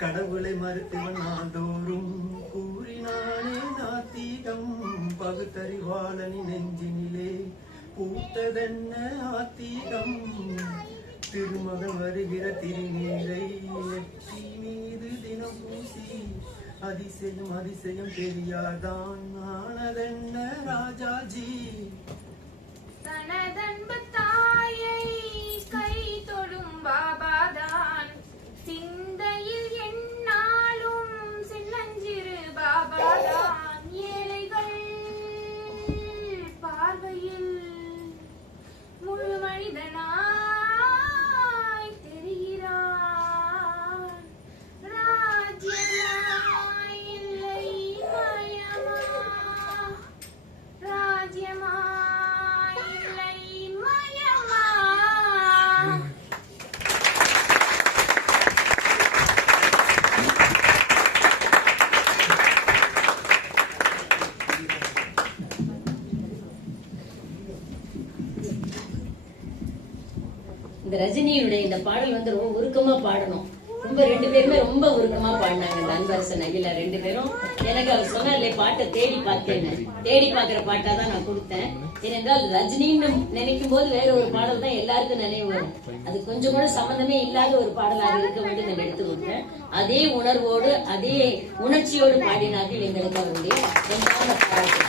கடவுளை மறுத்தவன் நாள்தோறும் கூறினானே நாத்திகம் பகுத்தறிவாளனி நெஞ்சினிலே பூத்ததென்ன ஆத்திகம் திருமகன் வருகிற திருநீரை நெற்றி மீது தினம் பூசி அதிசயம் அதிசயம் தெரியாதான் ஆனதென்ன ராஜாஜி தனதன்பு தாயை கை தொடும் பாபாதான் சிந்தையில் என்னாலும் சின்னஞ்சிறு பாபாதான் ஏழைகள் பார்வையில் முழு மனிதனாய் தெரிகிறான் ராஜ்யமாய் இல்லை மயமா ராஜ்யமாய் இல்லை மயமா இந்த ரஜினியுடைய இந்த பாடல் வந்து ரொம்ப உருக்கமா பாடணும். ரொம்ப 2 பேருமே ரொம்ப உருக்கமா பாடினாங்க. இந்த அன்பரசன் அகிலா 2 பேரும். எனக்கு அவர் சொன்னார்ல பாட்டை தேடி பார்த்தேன்னு, தேடி பாக்குற பாட்டா தான் நான் கொடுத்தேன். ஏனென்றால் ரஜினின்னு நினைக்கும் போது வேற ஒரு பாடல் தான் எல்லாருக்கும் நினைவு வரும். அது கொஞ்சம் கூட சம்பந்தமே இல்லாத ஒரு பாடலாக இருக்க வேண்டும் என்று எடுத்து கொடுத்தேன். அதே உணர்வோடு அதே உணர்ச்சியோடு பாடினார்கள் எங்களுக்கு அவருடைய பாராட்டு.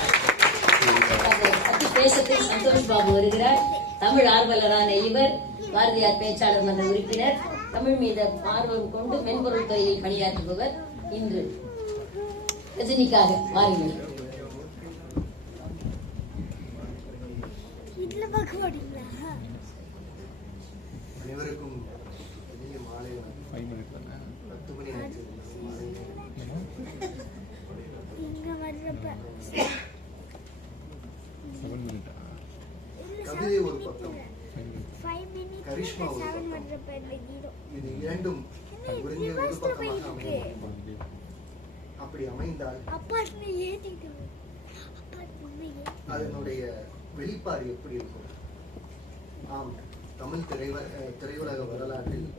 அதை பத்தி பேசத்துக்கு சந்தோஷ் பாபு வருகிறார். தமிழ் ஆர்வலரான இவர் பாரதியார் பேச்சாளர் மன்ற உறுப்பினர், தமிழ் மீது ஆர்வம் கொண்டு மென்பொருள் துறையில் பணியாற்றுபவர். இன்று ரஜினிக்காக வாருங்கள். அனைவருக்கும் இனிய மாலை வணக்கம். 10 மணி ஆச்சு. கவிதை ஒரு பக்கம், கரிஷ்மா ஒரு பக்கம். இது இரண்டும் ஒருங்கே ஒரு பக்கமாக அமையும். அப்படி அமைந்தால் அதனுடைய வெளிப்பாடு எப்படி இருக்கும்? ஆம், தமிழ் திரையுலக வரலாற்றில்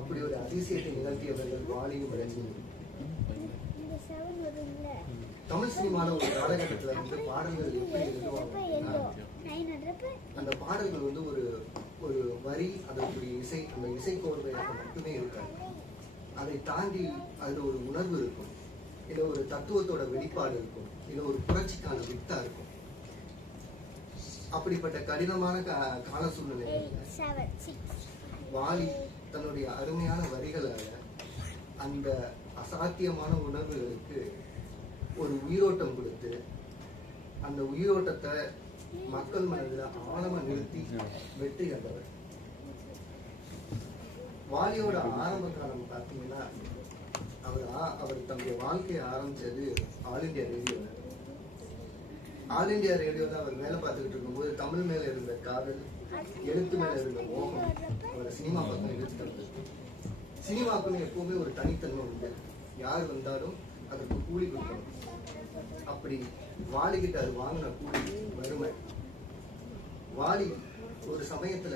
அப்படி ஒரு அதிசயத்தை நிகழ்த்தியவர்கள் வாலியும் ரஜினியும். தமிழ் சினிமால ஒரு காலகட்டத்துல வந்து பாடல்கள் எப்படி எழுதுவாங்க, அந்த பாடல்கள் வந்து ஒரு வரி, அதற்குரிய இசை, அந்த இசை கோர்வையாக மட்டுமே இருக்காது. அதை தாண்டி அதுல ஒரு உணர்வு இருக்கும், இல்ல ஒரு தத்துவத்தோட வெளிப்பாடு இருக்கும், இல்ல ஒரு புரட்சிக்கான வித்தா இருக்கும். அப்படிப்பட்ட கடினமான கால சூழ்நிலை வாலி தன்னுடைய அருமையான வரிகளால அந்த அசாத்தியமான உணர்வுகளுக்கு ஒரு உயிரோட்டம் கொடுத்து, அந்த உயிரோட்டத்தை மக்கள் மனதில் ஆழமா நிறுத்தி வெற்றி கண்டவர். வாலியோட ஆரம்ப காலம் பார்த்தீங்கன்னா, அவர் தன்னுடைய வாழ்க்கையை ஆரம்பிச்சது ஆல் இண்டியா ரேடியோல. ஆல் இண்டியா ரேடியோல அவர் வேலை பார்த்துக்கிட்டு இருக்கும்போது தமிழ் மேல இருந்த காதல், எழுத்து மேல இருந்த மோகம் அவரை சினிமா பக்கம் இழுத்து. சினிமாக்குன்னு எப்பவுமே ஒரு தனித்தன்மை உண்டு. யார் வந்தாலும் அதற்கு கூலி கொடுக்கணும். அப்படி வாலிகிட்ட அது வாங்கின கூலி வறுமை. வாலி ஒரு சமயத்துல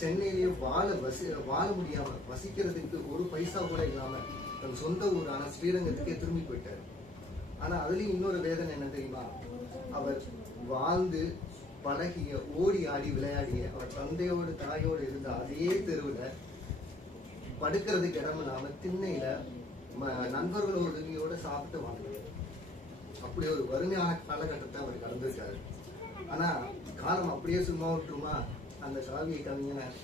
சென்னையிலேயே வாழ முடியாம, வசிக்கிறதுக்கு ஒரு பைசா கூட இல்லாம தன் சொந்த ஊரான ஸ்ரீரங்கத்துக்கே திரும்பி போயிட்டாரு. ஆனா அதுலயும் இன்னொரு வேதனை என்ன தெரியுமா? அவர் வாழ்ந்து பழகிய, ஓடி ஆடி விளையாடிய, அவர் தந்தையோடு தாயோடு இருந்த அதே தெருவுல படுக்கிறதுக்கு இடம் இல்லாம திண்ணையில நண்பர்களோட சாப்பிட்டு வாழ்ந்தார். அப்படி ஒரு வறுமையான காலகட்டத்தை அவர் கடந்திருக்காரு. ஆனா காலம் அப்படியே சும்மா விட்டுருமா? அந்த காவிய கவிஞன்,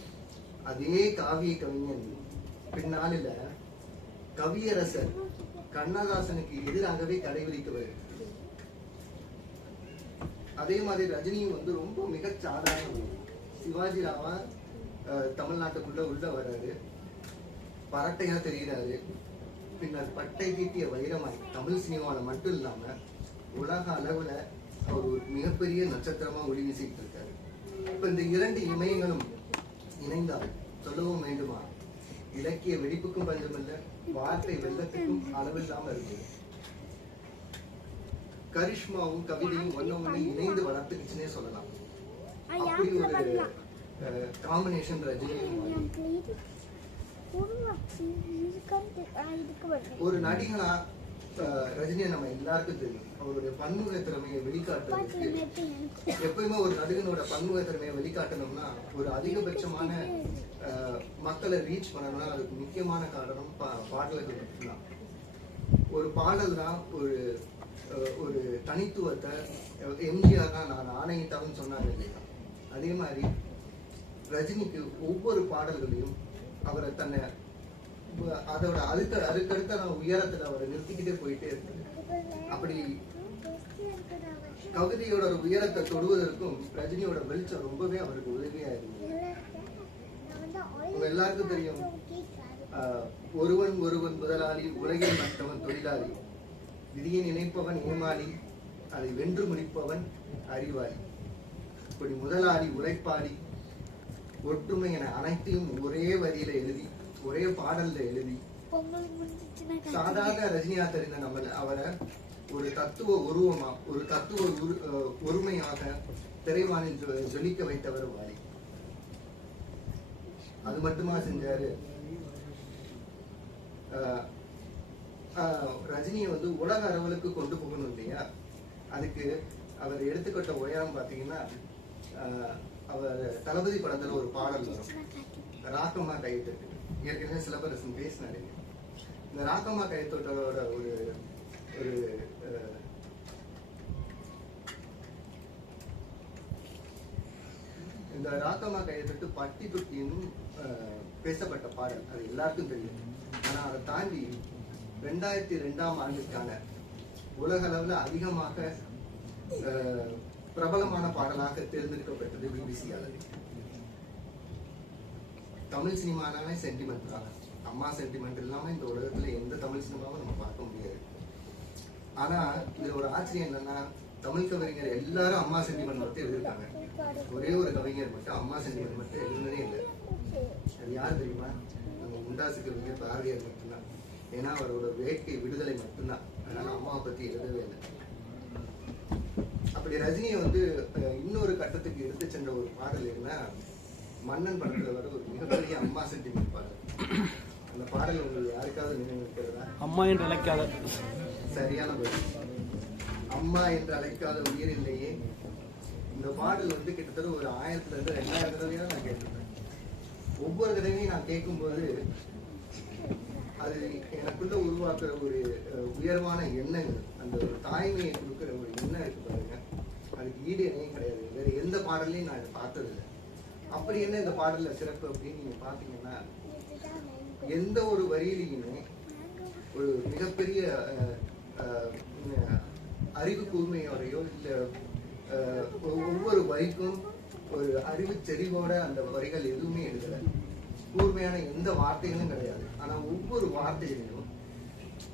அதே காவிய கவிஞன் பின்னாளில கவியரசர் கண்ணதாசனுக்கு எதிராகவே கடைபிடிக்கவர். அதே மாதிரி ரஜினியும் வந்து ரொம்ப மிக சாதாரண சிவாஜி ராவா தமிழ்நாட்டுக்குள்ள உள்ள வர்றாரு, பரட்டையா தெரிகிறாரு. பின்னர் பட்டை தீட்டிய வைரமாய் தமிழ் சினிமாவில் மட்டும் இல்லாம உலக அளவுல அவர் ஒரு மிகப்பெரிய நட்சத்திரமா ஒளி வீசிட்டு இருக்காரு. இப்ப இந்த 2 இமயங்களும் இணைந்தால் சொல்லவும் வேண்டுமா? இலக்கிய வெடிப்புக்கும் பஞ்சமில்லை, வார்த்தை வெள்ளத்துக்கும் அளவில்லாம இருக்கு. கரிஷ்மாவும் கவிதையும் ஒன்னு இணைந்து வளர்த்துக்குச்சுன்னே சொல்லலாம். அப்படி ஒரு காம்பினேஷன் ரஜினி ஒரு நடிகனா ரஜினியை நம்ம எல்லாருக்கும் தெரியும். அவருடைய பன்முக திறமையை வெளிக்காட்டுறதுக்கு எப்பயுமே ஒரு நடிகனோட பன்முக திறமையை வெளிக்காட்டணும்னா ஒரு அதிகபட்சமான மக்களை ரீச் பண்ணணும்னா அதுக்கு முக்கியமான காரணம் பாடல்கள் மட்டும்தான். ஒரு பாடல் தான் ஒரு தனித்துவத்தை எம்ஜிஆர் தான் நான் ஆணையிட்டாலும் சொன்னாங்க இல்லையா, அதே மாதிரி ரஜினிக்கு ஒவ்வொரு பாடல்களையும் அவரை தன்னை அதோட அதுக்கடுத்த உயரத்துல அவரை நிறுத்திக்கிட்டே போயிட்டே இருக்கு. அப்படி கவிதையோட ஒரு உயரத்தை தொடுவதற்கும் ரஜினியோட வெளிச்சம் ரொம்பவே அவருக்கு உதவியா இருந்தது. உங்க எல்லாருக்கும் தெரியும், ஒருவன் முதலாளி, உலகில் மற்றவன் தொழிலாளி, விதியை நினைப்பவன் ஏமாளி, அதை வென்று முடிப்பவன் அறிவாளி. இப்படி முதலாளி, உழைப்பாளி, ஒற்றுமை என அனைத்தையும் ஒரே வரியில எழுதி ஒரே பாடல்ல எழுதி சாதாரண ரஜினியா தெரிந்த நம்ம அவரை ஒரு தத்துவ உருவமா ஒரு தத்துவ ஒருமையாக திரைவானில் ஜொலிக்க வைத்தவர் வாலி. அது மட்டுமா செஞ்சாரு, ரஜினியை வந்து உலக அளவுக்கு கொண்டு போகணும் இல்லையா, அதுக்கு அவர் எடுத்துக்கிட்ட உயரம் பாத்தீங்கன்னா அவர் தளபதி படத்துல ஒரு பாடல் வரும், ராக்கம்மா கைத்தட்டு. ஏற்கனவே சிலபரசன் பேசினாரு. இந்த ராக்கம்மா கைத்தொட்டரோட ஒரு இந்த ராக்கம்மா கைத்தொட்டு பட்டி தொட்டின்னு பேசப்பட்ட பாடல், அது எல்லாருக்கும் தெரியும். ஆனா அதை தாண்டி 2002ஆம் ஆண்டுக்கான உலக அளவுல அதிகமாக பிரபலமான பாடலாக தேர்ந்தெடுக்கப்பட்டது பிபிசியால. தமிழ் சினிமானாலே சென்டிமெண்ட் தான். அம்மா சென்டிமெண்ட் இல்லாம இந்த உலகத்துல எந்த தமிழ் சினிமாவும் நம்ம பார்க்க முடியாது. ஆனா இதுல ஒரு ஆச்சரியம் என்னன்னா, தமிழ் கவிஞர் எல்லாரும் அம்மா சென்டிமெண்ட் மட்டும் எழுதிருக்காங்க. ஒரே ஒரு கவிஞர் மட்டும் அம்மா சென்டிமெண்ட் மட்டும் எழுதுனதே இல்லை. அது யார் தெரியுமா? நம்ம முண்டாசு கவிஞர் பாரதியார் மட்டும்தான். ஏன்னா அவரோட வேட்கை விடுதலை மட்டும்தான். அதனால அம்மாவை பத்தி எழுதவே இல்லை. அப்படி ரஜினியை வந்து இன்னொரு கட்டத்துக்கு எடுத்து சென்ற ஒரு பாடல் என்ன, மன்னன் படத்துல வர ஒரு மிகப்பெரிய அம்மா சென்டிமெண்ட் பாடல். அந்த பாடல் உங்களுக்கு யாருக்காவது நினைவு இருக்கிறதா? அம்மா என்று அழைக்காத, சரியான பதில். அம்மா என்று அழைக்காத உயிர் இல்லையே. இந்த பாடல் வந்து கிட்டத்தட்ட ஒரு 1000 இருந்து 2000 தடவையா நான் கேட்டிருக்கேன். ஒவ்வொரு தடவையும் நான் கேட்கும்போது அது எனக்குள்ள உருவாக்குற ஒரு உயர்வான எண்ணங்கள், அந்த ஒரு தாய்மையை கொடுக்குற ஒரு எண்ணம் இருக்கு பாருங்க, அதுக்கு ஈடு இணையும் கிடையாது. வேற எந்த பாடல்லையும் நான் இதை பார்த்ததில்லை. அப்படி என்ன இந்த பாடல்ல சிறப்பு அப்படின்னு நீங்க பாத்தீங்கன்னா, எந்த ஒரு வரியிலையுமே ஒரு மிகப்பெரிய அறிவு கூர்மையோடையோ இல்ல ஒவ்வொரு வரிக்கும் ஒரு அறிவு செறிவோட அந்த வரிகள் எதுவுமே எழுதல. கூர்மையான எந்த வார்த்தைகளும் கிடையாது. ஆனா ஒவ்வொரு வார்த்தையிலையும்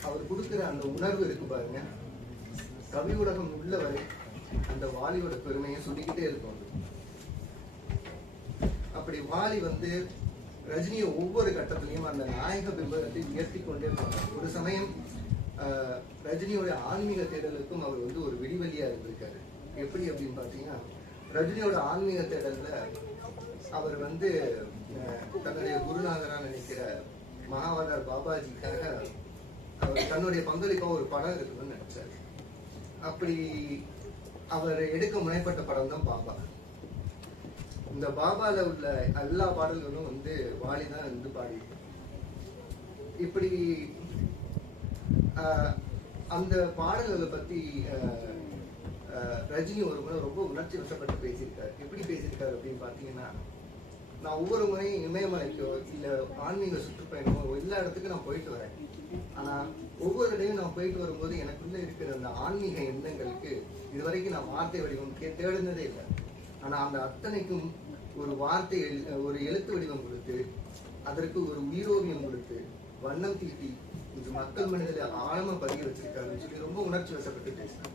அவர் கொடுக்கிற அந்த உணர்வு இருக்கு பாருங்க, கவி உலகம் உள்ள வரை அந்த வாலியோட பெருமையை சொல்லிக்கிட்டே இருக்கும். அப்படி வாலி வந்து ரஜினியை ஒவ்வொரு கட்டத்திலையும் அந்த நாயக பிம்பத்தை உயர்த்தி கொண்டே இருப்பாங்க. ஒரு சமயம் ரஜினியோட ஆன்மீக தேடலுக்கும் அவர் வந்து ஒரு விடிவெளியா இருந்திருக்காரு. எப்படி அப்படின்னு பாத்தீங்கன்னா, ரஜினியோட ஆன்மீக தேடல்ல அவர் வந்து தன்னுடைய குருநாதரா நினைக்கிற மகாவதார் பாபாஜிக்காக அவர் தன்னுடைய பங்களிப்பா ஒரு படம் இருக்குன்னு நினைச்சாரு. அப்படி அவர் எடுக்க முனைப்பட்ட படம் தான் பாபா. இந்த பாபால உள்ள எல்லா பாடல்களும் வந்து வாலிதான் வந்து பாடி. இப்படி அந்த பாடல்களை பத்தி ரஜினி ஒரு முறை ரொம்ப உணர்ச்சி வசப்பட்டு பேசியிருக்காரு. எப்படி பேசியிருக்காரு அப்படின்னு பாத்தீங்கன்னா, நான் ஒவ்வொரு முறையும் இமயமலைக்கோ இல்ல ஆன்மீக சுற்றுப்பயணமோ எல்லா இடத்துக்கும் நான் போயிட்டு வரேன். ஆனா ஒவ்வொரு இடையும் நான் போயிட்டு வரும்போது எனக்குள்ள இருக்கிற அந்த ஆன்மீக எண்ணங்களுக்கு இதுவரைக்கும் நான் வார்த்தை வடிவம் தேடுனதே இல்லை. ஆனா அந்த அத்தனைக்கும் ஒரு வார்த்தை ஒரு எழுத்து வடிவம் கொடுத்து அதற்கு ஒரு உயிரோவியம் கொடுத்து வண்ணம் தீட்டி இது மக்கள் மனதில ஆழமா பதிய வச்சிருக்காருன்னு சொல்லி ரொம்ப உணர்ச்சி வசப்பட்டு பேசினாங்க.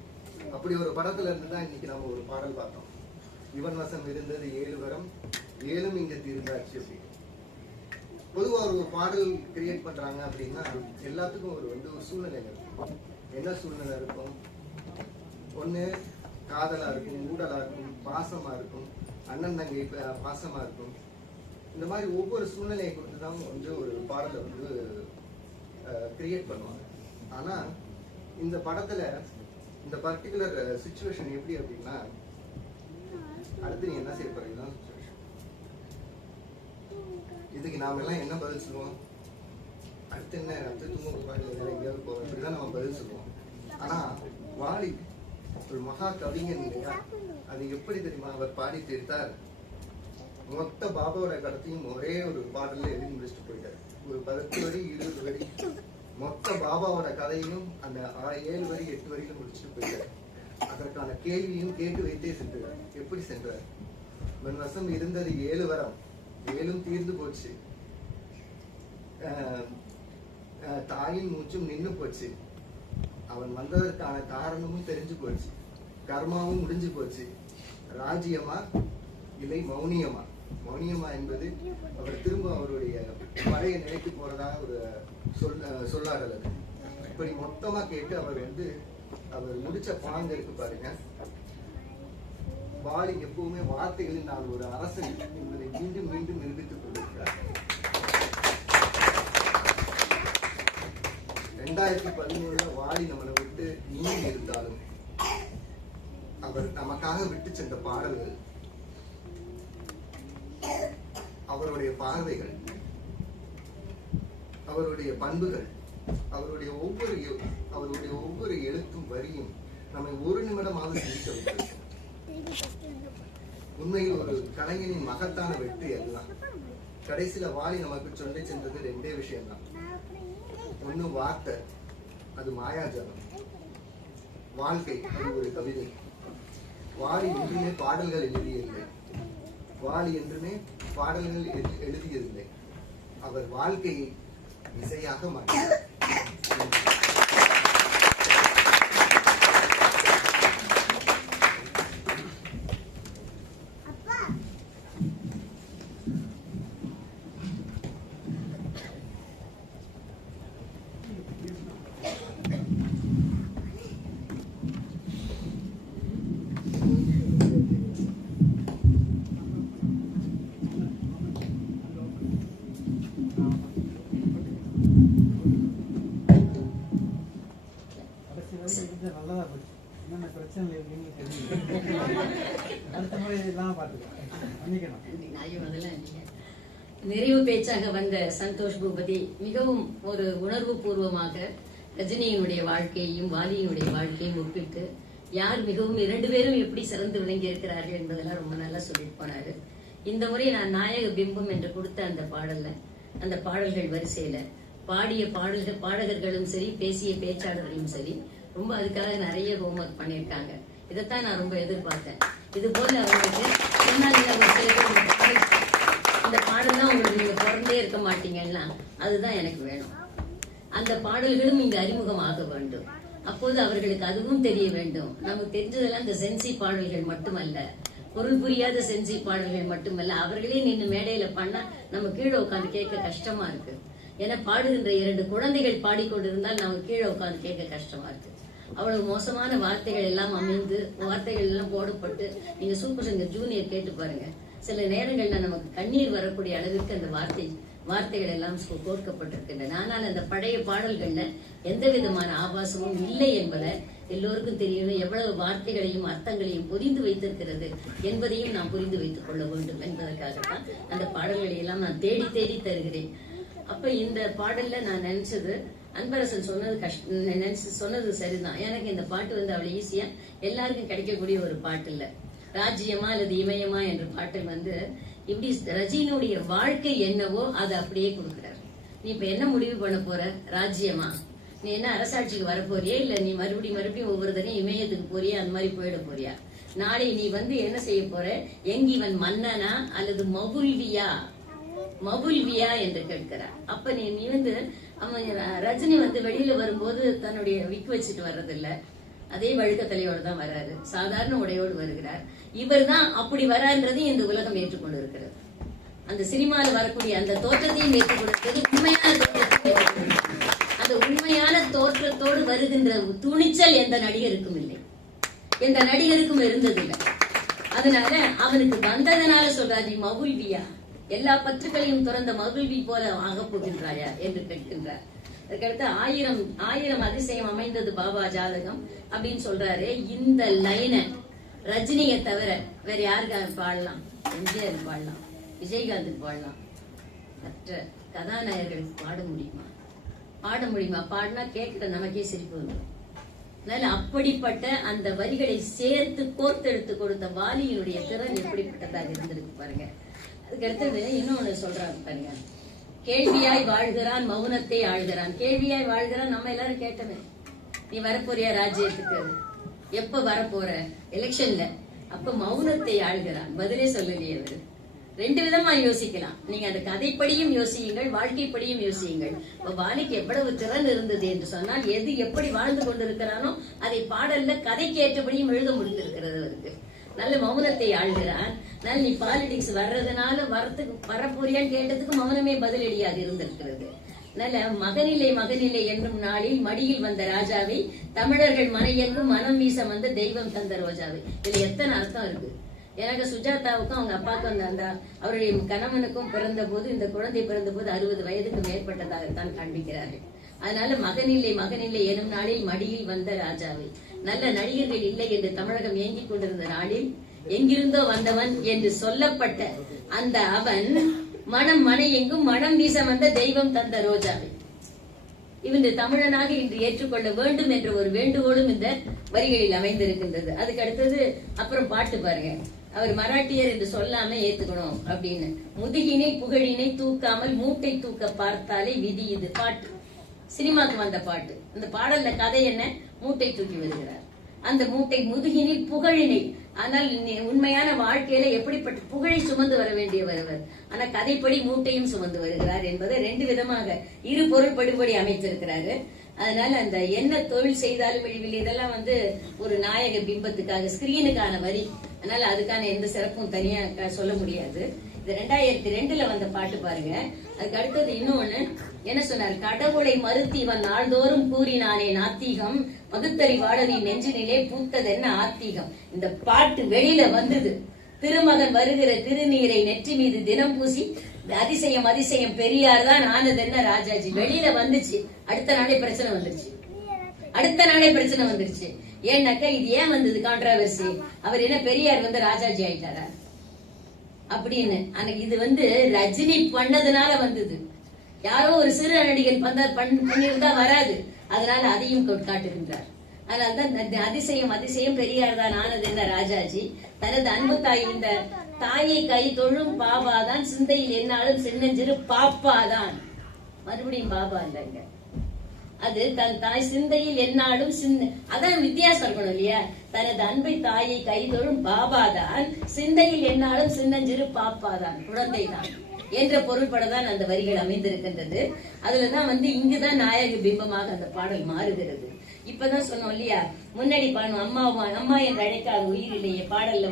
அப்படி ஒரு படத்துல இருந்துதான் இன்னைக்கு நம்ம ஒரு பாடல் பார்த்தோம். இவன் வசம் இருந்தது 7 வரம் 7ம் இங்க தீர்ந்தாச்சு அப்படின்னு. பொதுவா ஒரு பாடல் கிரியேட் பண்றாங்க அப்படின்னா எல்லாத்துக்கும் ஒரு சூழ்நிலை இருக்கும். என்ன சூழ்நிலை இருக்கும்? ஒண்ணு காதலா இருக்கும், ஊடலா இருக்கும், பாசமா இருக்கும், அண்ணன் தங்கை பாசமா இருக்கும். இந்த மாதிரி ஒவ்வொரு சூழ்நிலையை கொடுத்து தான் வந்து ஒரு பாடலை வந்து கிரியேட் பண்ணுவாங்க. ஆனா இந்த படத்துல இந்த பர்டிகுலர் சிச்சுவேஷன் எப்படி அப்படின்னா, அடுத்து நீ என்ன செய்ய போறீங்க சிச்சுவேஷன். இதுக்கு நாம எல்லாம் என்ன பதில் சொல்லுவோம்? அடுத்து என்ன, அடுத்து தூங்க பாடல வேற எங்கேயாவது போவோம், இப்படிதான் நம்ம பதில் சொல்லுவோம். ஆனா வாலி ஒரு மகா கவிஞன் இல்லையா? அது எப்படி தெரியுமா அவர் பாடி தீர்த்தார்? மொத்த பாபாவோட கருத்தையும் ஒரே ஒரு பாடல்ல எழுதி முடிச்சுட்டு போயிட்டார். ஒரு 10 வரி 20 வரி மொத்த பாபாவோட கதையும் அந்த 7 வரி 8 வரியில முடிச்சுட்டு போயிட்டார். அதற்கான கேள்வியும் கேட்டு வைத்தே சென்றார். எப்படி சென்றார்? மன் வசம் இருந்தது 7 வரம், 7ம் தீர்ந்து போச்சு. தாயின் மூச்சும் நின்று போச்சு. அவன் வந்ததற்கான காரணமும் தெரிஞ்சு போச்சு. கர்மாவும் முடிஞ்சு போச்சு. ராஜ்யமா இல்லை மௌனியமா? மௌனியமா என்பது அவர் திரும்ப அவருடைய பழைய நிலைக்கு போறதா ஒரு சொல்லாடல். அது இப்படி மொத்தமா கேட்டு அவர் முடிச்ச பாங்க இருக்கு பாருங்க. வாலி எப்பவுமே வார்த்தைகளில் நான் ஒரு அரசன் என்பதை மீண்டும் மீண்டும் நிரூபித்துக் கொண்டிருக்கிறார். 2013 வாலி நம்மளை விட்டு நீங்கி இருந்தாலும் அவர் நமக்காக விட்டு சென்ற பாடல்கள், அவருடைய பார்வைகள், அவருடைய பண்புகள், அவருடைய ஒவ்வொரு எழுத்தும் வரியும் நம்மை ஒரு நிமிடமாக சிந்திக்க வைக்கிறது. உண்மையில் ஒரு கலைஞனின் மகத்தான வெற்றி எல்லாம். கடைசியில வாலி நமக்கு சொல்லி சென்றது 2 விஷயம்தான். ஒண்ணு வார்த்தை, அது மாயாஜாலம். வாழ்க்கை, அது ஒரு கவிதை. வாலி என்றுமே பாடல்கள் எழுதியதில்லை. வாலி என்றுமே பாடல்கள் எழுதியதில்லை. அவர் வாழ்க்கையை இசையாக மாற்றினார். நல்லதா போச்சு. என்னென்ன பிரச்சனை இருக்குன்னு தெரியும். அடுத்த முறை இதெல்லாம் பார்த்துக்கலாம். மன்னிக்கணும். நிறைவு பேச்சாக வந்த சந்தோஷ் பூபதி மிகவும் ஒரு உணர்வு பூர்வமாக ரஜினியினுடைய வாழ்க்கையையும் வாலியினுடைய வாழ்க்கையும் ஒப்பிட்டு யார் மிகவும் 2 பேரும் எப்படி சிறந்து விளங்கி இருக்கிறார்கள் என்பதெல்லாம் ரொம்ப நல்லா சொல்லிட்டு போனாரு. இந்த முறை நான் நாயக பிம்பம் என்று கொடுத்த அந்த பாடல்கள் வரிசையில பாடிய பாடகர்களும் சரி, பேசிய பேச்சாளர்களும் சரி, ரொம்ப அதுக்காக நிறைய ஹோம்ஒர்க் பண்ணியிருக்காங்க. இதைத்தான் நான் ரொம்ப எதிர்பார்த்தேன். இது போல அவங்களுக்கு இந்த பாடல் தான் உங்களுக்கு நீங்க பிறந்தே இருக்க மாட்டீங்கன்னா அதுதான் எனக்கு வேணும். அந்த பாடல்களும் இங்கு அறிமுகமாக வேண்டும். அப்போது அவர்களுக்கு அதுவும் தெரிய வேண்டும். நமக்கு தெரிஞ்சதெல்லாம் இந்த சென்சி பாடல்கள் மட்டுமல்ல, பொருள் புரியாத சென்சி பாடல்கள் மட்டுமல்ல, அவர்களே நின்று மேடையில பண்ணா நம்ம கீழே உட்காந்து கேட்க கஷ்டமா இருக்கு. ஏன்னா பாடுகின்ற 2 குழந்தைகள் பாடிக்கொண்டிருந்தால் நம்ம கீழே உட்காந்து கேட்க கஷ்டமா இருக்கு. அவ்வளவு மோசமான வார்த்தைகள் எல்லாம் அமைந்து, வார்த்தைகள் எல்லாம் போடப்பட்டு, நீங்க சூப்பர் சிங்கர் ஜூனியர் கேட்டு பாருங்க. சில நேரங்கள்ல நமக்கு கண்ணீர் வரக்கூடிய அளவிற்கு அந்த வார்த்தைகள் எல்லாம் கோர்க்கப்பட்டிருக்கின்றன. ஆனால் அந்த பழைய பாடல்கள்ல எந்த விதமான ஆபாசமும் இல்லை என்பதை எல்லோருக்கும் தெரியணும். எவ்வளவு வார்த்தைகளையும் அர்த்தங்களையும் புரிந்து வைத்திருக்கிறது என்பதையும் நாம் புரிந்து வைத்துக் கொள்ள வேண்டும் என்பதற்காகத்தான் அந்த பாடல்களை எல்லாம் நான் தேடி தேடி தருகிறேன். அப்ப இந்த பாடல்ல நான் நினைச்சது, அன்பரசன் சொன்னது சரிதான். எனக்கு இந்த பாட்டு அவ்வளவு ஈஸியா எல்லாருக்கும் கிடைக்கக்கூடிய ஒரு பாட்டு இல்ல. ராஜ்யமா அல்லது இமயமா என்ற பாட்டு இப்படி ரஜினியுடைய வாழ்க்கை என்னவோ அதை அப்படியே கொடுக்கிறார். நீ இப்ப என்ன முடிவு பண்ண போற? ராஜ்யமா? நீ என்ன அரசாட்சிக்கு வர போறியா, இல்ல நீ மறுபடியும் ஒவ்வொரு தரையும் இமயத்துக்கு போறியா, அந்த மாதிரி போயிட போறியா? நாளை நீ என்ன செய்ய போற? எங்கிவன் மன்னனா அல்லது மபுல்வியா என்று கேட்கிறார். அப்ப நீ ரஜினி வெளியில வரும்போது தன்னுடைய விக் வச்சுட்டு வர்றதில்ல, அதே வழுக்க தலையோடு தான் வர்றாரு, சாதாரண உடையோடு வருகிறார். இவர் தான் அப்படி வரான்றதையும் இந்த உலகம் ஏற்றுக்கொண்டு இருக்கிறது. அந்த சினிமால வரக்கூடிய அந்த தோற்றத்தையும் ஏற்றுக்கொண்டிருக்கிறது, உண்மையான தோற்றத்தையும். அந்த உண்மையான தோற்றத்தோடு வருகின்ற துணிச்சல் எந்த நடிகருக்கும் இல்லை, எந்த நடிகருக்கும் இருந்ததில்லை. அதனால அவனுக்கு வந்ததனால சொல்றாரு, மகுல்வியா, எல்லா பற்றுகளையும் துறந்த மகுல்வி போல ஆகப் போகின்றாயா என்று கேட்கின்றார். அதுக்கடுத்து 1000 அதிசயம் அமைந்தது பாபா ஜாதகம் அப்படின்னு சொல்றாரு. இந்த லைனை ரஜினியை தவிர வேற யாருக்கு பாடலாம்? எம்ஜிஆர் பாடலாம், விஜயகாந்துக்கு பாடலாம், மற்ற கதாநாயகர்களுக்கு பாட முடியுமா? பாடினா கேட்கிற நமக்கே சிரிப்பு வரும். அதனால அப்படிப்பட்ட அந்த வரிகளை சேர்த்து கோர்த்தெடுத்து கொடுத்த வாலியினுடைய திறன் எப்படிப்பட்டதாக இருந்திருக்கு பாருங்க. அதுக்கு அடுத்தது இன்னொன்னு சொல்றாங்க பாருங்க, கேள்வியாய் வாழ்கிறான் மௌனத்தை ஆழ்கிறான். கேள்வியாய் வாழ்கிறான் நம்ம எல்லாரும் கேட்டமே, நீ வரப்போறியா ராஜ்யத்துக்கு, எப்ப வரப்போற, எலெக்ஷன்ல, அப்ப மௌனத்தை ஆழ்கிறான், பதிலே சொல்லலையே அவரு. 2 விதமா யோசிக்கலாம். நீங்க அந்த கதைப்படியும் யோசியுங்கள், வாழ்க்கைப்படியும் யோசியுங்கள். வாலிக்கு எவ்வளவு திறன் இருந்தது என்று சொன்னால், எது எப்படி வாழ்ந்து கொண்டிருக்கிறானோ அதை பாடல்ல கதைக்கு ஏற்றபடியும் எழுத முடிந்திருக்கிறது அவருக்கு. நல்ல மௌனத்தை ஆழ்கிறான். நீ பாலிடிக்ஸ் வர்றதுனால வரப்போறியான்னு கேட்டதுக்கு மௌனமே பதிலடியாக இருந்திருக்கிறது. நல்ல மகனிலை என்னும் நாளில் மடியில் வந்த ராஜாவை, தமிழர்கள் மனையெங்கும் மனம் வீச வந்த தெய்வம் தந்த ரோஜாவை. இதுல எத்தனை அர்த்தம் இருக்கு. எனக்கு சுஜாதாவுக்கும் அவங்க அப்பாவுக்கும் அந்த அவருடைய கணவனுக்கும் பிறந்த போது, இந்த குழந்தை பிறந்த போது 60 வயதுக்கு மேற்பட்டதாகத்தான் காண்பிக்கிறார்கள். அதனால மகனில்லை எனும் நாளில் மடியில் வந்த ராஜாவை, நல்ல நடிகர்கள் இல்லை என்று தமிழகம் ஏங்கிக் கொண்டிருந்த நாளில் எங்கிருந்தோ வந்தவன் என்று சொல்லப்பட்ட அந்த அவன் மனை எங்கும் மனம் வீச வந்த தெய்வம் தந்த ரோஜாவை இவன் தமிழனாக இன்று ஏற்றுக்கொள்ள வேண்டும் என்ற ஒரு வேண்டுகோளும் இந்த வரிகளில் அமைந்திருக்கின்றது. அதுக்கு அடுத்தது அப்புறம் பாட்டு பாருங்க, அவர் மராட்டியர் என்று சொல்லாம ஏத்துக்கணும் அப்படின்னு. முதுகினை புகழினை தூக்காமல் மூட்டை தூக்க பார்த்தாலே விதி. இது பாட்டு, சினிமாக்கு வந்த பாட்டு. இந்த பாடல்ல கதை என்ன? மூட்டை தூக்கி வருகிறார். அந்த மூட்டை முதுகினில் புகழினை, ஆனால் உண்மையான வாழ்க்கையில எப்படிப்பட்ட புகழை சுமந்து வர வேண்டியவர் அவர். ஆனா கதைப்படி மூட்டையும் சுமந்து வருகிறார் என்பதை 2 விதமாக இரு பொருள்படுபடி அமைச்சிருக்கிறாரு. அதனால அந்த என்ன தொழில் செய்தாலும் இழிவில் இதெல்லாம் ஒரு நாயக பிம்பத்துக்காக ஸ்கிரீனுக்கான வரி. அதனால அதுக்கான எந்த சிறப்பும் தனியா சொல்ல முடியாது. இது 2002ல வந்த பாட்டு பாருங்க. அதுக்கு அடுத்தது இன்னொன்னு என்ன சொன்னார்? கடவுளை மறுத்து இவன் நாள்தோறும் கூறினானே நாத்திகம், பகுத்தறிவாளரின் நெஞ்சினிலே பூத்ததென்ன ஆத்திகம். இந்த பாட்டு வெளியில வந்தது. திருமகன் வருகிற திருநீரை நெற்றி மீது தினம் பூசி அதிசயம் பெரியார் தான் ஆனதென்ன ராஜாஜி. வெளியில வந்துச்சு, அடுத்த நாளே பிரச்சனை வந்துருச்சு. ஏன்னாக்கா இது ஏன் வந்தது கான்ட்ராவர்சி? அவர் என்ன பெரியார் ராஜாஜி ஆயிட்டாரா அப்படின்னு. இது ரஜினி பண்ணதுனால வந்தது. யாரோ ஒரு சிறு நடிகன் பண்ணிருந்தா வராது. அதனால அதையும் காட்டுகின்றார். அதனால்தான் அதிசயம் பெரியார் தான் ஆனது என்ன ராஜாஜி. தனது அன்பு தாய் இந்த தாயை கை தொழும் பாபாதான், சிந்தையில் என்னாலும் சின்னஞ்சிறு பாப்பாதான். மறுபடியும் பாபா இல்லைங்க, அது தன் தாய் சிந்தையில் என்னாலும் அதான் வித்தியாசம் இருக்கணும் இல்லையா? தனது அன்பை தாயை கைதொழும் பாபாதான், சிந்தையில் என்னாலும் சின்னஞ்சிறு பாப்பாதான், குழந்தைதான் என்ற பொருள்படதான் அந்த வரிகள் அமைந்திருக்கின்றது. அதுலதான் இங்குதான் நாயக பிம்பமாக அந்த பாடல் மாறுகிறது. இப்பதான் சொன்னோம் இல்லையா, முன்னாடி பாடணும் அம்மா என்று அழைக்காத உயிர் இல்லையே பாடல்ல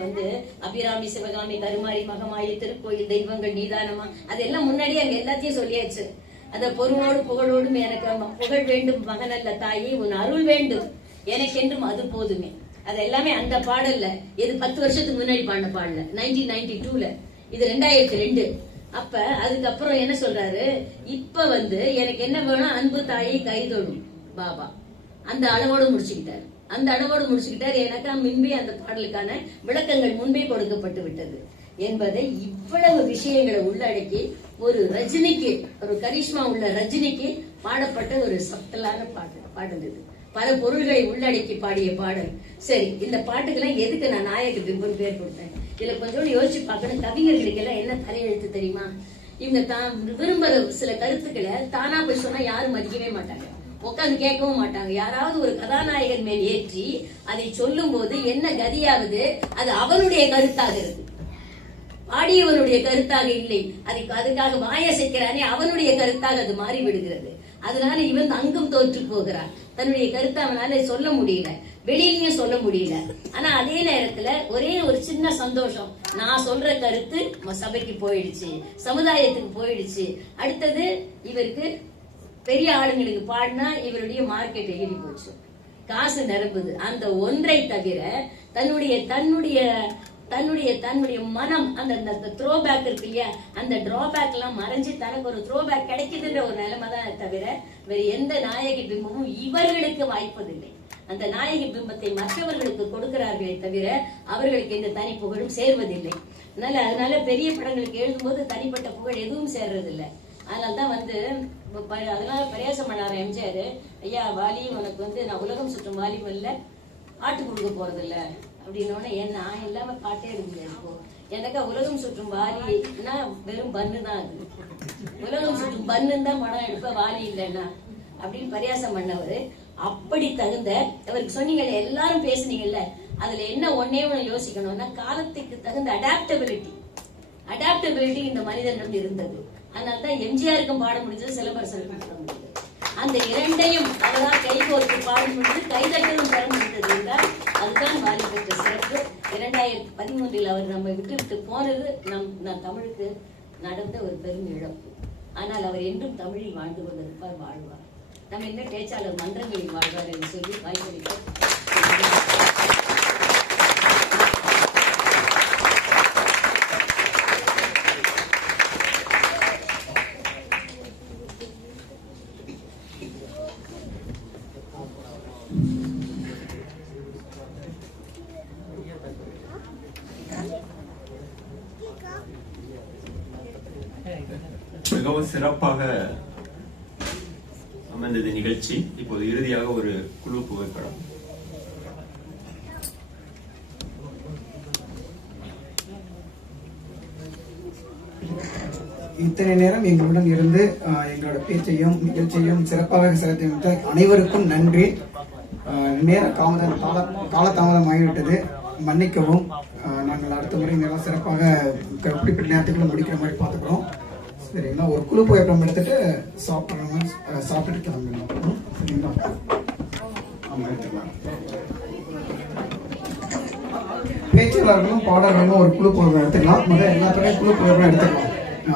அபிராமி, சிவகாமி, கருமாரி, மகமாயி, திருக்கோயில், தெய்வங்கள், நீதானமா, அதெல்லாம் முன்னாடியே அங்க எல்லாத்தையும் சொல்லியாச்சு. அந்த பொருளோடு புகழோடும் எனக்கு புகழ் வேண்டும் மகனல்ல தாயே, உன் அருள் வேண்டும் எனக்கென்றும் அது போதுமே. அது எல்லாமே அந்த பாடல்ல. இது 10 வருஷத்துக்கு முன்னாடி பாடின பாடல, 1992ல. இது 2002. அப்ப அதுக்கப்புறம் என்ன சொல்றாரு? இப்ப எனக்கு என்ன வேணும்? அன்பு தாயை கைதொழும் பாபா. அந்த அளவோடு முடிச்சுக்கிட்டார். எனக்கா முன்பே அந்த பாடலுக்கான விளக்கங்கள் முன்பே கொடுக்கப்பட்டு விட்டது என்பதை இவ்வளவு விஷயங்களை உள்ளடக்கி ஒரு ரஜினிக்கு, ஒரு கரிஷ்மா உள்ள ரஜினிக்கு பாடப்பட்ட ஒரு சப்டலான பாடல் இது. பல பொருள்களை உள்ளடக்கி பாடிய பாடல். சரி, இந்த பாட்டுக்கெல்லாம் எதுக்கு நான் நாயக பிம்பம் பேர் கொடுத்தேன்? இதுல கொஞ்சம் யோசிச்சு பார்க்கணும். கவிஞர்களுக்கு எல்லாம் என்ன தலையெழுத்து தெரியுமா? இவங்க தான் விரும்புற சில கருத்துக்களை தானா போய் சொன்னா யாரும் மதிக்கவே மாட்டாங்க, உட்காந்து கேட்கவும் மாட்டாங்க. யாராவது ஒரு கதாநாயகன் மேல் ஏற்றி அதை சொல்லும் போது என்ன கதியாவது? அது அவனுடைய கருத்தாக இருக்கு, ஆடியவனுடைய கருத்தாக இல்லை. அதுக்காக வாயசைக்கிறானே அவனுடைய கருத்தாக அது மாறி விடுகிறது. அதனால இவன் அங்கும் தோற்று போகிறான். தன்னுடைய கருத்தை அவனால சொல்ல முடியல, வெளியிலயும் சொல்ல முடியல. ஆனா அதே நேரத்துல ஒரே ஒரு சின்ன சந்தோஷம், நான் சொல்ற கருத்து சபைக்கு போயிடுச்சு, சமுதாயத்துக்கு போயிடுச்சு. அடுத்தது இவருக்கு பெரிய ஆளுங்களுக்கு பாடினா இவருடைய மார்க்கெட் ஏறி போச்சு, காசு நிரப்புது. அந்த ஒன்றை தவிர தன்னுடைய தன்னுடைய மனம் அந்த த்ரோ பேக் இருக்கு இல்லையா, அந்த டிராபேக் எல்லாம் மறைஞ்சு தனக்கு ஒரு த்ரோ பேக் கிடைக்குதுன்ற ஒரு நிலைமை தான் தவிர வேறு எந்த நாயகி பிம்பமும் இவர்களுக்கு வாய்ப்பதில்லை. அந்த நாயகி பிம்பத்தை மற்றவர்களுக்கு கொடுக்கிறார்களே தவிர அவர்களுக்கு இந்த தனி புகழும் சேர்வதில்லை. அதனால பெரிய படங்களுக்கு எழுதும்போது தனிப்பட்ட புகழ் எதுவும் சேர்றதில்லை. அதனால்தான் அதனால பிரயாசம் பண்ணார எம்ஜிஆர், ஐயா வாலி உனக்கு நான் உலகம் சுற்றும் வாலிபல்ல பாட்டு கொடுக்க போறதில்ல அப்படின்னோடனே நான் இல்லாம பாட்டே எடுக்க முடியாது. இப்போ எனக்கு உலகம் சுற்றும் வாலின்னா வெறும் பன்னு தான், அது உலகம் சுற்றும் பன்னு தான் படம் எடுப்ப, வாலி இல்லைன்னா அப்படின்னு பரியாசம் பண்ணவர். அப்படி தகுந்த அவருக்கு சொன்னீங்கல்ல, எல்லாரும் பேசுனீங்கல்ல, அதுல என்ன ஒன்னே ஒண்ணு யோசிக்கணும்னா காலத்துக்கு தகுந்த அடாப்டபிலிட்டி இந்த மனிதனிடம் இருந்தது. அதனால்தான் எம்ஜிஆருக்கும் பாட முடிஞ்சது, சிலம்பரசனுக்கும் பாட முடிஞ்சது. அந்த இரண்டையும் அதெல்லாம் கைகோர்த்து பாட முடிஞ்சது, கைதட்டலும் பெற முடிந்தது என்றால் அதுதான் வாலி பெற்ற சிறப்பு. 2013 அவர் நம்ம விட்டு போனது நம் தமிழுக்கு நடந்த ஒரு பெரும் இழப்பு. ஆனால் அவர் என்றும் தமிழில் வாழ்ந்து கொண்டிருப்பார், வாழ்வார். நம்ம என்ன பேச்சாளர் மன்றங்களில் வாழ்வார் என்று சொல்லி வாய்ப்பளித்தோம். மிகவும் சிறப்பாக அமைந்தது நிகழ்ச்சி. இப்போது இறுதியாக ஒரு குழு புகைப்படம். இத்தனை நேரம் எங்களுடன் இருந்து எங்களோட பேச்சையும் நிகழ்ச்சியையும் சிறப்பாக சிறப்பித்த அனைவருக்கும் நன்றி. காலதாமதம் ஆகிவிட்டது, மன்னிக்கவும். நாங்கள் அடுத்த முறை நல்லா சிறப்பாக குறிப்பிட்ட நேரத்துக்குள்ள முடிக்கிற மாதிரி பார்த்துக்கிறோம். சரிங்களா? ஒரு குழு புகைப்படம் எடுத்துட்டு சாப்பிட்டு கிளம்பிடணும். சரிங்களா? ஆமா, எடுத்துக்கலாம். பேச்சாளர்களும் பாடல்களும் ஒரு குழு புகைப்படம் எடுத்துக்கலாம். முதல்ல எல்லாத்துடைய குழு புகைப்படம் எடுத்துக்கலாம். ஆ